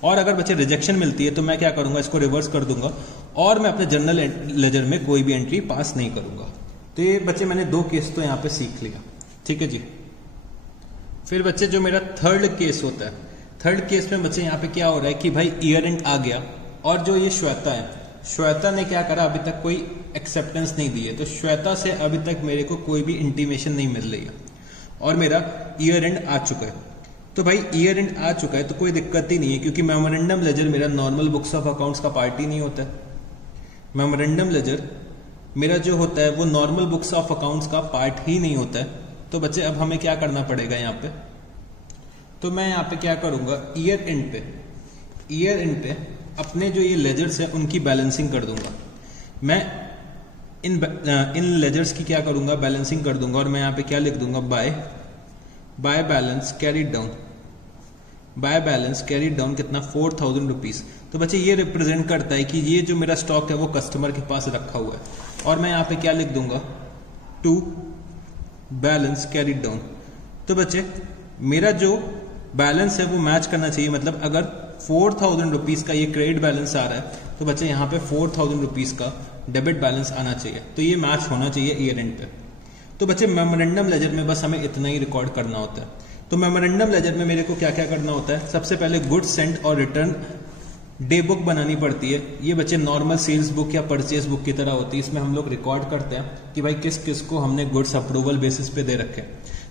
और अगर बच्चे रिजेक्शन मिलती है तो मैं क्या करूंगा, इसको रिवर्स कर दूंगा और मैं अपने जर्नल लेजर में कोई भी एंट्री पास नहीं करूंगा। तो ये बच्चे मैंने 2 केस तो यहाँ पे सीख लिया, ठीक है जी। फिर बच्चे जो मेरा थर्ड केस होता है, थर्ड केस में बच्चे यहाँ पे क्या हो रहा है कि भाई ईयर एंड आ गया और जो ये श्वेता है, श्वेता ने क्या करा, अभी तक कोई एक्सेप्टेंस नहीं दी है। तो श्वेता से अभी तक मेरे को कोई भी इंटीमेशन नहीं मिल रही है और मेरा ईयर एंड आ चुका है। तो भाई ईयर एंड आ चुका है तो कोई दिक्कत ही नहीं है, क्योंकि मेमोरेंडम लेजर मेरा नॉर्मल बुक्स ऑफ अकाउंट्स का पार्ट ही नहीं होता है। मेमोरेंडम लेजर मेरा जो होता है वो नॉर्मल बुक्स ऑफ अकाउंट्स का पार्ट ही नहीं होता है। तो बच्चे अब हमें क्या करना पड़ेगा यहाँ पे, तो मैं यहाँ पे क्या करूंगा, ईयर एंड पे अपने जो ये लेजर्स है उनकी बैलेंसिंग कर दूंगा। मैं इन लेजर्स की क्या करूंगा, बैलेंसिंग कर दूंगा। और मैं यहाँ पे क्या लिख दूंगा, by balance carried down, by balance carried down कितना, 4000 रुपीज। तो बच्चे ये रिप्रेजेंट करता है कि ये जो मेरा स्टॉक है वो कस्टमर के पास रखा हुआ है। और मैं यहाँ पे क्या लिख दूंगा, टू बैलेंस कैरीड डाउन। तो बच्चे मेरा जो बैलेंस है वो मैच करना चाहिए, मतलब अगर 4000 रुपीज का ये क्रेडिट बैलेंस आ रहा है तो बच्चे यहाँ पे 4000 रुपीज का डेबिट बैलेंस आना चाहिए। तो ये मैच होना चाहिए ईयर एंड पे। तो बच्चे मेमोरेंडम लेजर में बस हमें इतना ही रिकॉर्ड करना होता है। तो मेमोरेंडम लेजर में मेरे को क्या क्या करना होता है, सबसे पहले गुड्स सेंट और रिटर्न डे बुक बनानी पड़ती है। ये बच्चे नॉर्मल सेल्स बुक या परचेज बुक की तरह होती है। इसमें हम लोग रिकॉर्ड करते हैं कि भाई किस किस को हमने गुड्स अप्रूवल बेसिस पे दे रखे।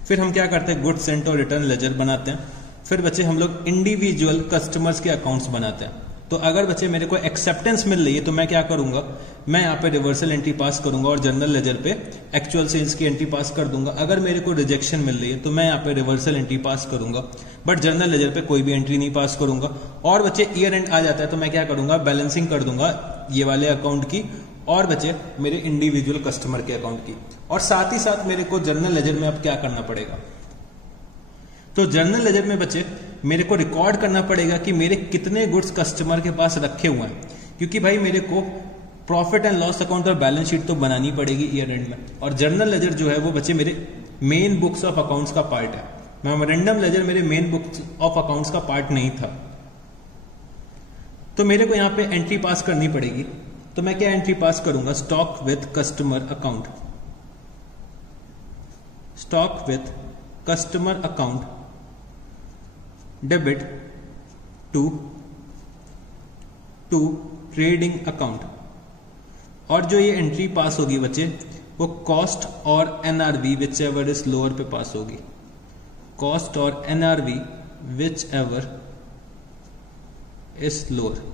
फिर हम क्या करते हैं, गुड्स सेंट और रिटर्न लेजर बनाते हैं। फिर बच्चे हम लोग इंडिविजुअल कस्टमर्स के अकाउंट्स बनाते हैं। तो अगर बच्चे मेरे को एक्सेप्टेंस मिल रही है तो मैं क्या करूंगा, मैं यहाँ पे रिवर्सल एंट्री पास करूंगा और जर्नल लेजर पे एक्चुअल सेल्स की एंट्री पास कर दूंगा। अगर मेरे को रिजेक्शन मिल रही है तो मैं यहाँ पे रिवर्सल एंट्री पास करूंगा, बट जर्नल लेजर पे कोई भी एंट्री नहीं पास करूंगा। और बच्चे ईयर एंड आ जाता है तो मैं क्या करूंगा, बैलेंसिंग कर दूंगा ये वाले अकाउंट की और बच्चे मेरे इंडिविजुअल कस्टमर के अकाउंट की। और साथ ही साथ मेरे को जर्नल लेजर में अब क्या करना पड़ेगा, तो जर्नल लेजर में बच्चे मेरे को रिकॉर्ड करना पड़ेगा कि मेरे कितने गुड्स कस्टमर के पास रखे हुए हैं, क्योंकि भाई मेरे को प्रॉफिट एंड लॉस अकाउंट और बैलेंस शीट तो बनानी पड़ेगी ईयर एंड में। और जर्नल लेजर जो है वो बच्चे मेरे मेन बुक्स ऑफ अकाउंट्स का पार्ट है। मेमोरेंडम लेजर मेरे मेन बुक्स ऑफ अकाउंट्स का पार्ट नहीं था। तो मेरे को यहां पे एंट्री पास करनी पड़ेगी। तो मैं क्या एंट्री पास करूंगा, stock with customer account, stock with customer account debit to trading account. और जो ये एंट्री पास होगी बच्चे वो कॉस्ट और NRV which ever is lower पे पास होगी, कॉस्ट और NRV which ever is lower.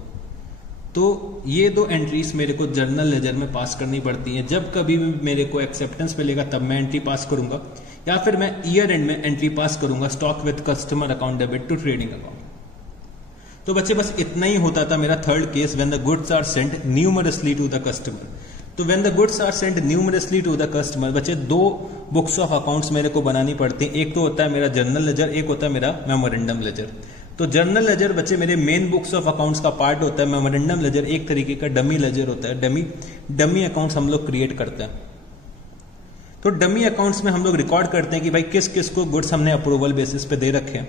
तो ये 2 एंट्रीज मेरे को जर्नल लेजर में पास करनी पड़ती हैं। जब कभी भी मेरे को एक्सेप्टेंस मिलेगा तब मैं एंट्री पास करूंगा, या फिर मैं ईयर एंड में एंट्री पास करूंगा, stock with customer account debit to trading account. तो बच्चे बस इतना ही होता था मेरा third case, when the goods are sent numerously to the customer. तो when the goods are sent numerously to the customer, बच्चे 2 बुक्स ऑफ अकाउंट्स मेरे को बनानी पड़ती हैं। एक तो होता है मेरा जर्नल लेजर, एक होता है मेरा मेमोरेंडम लेजर। तो जर्नल लेजर बच्चे मेरे मेन बुक्स ऑफ अकाउंट्स का पार्ट होता है। मेमोरेंडम लेजर एक तरीके का डमी लेजर होता है, डमी अकाउंट्स हम लोग क्रिएट करते हैं। तो डमी अकाउंट्स में हम लोग रिकॉर्ड करते हैं कि भाई किस किस को गुड्स हमने अप्रूवल बेसिस पे दे रखे हैं।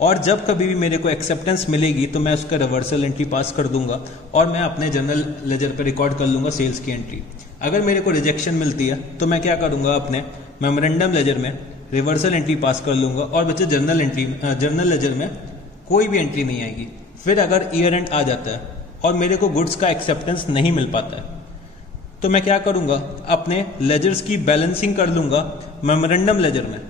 और जब कभी भी मेरे को एक्सेप्टेंस मिलेगी तो मैं उसका रिवर्सल एंट्री पास कर दूंगा और मैं अपने जर्नल लेजर पे रिकॉर्ड कर लूंगा सेल्स की एंट्री। अगर मेरे को रिजेक्शन मिलती है तो मैं क्या करूंगा, अपने मेमोरेंडम लेजर में रिवर्सल एंट्री पास कर लूंगा और बच्चे जर्नल लेजर में कोई भी एंट्री नहीं आएगी। फिर अगर ईयर एंड आ जाता है और मेरे को गुड्स का एक्सेप्टेंस नहीं मिल पाता है तो मैं क्या करूंगा, अपने लेजर्स की बैलेंसिंग कर लूंगा मेमोरेंडम लेजर में।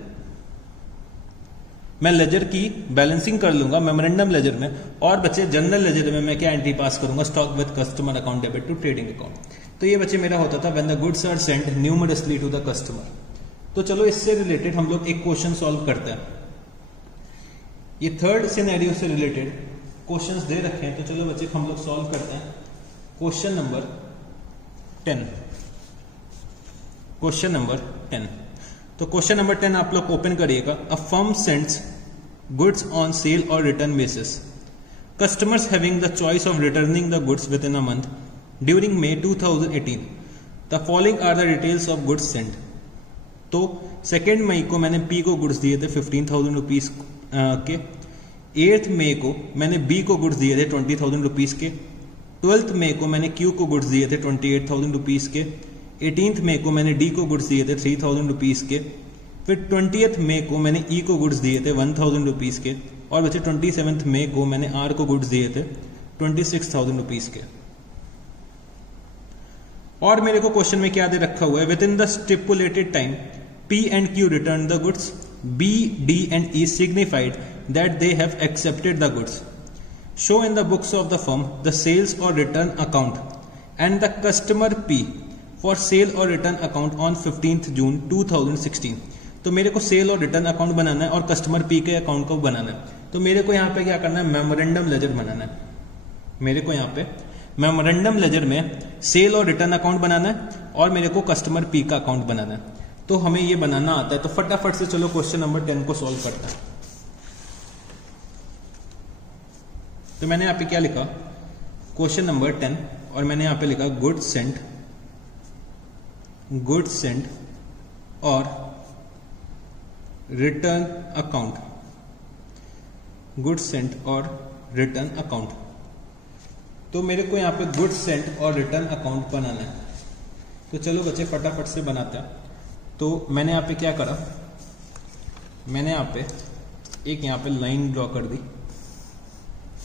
मैं लेजर की बैलेंसिंग कर लूंगा मेमोरेंडम लेजर में, और बच्चे जर्नल लेजर में मैं क्या एंट्री पास करूंगा, stock with customer account debit to trading account. तो ये बच्चे मेरा होता था when the goods are sent numerously to the customer. तो चलो इससे रिलेटेड हम लोग एक क्वेश्चन सॉल्व करते हैं। ये थर्ड सिनेरियो से रिलेटेड क्वेश्चंस दे रखे हैं, तो चलो बच्चे हम लोग सॉल्व करते हैं। Question number 10। Question number 10। तो क्वेश्चन नंबर 10 आप लोग ओपन करिएगा। A firm sends goods on sale और return basis, customers having the choice of returning the goods within a month during May 2018। The following are the details of goods send. तो 2 मई को मैंने P को गुड्स दिए थे 15,000 रुपीज के। 8 मई को मैंने B को गुड्स दिए थे 20,000 रुपीज के। 12 मई को मैंने Q को गुड्स दिए थे 28,000 रुपीज के। 18 मई को मैंने D को गुड्स दिए थे 3,000 रुपीज के। फिर 20 मई को मैंने E को गुड्स दिए थे 1,000 रुपीज के। और बच्चे 27 मई को मैंने R को गुड्स दिए थे 26,000 रुपीज के। और मेरे को क्वेश्चन में क्या दे रखा हुआ है, with in the stipulated time P and Q returned the goods, B, D and E signified that they have accepted the goods. Show in the books of the firm the sales or return account and the customer P for sale or return account on 15th June 2016. तो मेरे को सेल और रिटर्न अकाउंट बनाना है और कस्टमर पी के अकाउंट को बनाना है। तो मेरे को यहाँ पे क्या करना है, मेमोरेंडम लेजर बनाना है। मेरे को यहाँ पे मेमोरेंडम लेजर में सेल और रिटर्न अकाउंट बनाना है और मेरे को कस्टमर पी का अकाउंट बनाना है। तो हमें ये बनाना आता है। तो फटाफट से चलो क्वेश्चन नंबर 10 को सॉल्व करते हैं। तो मैंने यहाँ पे क्या लिखा, क्वेश्चन नंबर 10, और मैंने यहाँ पे लिखा गुड्स सेंट और रिटर्न अकाउंट, गुड्स सेंट और रिटर्न अकाउंट। तो मेरे को यहाँ पे गुड्स सेंट और रिटर्न अकाउंट बनाना है। तो चलो बच्चे फटाफट से बनाते हैं। तो मैंने यहाँ पे क्या करा, मैंने यहाँ पे एक यहाँ पे लाइन ड्रॉ कर दी,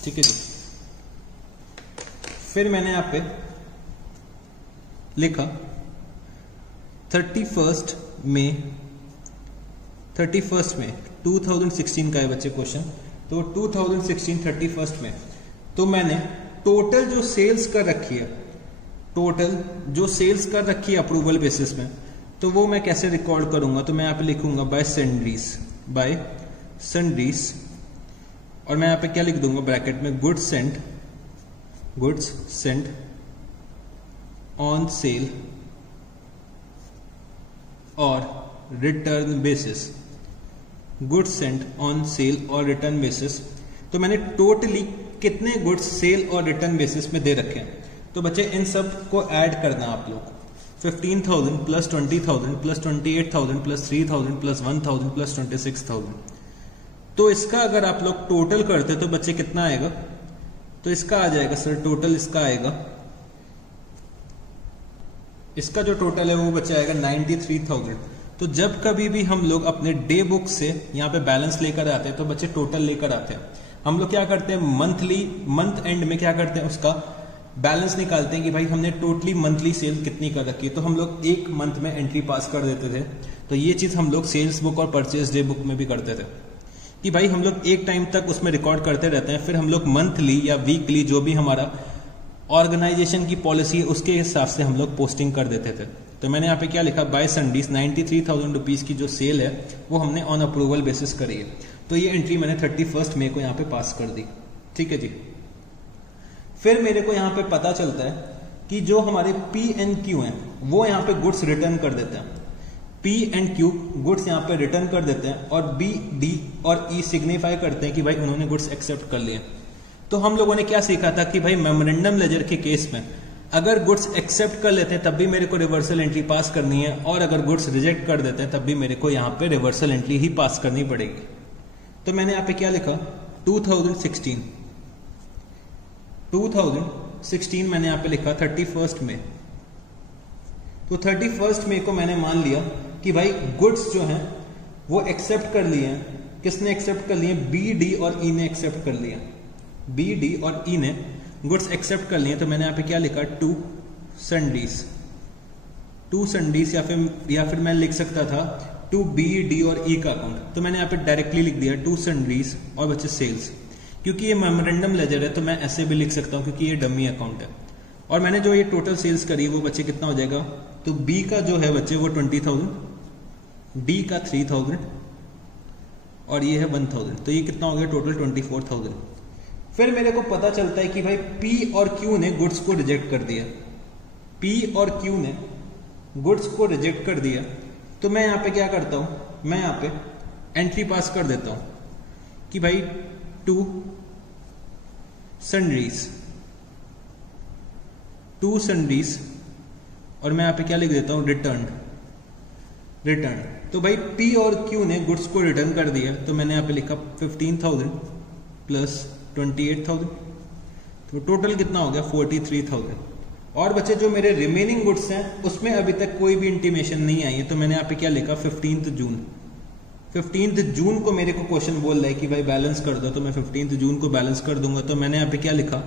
ठीक है जी। फिर मैंने यहाँ पे लिखा 31 मई 2016 का है बच्चे क्वेश्चन। तो 2016 31 में तो मैंने टोटल जो सेल्स कर रखी है, टोटल जो सेल्स कर रखी है अप्रूवल बेसिस में, तो वो मैं कैसे रिकॉर्ड करूंगा। तो मैं यहाँ पे लिखूंगा बाय सन्ड्रीज, और मैं यहाँ पे क्या लिख दूंगा ब्रैकेट में, गुड्स सेंट ऑन सेल और return basis, goods Saint on sale और रिटर्न बेसिस। तो मैंने टोटली कितने गुड्स सेल और रिटर्न बेसिस में दे रखे हैं। तो बच्चे इन सब को ऐड करना आप लोग, 15,000 plus 20,000 plus 28,000 plus 3,000 plus 1,000 plus 26,000। तो इसका अगर आप लोग टोटल करते तो बच्चे कितना आएगा, तो इसका आ जाएगा सर, टोटल इसका आएगा, इसका जो टोटल है वो बच्चे आएगा 93,000। तो जब कभी भी हम लोग अपने डे बुक से यहाँ पे बैलेंस लेकर आते हैं तो बच्चे टोटल लेकर आते हैं। हम लोग क्या करते हैं, मंथ एंड में क्या करते हैं, उसका बैलेंस निकालते हैं कि भाई हमने टोटली मंथली सेल कितनी कर रखी है। तो हम लोग एक मंथ में एंट्री पास कर देते थे। तो ये चीज हम लोग सेल्स बुक और परचेज डे बुक में भी करते थे कि भाई हम लोग एक टाइम तक उसमें रिकॉर्ड करते रहते हैं, फिर हम लोग मंथली या वीकली जो भी हमारा ऑर्गेनाइजेशन की पॉलिसी है उसके हिसाब से हम लोग पोस्टिंग कर देते थे। तो मैंने यहाँ पे क्या लिखा, बाय सन्डीज 93,000 रुपीज की जो सेल है वो हमने ऑन अप्रूवल बेसिस करी है। तो ये एंट्री मैंने 31 मई को यहाँ पे पास कर दी, ठीक है जी। फिर मेरे को यहाँ पे पता चलता है कि जो हमारे P and Q हैं वो यहाँ पे गुड्स रिटर्न कर देते हैं। P and Q गुड्स यहाँ पे रिटर्न कर देते हैं और B, D और E सिग्निफाई करते हैं कि भाई उन्होंने गुड्स एक्सेप्ट कर लिए। तो हम लोगों ने क्या सीखा था कि भाई मेमोरेंडम लेजर के केस में अगर गुड्स एक्सेप्ट कर लेते हैं तब भी मेरे को रिवर्सल एंट्री पास करनी है, और अगर गुड्स रिजेक्ट कर देते हैं तब भी मेरे को यहाँ पे रिवर्सल एंट्री ही पास करनी पड़ेगी। तो मैंने यहाँ पे क्या लिखा, 2016 मैंने यहाँ पे लिखा 31 मई। तो 31 मई को मैंने मान लिया कि भाई गुड्स जो हैं वो एक्सेप्ट कर लिए हैं। किसने एक्सेप्ट कर लिए, बी, डी और ई ने एक्सेप्ट कर लिया। बी, डी और ई ने गुड्स एक्सेप्ट कर लिए। तो मैंने यहाँ पे क्या लिखा, टू सन्डीज या फिर मैं लिख सकता था टू बी, डी और ई का अकाउंट। तो मैंने यहाँ पे डायरेक्टली लिख दिया टू सन्डीज और बच्चे सेल्स, क्योंकि ये मेमोरेंडम लेजर है तो मैं ऐसे भी लिख सकता हूँ क्योंकि ये डमी अकाउंट है। और मैंने जो ये टोटल सेल्स करी वो बच्चे कितना हो जाएगा, तो बी का जो है बच्चे वो 20,000, डी का 3000 और ये है 1000, तो ये कितना हो गया टोटल 24,000। फिर मेरे को पता चलता है कि भाई पी और क्यू ने गुड्स को रिजेक्ट कर दिया, पी और क्यू ने गुड्स को रिजेक्ट कर दिया। तो मैं यहां पे क्या करता हूं, मैं यहां पे एंट्री पास कर देता हूं कि भाई टू सन्ड्रीज और मैं यहां पे क्या लिख देता हूं, रिटर्न। तो भाई पी और क्यू ने गुड्स को रिटर्न कर दिया, तो मैंने यहां पे लिखा 15,000 प्लस 28,000, तो टोटल कितना हो गया 43,000। और बच्चे जो मेरे रिमेनिंग गुड्स हैं उसमें अभी तक कोई भी इंटीमेशन नहीं आई है, तो मैंने यहाँ पे क्या लिखा 15 जून को मेरे को क्वेश्चन बोल रहा है कि भाई बैलेंस कर दो, तो मैं 15 जून को बैलेंस कर दूंगा। तो मैंने यहाँ पे क्या लिखा,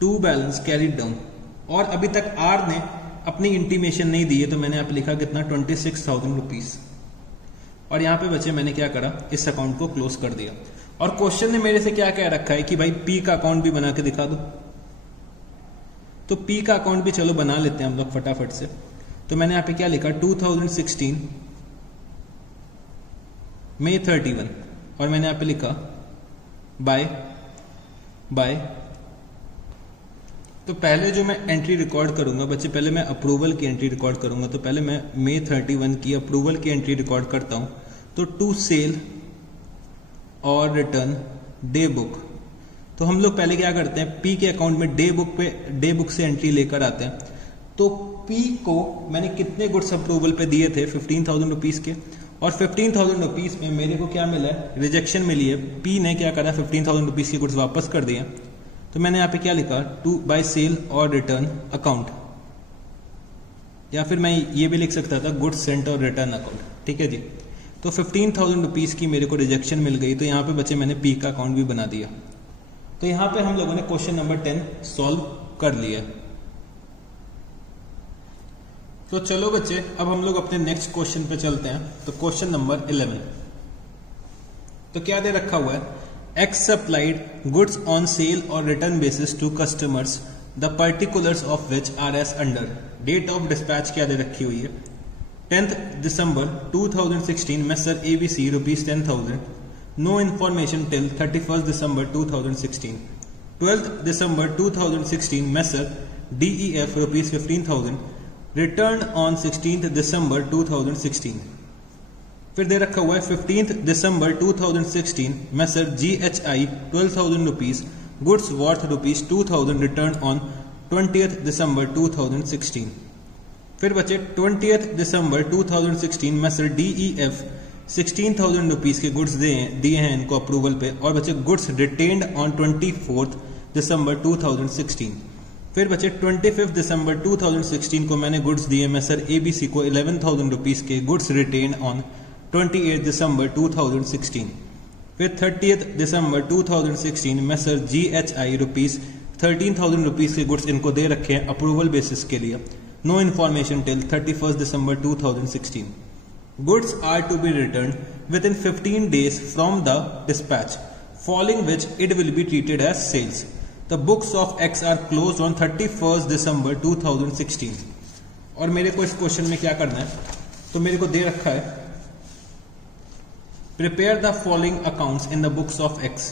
टू बैलेंस कैरीड डाउन। और अभी तक आर ने अपनी इंटीमेशन नहीं दी है, तो मैंने यहाँ पे लिखा कितना 26,000 रुपीज। और यहाँ पे बच्चे मैंने क्या करा, इस अकाउंट को क्लोज कर दिया। और क्वेश्चन ने मेरे से क्या कह रखा है कि भाई पी का अकाउंट भी बना के दिखा दो, तो पी का अकाउंट भी चलो बना लेते हैं हम लोग फटाफट से। तो मैंने यहां पे क्या लिखा 2016 May 31 और मैंने यहां पे लिखा बाय। तो पहले जो मैं एंट्री रिकॉर्ड करूंगा बच्चे, पहले मैं अप्रूवल की एंट्री रिकॉर्ड करूंगा। तो पहले मैं May 31 की अप्रूवल की एंट्री रिकॉर्ड करता हूं। तो टू सेल और रिटर्न डे बुक। तो हम लोग पहले क्या करते हैं, पी के अकाउंट में डे बुक से एंट्री लेकर आते हैं। तो पी को मैंने कितने गुड्स अप्रूवल पे दिए थे 15,000 रुपीज के, और 15,000 रुपीज में मेरे को क्या मिला है, रिजेक्शन मिली है। पी ने क्या करा 15,000 रुपीज के गुड्स वापस कर दिए। तो मैंने यहाँ पे क्या लिखा, टू बाय सेल और रिटर्न अकाउंट, या फिर मैं ये भी लिख सकता था गुड्स सेंट और रिटर्न अकाउंट। ठीक है जी। तो 15,000 रुपीज की मेरे को रिजेक्शन मिल गई, तो यहाँ पे बच्चे मैंने पी का अकाउंट भी बना दिया। तो यहां पे हम लोगों ने क्वेश्चन नंबर 10 सॉल्व कर लिया। तो चलो बच्चे अब हम लोग अपने नेक्स्ट क्वेश्चन पे चलते हैं। तो क्वेश्चन नंबर 11, तो क्या दे रखा हुआ है, X supplied goods on sale और return basis to customers, the particulars of which are as under. Date of dispatch क्या दे रखी हुई है, 10th December 2016 में sir ABC rupees 10,000, no information till 31st December 2016. 12th December 2016 Messer DEF rupees 15,000, returned on 16th December 2016. फिर दे रखा हुआ है 15th December 2016 Messer GHI 12,000 rupees, goods worth rupees 2,000, returned on 20th December 2016. फिर बचे 20th December 2016 Messer DEF 16,000 rupees के गुड्स दिए हैं इनको अप्रूवल पे, और बचे goods retained on 24th December 2016। फिर बचे 25th December 2016 को मैंने गुड्स दिए मैं सर ABC को 11,000 रुपीज के, goods retained on 28th December 2016। फिर 30th December 2016 में सर GHI रुपीज 13,000 रुपीज के गुड्स इनको दे रखे हैं अप्रूवल बेसिस के लिए, no information till 31st December 2016। Goods are to be returned within 15 days from the dispatch, following which it will be treated as sales. The books of X are closed on 31st December 2016. और मेरे को इस क्वेश्चन में क्या करना है, तो मेरे को दे रखा है prepare the following accounts in the books of X.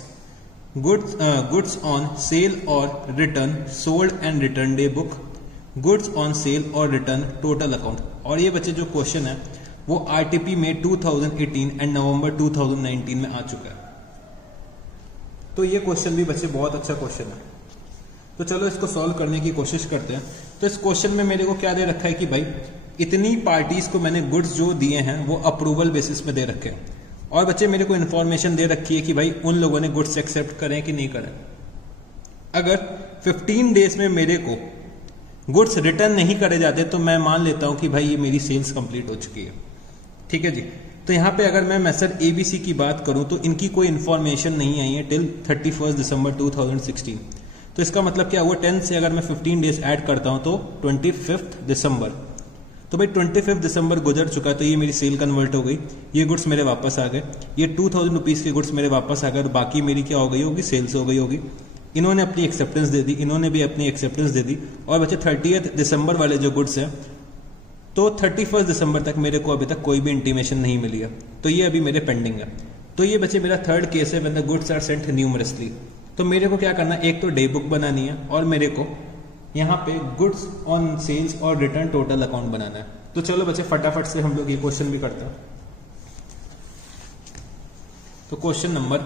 Goods on sale or return sold and return day book, goods on sale or return total account। और ये बच्चे जो क्वेश्चन है वो आरटीपी में 2018 एंड नवंबर 2019 में आ चुका है। तो ये क्वेश्चन भी बच्चे बहुत अच्छा क्वेश्चन है। तो चलो इसको सॉल्व करने की कोशिश करते हैं। तो इस क्वेश्चन में मेरे को क्या दे रखा है कि भाई इतनी पार्टीज को मैंने गुड्स जो दिए हैं वो अप्रूवल बेसिस पे दे रखे हैं, और बच्चे मेरे को इन्फॉर्मेशन दे रखी है कि भाई उन लोगों ने गुड्स एक्सेप्ट करें कि नहीं करें। अगर 15 डेज में मेरे को गुड्स रिटर्न नहीं करे जाते तो मैं मान लेता हूं कि भाई ये मेरी सेल्स कंप्लीट हो चुकी है। ठीक है जी। तो यहां पे अगर मैं मैसर ABC की बात करूं तो इनकी कोई इन्फॉर्मेशन नहीं आई है टिल 31st December 2016। तो इसका मतलब क्या हुआ, 10 से अगर मैं 15 डेज ऐड करता हूं तो 25th December। तो भाई 25th December गुजर चुका, तो ये मेरी सेल कन्वर्ट हो गई, ये गुड्स मेरे वापस आ गए, ये 2,000 रुपीज के गुड्स मेरे वापस आ गए, और बाकी मेरी क्या हो गई होगी, सेल्स हो गई होगी। इन्होंने अपनी एक्सेप्टेंस दे दी, इन्होंने भी अपनी एक्सेप्टेंस दे दी, और बच्चे 30th December वाले जो गुड्स हैं तो 31 दिसंबर तक मेरे को अभी तक कोई भी इंटीमेशन नहीं मिली है, तो ये अभी मेरे पेंडिंग है। तो ये बच्चे मेरा थर्ड केस है, when the goods are sent numerously. तो मेरे को क्या करना है, एक तो डे बुक बनानी है और मेरे को यहाँ पे गुड्स ऑन सेल्स और रिटर्न टोटल अकाउंट बनाना है। तो चलो बच्चे फटाफट से हम लोग ये क्वेश्चन भी करते हैं। तो क्वेश्चन नंबर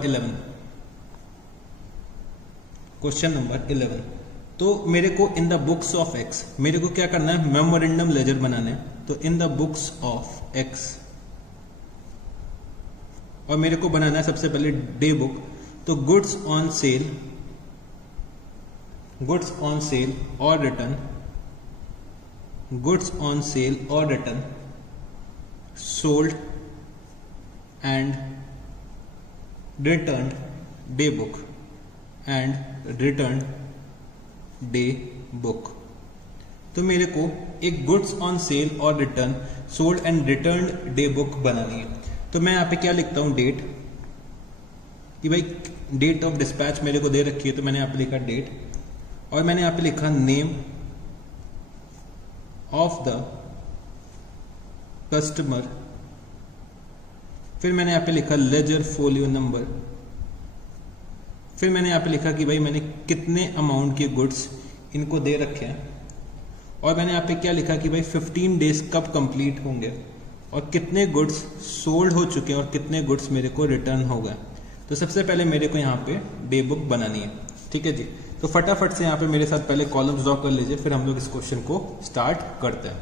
11, तो मेरे को इन द बुक्स ऑफ एक्स मेरे को क्या करना है, मेमोरेंडम लेजर बनाने हैं। तो इन द बुक्स ऑफ एक्स, और मेरे को बनाना है सबसे पहले डे बुक। तो गुड्स ऑन सेल और रिटर्न, गुड्स ऑन सेल और return, sold and return day book and return day book. तो मेरे को एक गुड्स ऑन सेल और return, sold and return day book बनानी है। तो मैं यहाँ पे क्या लिखता हूं, डेट, कि भाई डेट ऑफ डिस्पैच मेरे को दे रखी है, तो मैंने यहाँ पे लिखा डेट, और मैंने यहाँ पे लिखा नेम ऑफ द कस्टमर, फिर मैंने यहाँ पे लिखा लेजर फोलियो नंबर, फिर मैंने यहाँ पे लिखा कि भाई मैंने कितने अमाउंट के गुड्स इनको दे रखे हैं, और मैंने यहाँ पे क्या लिखा कि भाई 15 डेज कब कंप्लीट होंगे, और कितने गुड्स सोल्ड हो चुके हैं और कितने गुड्स मेरे को रिटर्न हो गए। तो सबसे पहले मेरे को यहाँ पे डे बुक बनानी है, ठीक है जी। तो फटाफट से यहाँ पे मेरे साथ पहले कॉलम्स ड्रॉ कर लीजिए, फिर हम लोग इस क्वेश्चन को स्टार्ट करते हैं।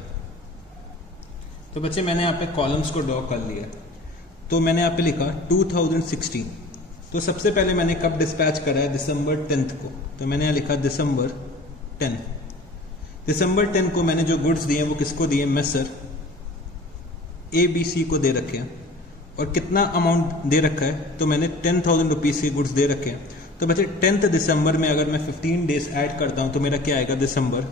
तो बच्चे मैंने यहाँ पे कॉलम्स को ड्रॉ कर लिया। तो मैंने यहाँ पे लिखा 2016। तो सबसे पहले मैंने कब डिस्पैच करा है, दिसंबर 10 को। तो मैंने यहाँ लिखा दिसंबर 10। दिसंबर 10 को मैंने जो गुड्स दिए वो किसको दिए, मेसर ABC को दे रखे हैं, और कितना अमाउंट दे रखा है, तो मैंने 10,000 रुपीज के गुड्स दे रखे हैं। तो बच्चे 10 दिसंबर में अगर मैं 15 डेज ऐड करता हूं तो मेरा क्या आएगा, दिसंबर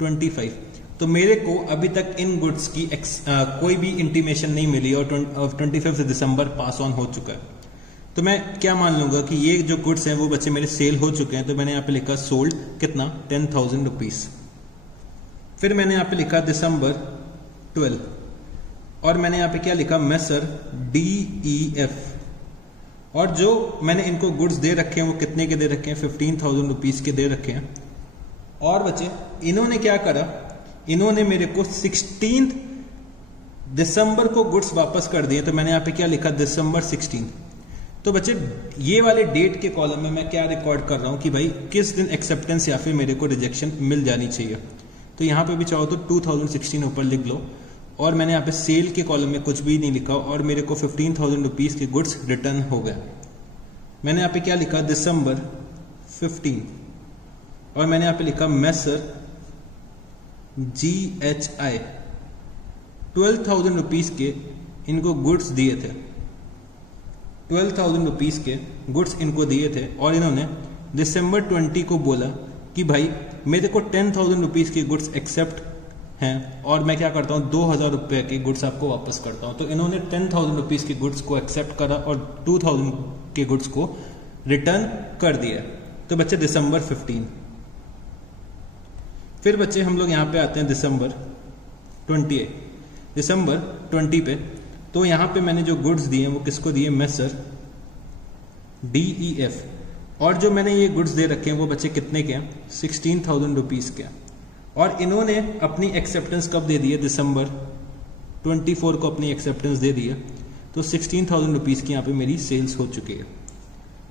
25। तो मेरे को अभी तक इन गुड्स की कोई भी इंटीमेशन नहीं मिली, और 25 दिसंबर पास ऑन हो चुका है। तो मैं क्या मान लूंगा कि ये जो गुड्स हैं वो बच्चे मेरे सेल हो चुके हैं। तो मैंने यहाँ पे लिखा सोल्ड कितना, 10,000 रुपीज। फिर मैंने यहाँ पे लिखा दिसंबर 12, और मैंने यहाँ पे क्या लिखा, मेसर DEF, और जो मैंने इनको गुड्स दे रखे हैं वो कितने के दे रखे हैं, 15,000 रुपीज के दे रखे हैं। और बच्चे इन्होंने क्या करा, इन्होंने मेरे को 16 दिसंबर को गुड्स वापस कर दिए। तो मैंने यहाँ पे क्या लिखा, दिसंबर 16। तो बच्चे ये वाले डेट के कॉलम में मैं क्या रिकॉर्ड कर रहा हूं कि भाई किस दिन एक्सेप्टेंस या फिर मेरे को रिजेक्शन मिल जानी चाहिए। तो यहाँ पे भी चाहो तो 2016 ऊपर लिख लो, और मैंने यहाँ पे सेल के कॉलम में कुछ भी नहीं लिखा, और मेरे को 15,000 रुपीज के गुड्स रिटर्न हो गए। मैंने यहाँ पे क्या लिखा, दिसंबर 15, और मैंने यहाँ पे लिखा मेसर GHI 12,000 रुपीज के इनको गुड्स दिए थे, 12,000 रुपीज के गुड्स इनको दिए थे, और इन्होंने दिसंबर 20 को बोला कि भाई मेरे को 10,000 रुपीज के गुड्स एक्सेप्ट हैं, और मैं क्या करता हूँ 2,000 रुपए के गुड्स आपको वापस करता हूँ। तो इन्होंने 10,000 रुपीज के गुड्स को एक्सेप्ट करा और 2,000 के गुड्स को रिटर्न कर दिया। तो बच्चे दिसंबर 15। फिर बच्चे हम लोग यहाँ पे आते हैं दिसंबर 28, दिसंबर 20 पे। तो यहाँ पे मैंने जो गुड्स दिए वो किसको दिए, मेसर DEF, और जो मैंने ये गुड्स दे रखे हैं वो बच्चे कितने के हैं, 16,000 रुपीज के। और इन्होंने अपनी एक्सेप्टेंस कब दे दी है, दिसंबर 24 को अपनी एक्सेप्टेंस दे दी है। तो 16,000 रुपीज की यहाँ पे मेरी सेल्स हो चुकी है।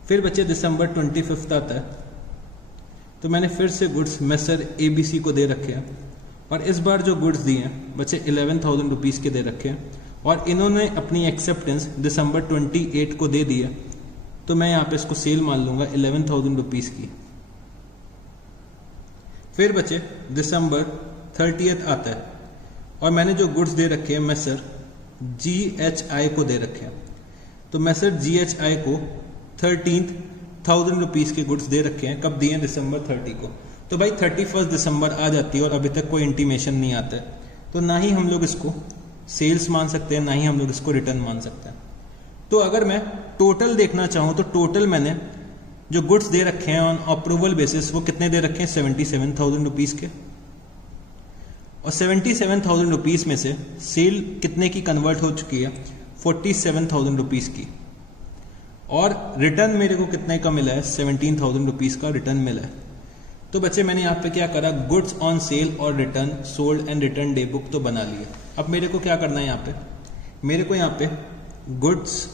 फिर बच्चे दिसंबर 25 आता है, तो मैंने फिर से गुड्स मेसर ABC को दे रखे हैं, और इस बार जो गुड्स दिए हैं बच्चे 11,000 रुपीज के दे रखे हैं, और इन्होंने अपनी एक्सेप्टेंस दिसंबर 28 को दे दी है। तो मैं यहाँ पे इसको सेल मान लूंगा 11,000 रुपीज की। फिर बच्चे दिसंबर 30 आता है, और मैंने जो गुड्स दे रखे हैं मेसर GHI को दे रखे हैं। तो मेसर GHI को 13,000 रुपीज के गुड्स दे रखे हैं। कब दिए हैं, दिसंबर 30 को। तो भाई 31 दिसंबर आ जाती है और अभी तक कोई इंटीमेशन नहीं आता है, तो ना ही हम लोग इसको सेल्स मान सकते हैं, ना ही हम लोग इसको रिटर्न मान सकते हैं। तो अगर मैं टोटल देखना चाहूं तो टोटल मैंने जो गुड्स दे रखे हैं ऑन अप्रूवल बेसिस वो कितने दे रखे हैं, 77,000 रुपीज के। और 77,000 रुपीज़ में से सेल कितने की कन्वर्ट हो चुकी है, 47,000 रुपीज़ की, और रिटर्न मेरे को कितने का मिला है, 17,000 रुपीज़ का रिटर्न मिला है। तो बच्चे मैंने यहाँ पे क्या करा, गुड्स ऑन सेल और return sold and return day book तो बना लिया। अब मेरे को क्या करना है, यहाँ पे मेरे को यहाँ पे गुड्स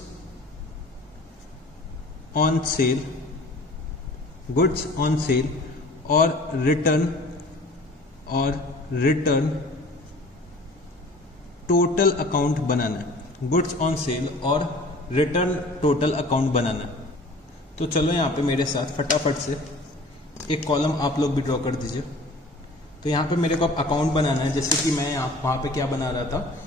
ऑन सेल और रिटर्न टोटल अकाउंट बनाना है। गुड्स ऑन सेल और रिटर्न टोटल अकाउंट बनाना है। तो चलो यहाँ पे मेरे साथ फटाफट से एक कॉलम आप लोग भी ड्रॉ कर दीजिए। तो यहाँ पे मेरे को अब अकाउंट बनाना है, जैसे कि मैं वहाँ पे क्या बना रहा था,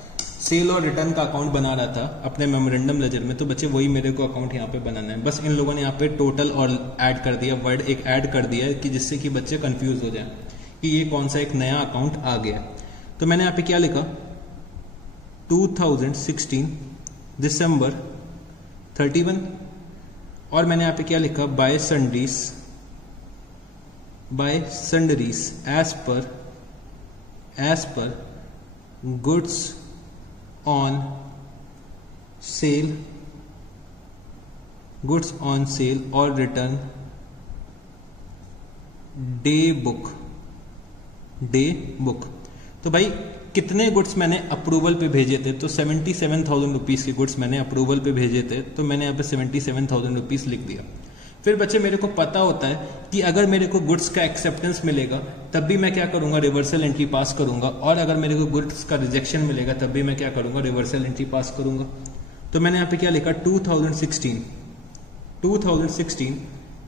सेल और रिटर्न का अकाउंट बना रहा था अपने मेमोरेंडम लेजर में। तो बच्चे वही मेरे को अकाउंट यहाँ पे बनाना है। बस इन लोगों ने यहाँ पे टोटल और ऐड कर दिया, वर्ड एक ऐड कर दिया कि जिससे कि बच्चे कंफ्यूज हो जाए कि ये कौन सा एक नया अकाउंट आ गया। तो मैंने यहाँ पे क्या लिखा, 2016 दिसंबर 31, और मैंने यहाँ पे क्या लिखा, by sundries as per goods on sale और रिटर्न डे बुक। तो भाई कितने गुड्स मैंने अप्रूवल पे भेजे थे, तो 77,000 रुपीज़ के गुड्स मैंने अप्रूवल पे भेजे थे। तो मैंने यहाँ पे 77,000 रुपीज़ लिख दिया। फिर बच्चे मेरे को पता होता है कि अगर मेरे को गुड्स का एक्सेप्टेंस मिलेगा तब भी मैं क्या करूंगा, रिवर्सल एंट्री पास करूंगा, और अगर मेरे को गुड्स का रिजेक्शन मिलेगा तब भी मैं क्या करूंगा, रिवर्सल एंट्री पास करूंगा। तो मैंने यहाँ पे क्या लिखा, 2016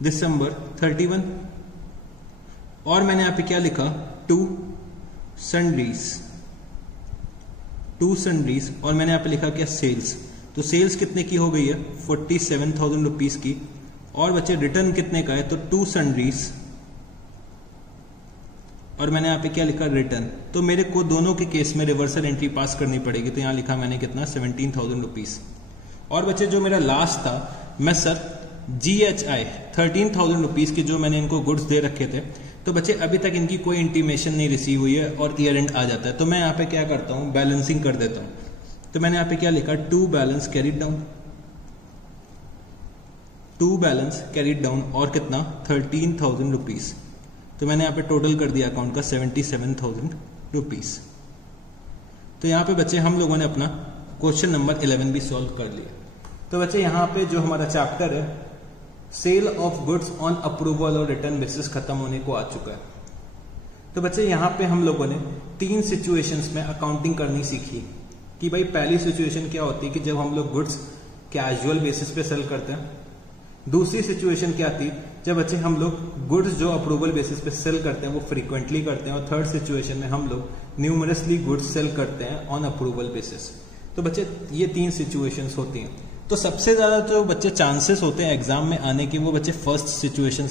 दिसंबर 31, और मैंने यहाँ पे क्या लिखा, टू सन्डरीज, और मैंने यहाँ पे लिखा क्या, सेल्स। तो सेल्स कितने की हो गई है, 47,000 रुपीज़ की, और बच्चे रिटर्न कितने का है, तो 2 सन्डरीज, और मैंने यहाँ पे क्या लिखा, रिटर्न। तो मेरे को दोनों के केस में रिवर्सल एंट्री पास करनी पड़ेगी। तो यहाँ लिखा मैंने कितना, 17,000 रुपीज़। और बच्चे जो मेरा लास्ट था, मैं सर GHI 13,000 रुपीज़ की जो मैंने इनको गुड्स दे रखे थे। तो बच्चे अभी तक इनकी कोई इंटीमेशन नहीं रिसीव हुई है और ईयर एंड आ जाता है। तो मैं यहाँ पे क्या करता हूँ, बैलेंसिंग कर देता हूँ। तो मैंने यहाँ पे क्या लिखा, टू बैलेंस कैरिड डाउन, और कितना, 13,000 रुपीज़। तो मैंने यहाँ पे टोटल कर दिया अकाउंट का 77,000 रुपीज़। तो यहाँ पे बच्चे हम लोगों ने अपना क्वेश्चन नंबर 11 भी सॉल्व कर लिया। तो बच्चे यहाँ पे जो हमारा चैप्टर है sale of goods on approval और रिटर्न बेसिस खत्म होने को आ चुका है। तो बच्चे यहाँ पे हम लोगों ने 3 सिचुएशंस में अकाउंटिंग करनी सीखी कि भाई पहली सिचुएशन क्या होती है कि जब हम लोग गुड्स कैजुअल बेसिस पे सेल करते हैं। दूसरी सिचुएशन क्या थी, जब बच्चे हम लोग गुड्स जो अप्रूवल बेसिस पे सेल करते हैं वो फ्रीक्वेंटली करते हैं। और थर्ड सिचुएशन में हम लोग न्यूमरसली गुड्स सेल करते हैं ऑन अप्रूवल बेसिस। तो बच्चे ये 3 सिचुएशंस होती हैं। तो सबसे ज्यादा जो बच्चे चांसेस होते हैं एग्जाम में आने के, वो बच्चे फर्स्ट सिचुएशन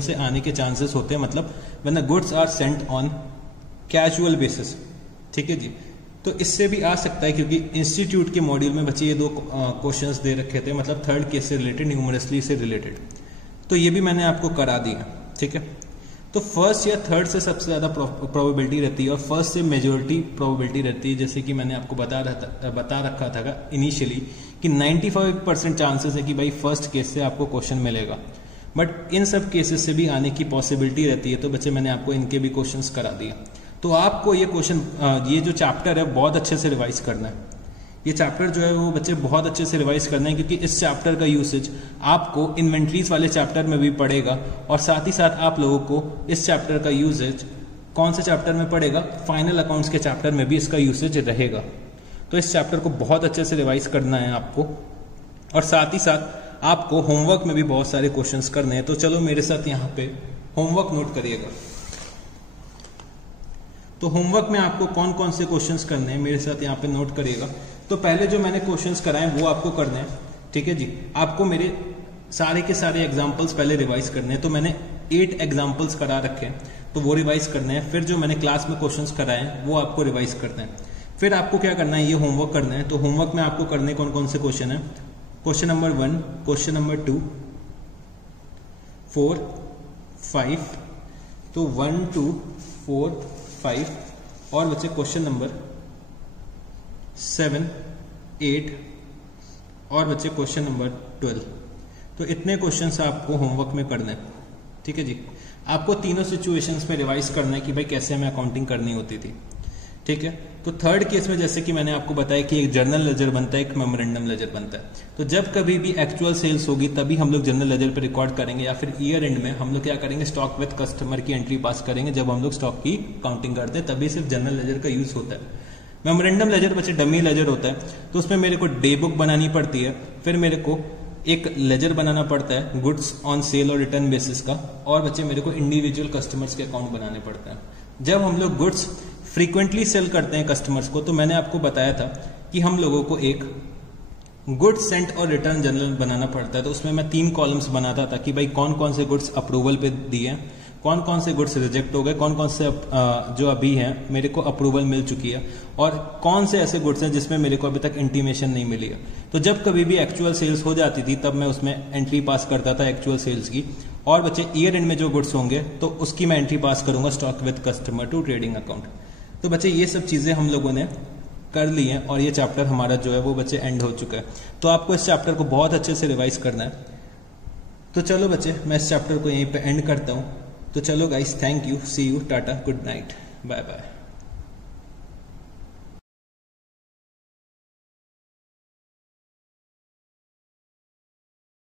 से आने के चांसेस होते हैं, मतलब when the goods are sent on casual basis. ठीक है जी, तो इससे भी आ सकता है क्योंकि इंस्टीट्यूट के मॉड्यूल में बच्चे ये 2 क्वेश्चंस दे रखे थे, मतलब थर्ड केस से रिलेटेड, न्यूमरसली से रिलेटेड। तो ये भी मैंने आपको करा दिया। ठीक है, तो फर्स्ट या थर्ड से सबसे ज्यादा प्रोबेबिलिटी रहती है और फर्स्ट से मेजोरिटी प्रोबेबिलिटी रहती है। जैसे कि मैंने आपको बता रखा था इनिशियली कि 95% चांसेस है कि भाई फर्स्ट केस से आपको क्वेश्चन मिलेगा, बट इन सब केसेस से भी आने की पॉसिबिलिटी रहती है। तो बच्चे मैंने आपको इनके भी क्वेश्चंस करा दिए। तो आपको ये क्वेश्चन, ये जो चैप्टर है बहुत अच्छे से रिवाइज करना है। ये चैप्टर जो है वो बच्चे बहुत अच्छे से रिवाइज करना है, क्योंकि इस चैप्टर का यूसेज आपको इन्वेंट्रीज वाले चैप्टर में भी पड़ेगा, और साथ ही साथ आप लोगों को इस चैप्टर का यूसेज कौन से चैप्टर में पड़ेगा, फाइनल अकाउंट्स के चैप्टर में भी इसका यूसेज रहेगा। तो इस चैप्टर को बहुत अच्छे से रिवाइज करना है आपको, और साथ ही साथ आपको होमवर्क में भी बहुत सारे क्वेश्चंस करने हैं। तो चलो मेरे साथ यहाँ पे होमवर्क नोट करिएगा। तो होमवर्क में आपको कौन कौन से क्वेश्चंस करने हैं मेरे साथ यहाँ पे नोट करिएगा। तो पहले जो मैंने क्वेश्चंस कराए वो आपको करने हैं। ठीक है जी, आपको मेरे सारे के सारे एग्जांपल्स पहले रिवाइज करने हैं। तो मैंने 8 एग्जांपल्स करा रखे हैं, तो वो रिवाइज करने हैं। फिर जो मैंने क्लास में क्वेश्चंस कराए हैं वो आपको रिवाइज करने हैं। फिर आपको क्या करना है, ये होमवर्क करना है। तो होमवर्क में आपको करने कौन कौन से क्वेश्चन है, क्वेश्चन नंबर 1, क्वेश्चन नंबर 2, 4, 5। तो 1, 2, 4, 5 और बच्चे क्वेश्चन नंबर 7, 8 और बच्चे क्वेश्चन नंबर 12। तो इतने क्वेश्चंस आपको होमवर्क में करना है, ठीक है जी। आपको तीनों सिचुएशंस में रिवाइज करना है कि भाई कैसे हमें अकाउंटिंग करनी होती थी, ठीक है। तो थर्ड केस में जैसे कि मैंने आपको बताया कि एक जर्नल लेजर बनता है, एक मेमोरेंडम लेजर बनता है। तो जब कभी भी एक्चुअल सेल्स होगी तभी हम लोग जर्नल लेजर पे रिकॉर्ड करेंगे, या फिर ईयर एंड में हम लोग क्या करेंगे, स्टॉक विद कस्टमर की एंट्री पास करेंगे। जब हम लोग स्टॉक की काउंटिंग करते हैं तभी सिर्फ जर्नल लेजर का यूज होता है। मेमोरेंडम लेजर बच्चे डमी लेजर होता है, तो उसमें मेरे को डे बुक बनानी पड़ती है, फिर मेरे को एक लेजर बनाना पड़ता है गुड्स ऑन सेल और रिटर्न बेसिस का, और बच्चे मेरे को इंडिविजुअल कस्टमर्स के अकाउंट बनाने पड़ते हैं। जब हम लोग गुड्स फ्रीक्वेंटली सेल करते हैं कस्टमर्स को, तो मैंने आपको बताया था कि हम लोगों को एक गुड्स सेंट और रिटर्न जर्नल बनाना पड़ता है। तो उसमें मैं 3 कॉलम्स बनाता था कि भाई कौन कौन से गुड्स अप्रूवल पे दिए, कौन कौन से गुड्स रिजेक्ट हो गए, कौन कौन से जो अभी हैं मेरे को अप्रूवल मिल चुकी है, और कौन से ऐसे गुड्स हैं जिसमें मेरे को अभी तक इंटीमेशन नहीं मिली है। तो जब कभी भी एक्चुअल सेल्स हो जाती थी तब मैं उसमें एंट्री पास करता था एक्चुअल सेल्स की, और बच्चे ईयर एंड में जो गुड्स होंगे तो उसकी मैं एंट्री पास करूंगा stock with customer to trading account. तो बच्चे ये सब चीजें हम लोगों ने कर ली हैं, और ये चैप्टर हमारा जो है वो बच्चे एंड हो चुका है। तो आपको इस चैप्टर को बहुत अच्छे से रिवाइज करना है। तो चलो बच्चे, मैं इस चैप्टर को यहीं पे एंड करता हूं। तो चलो guys, thank you, see you, tata, good night, bye bye.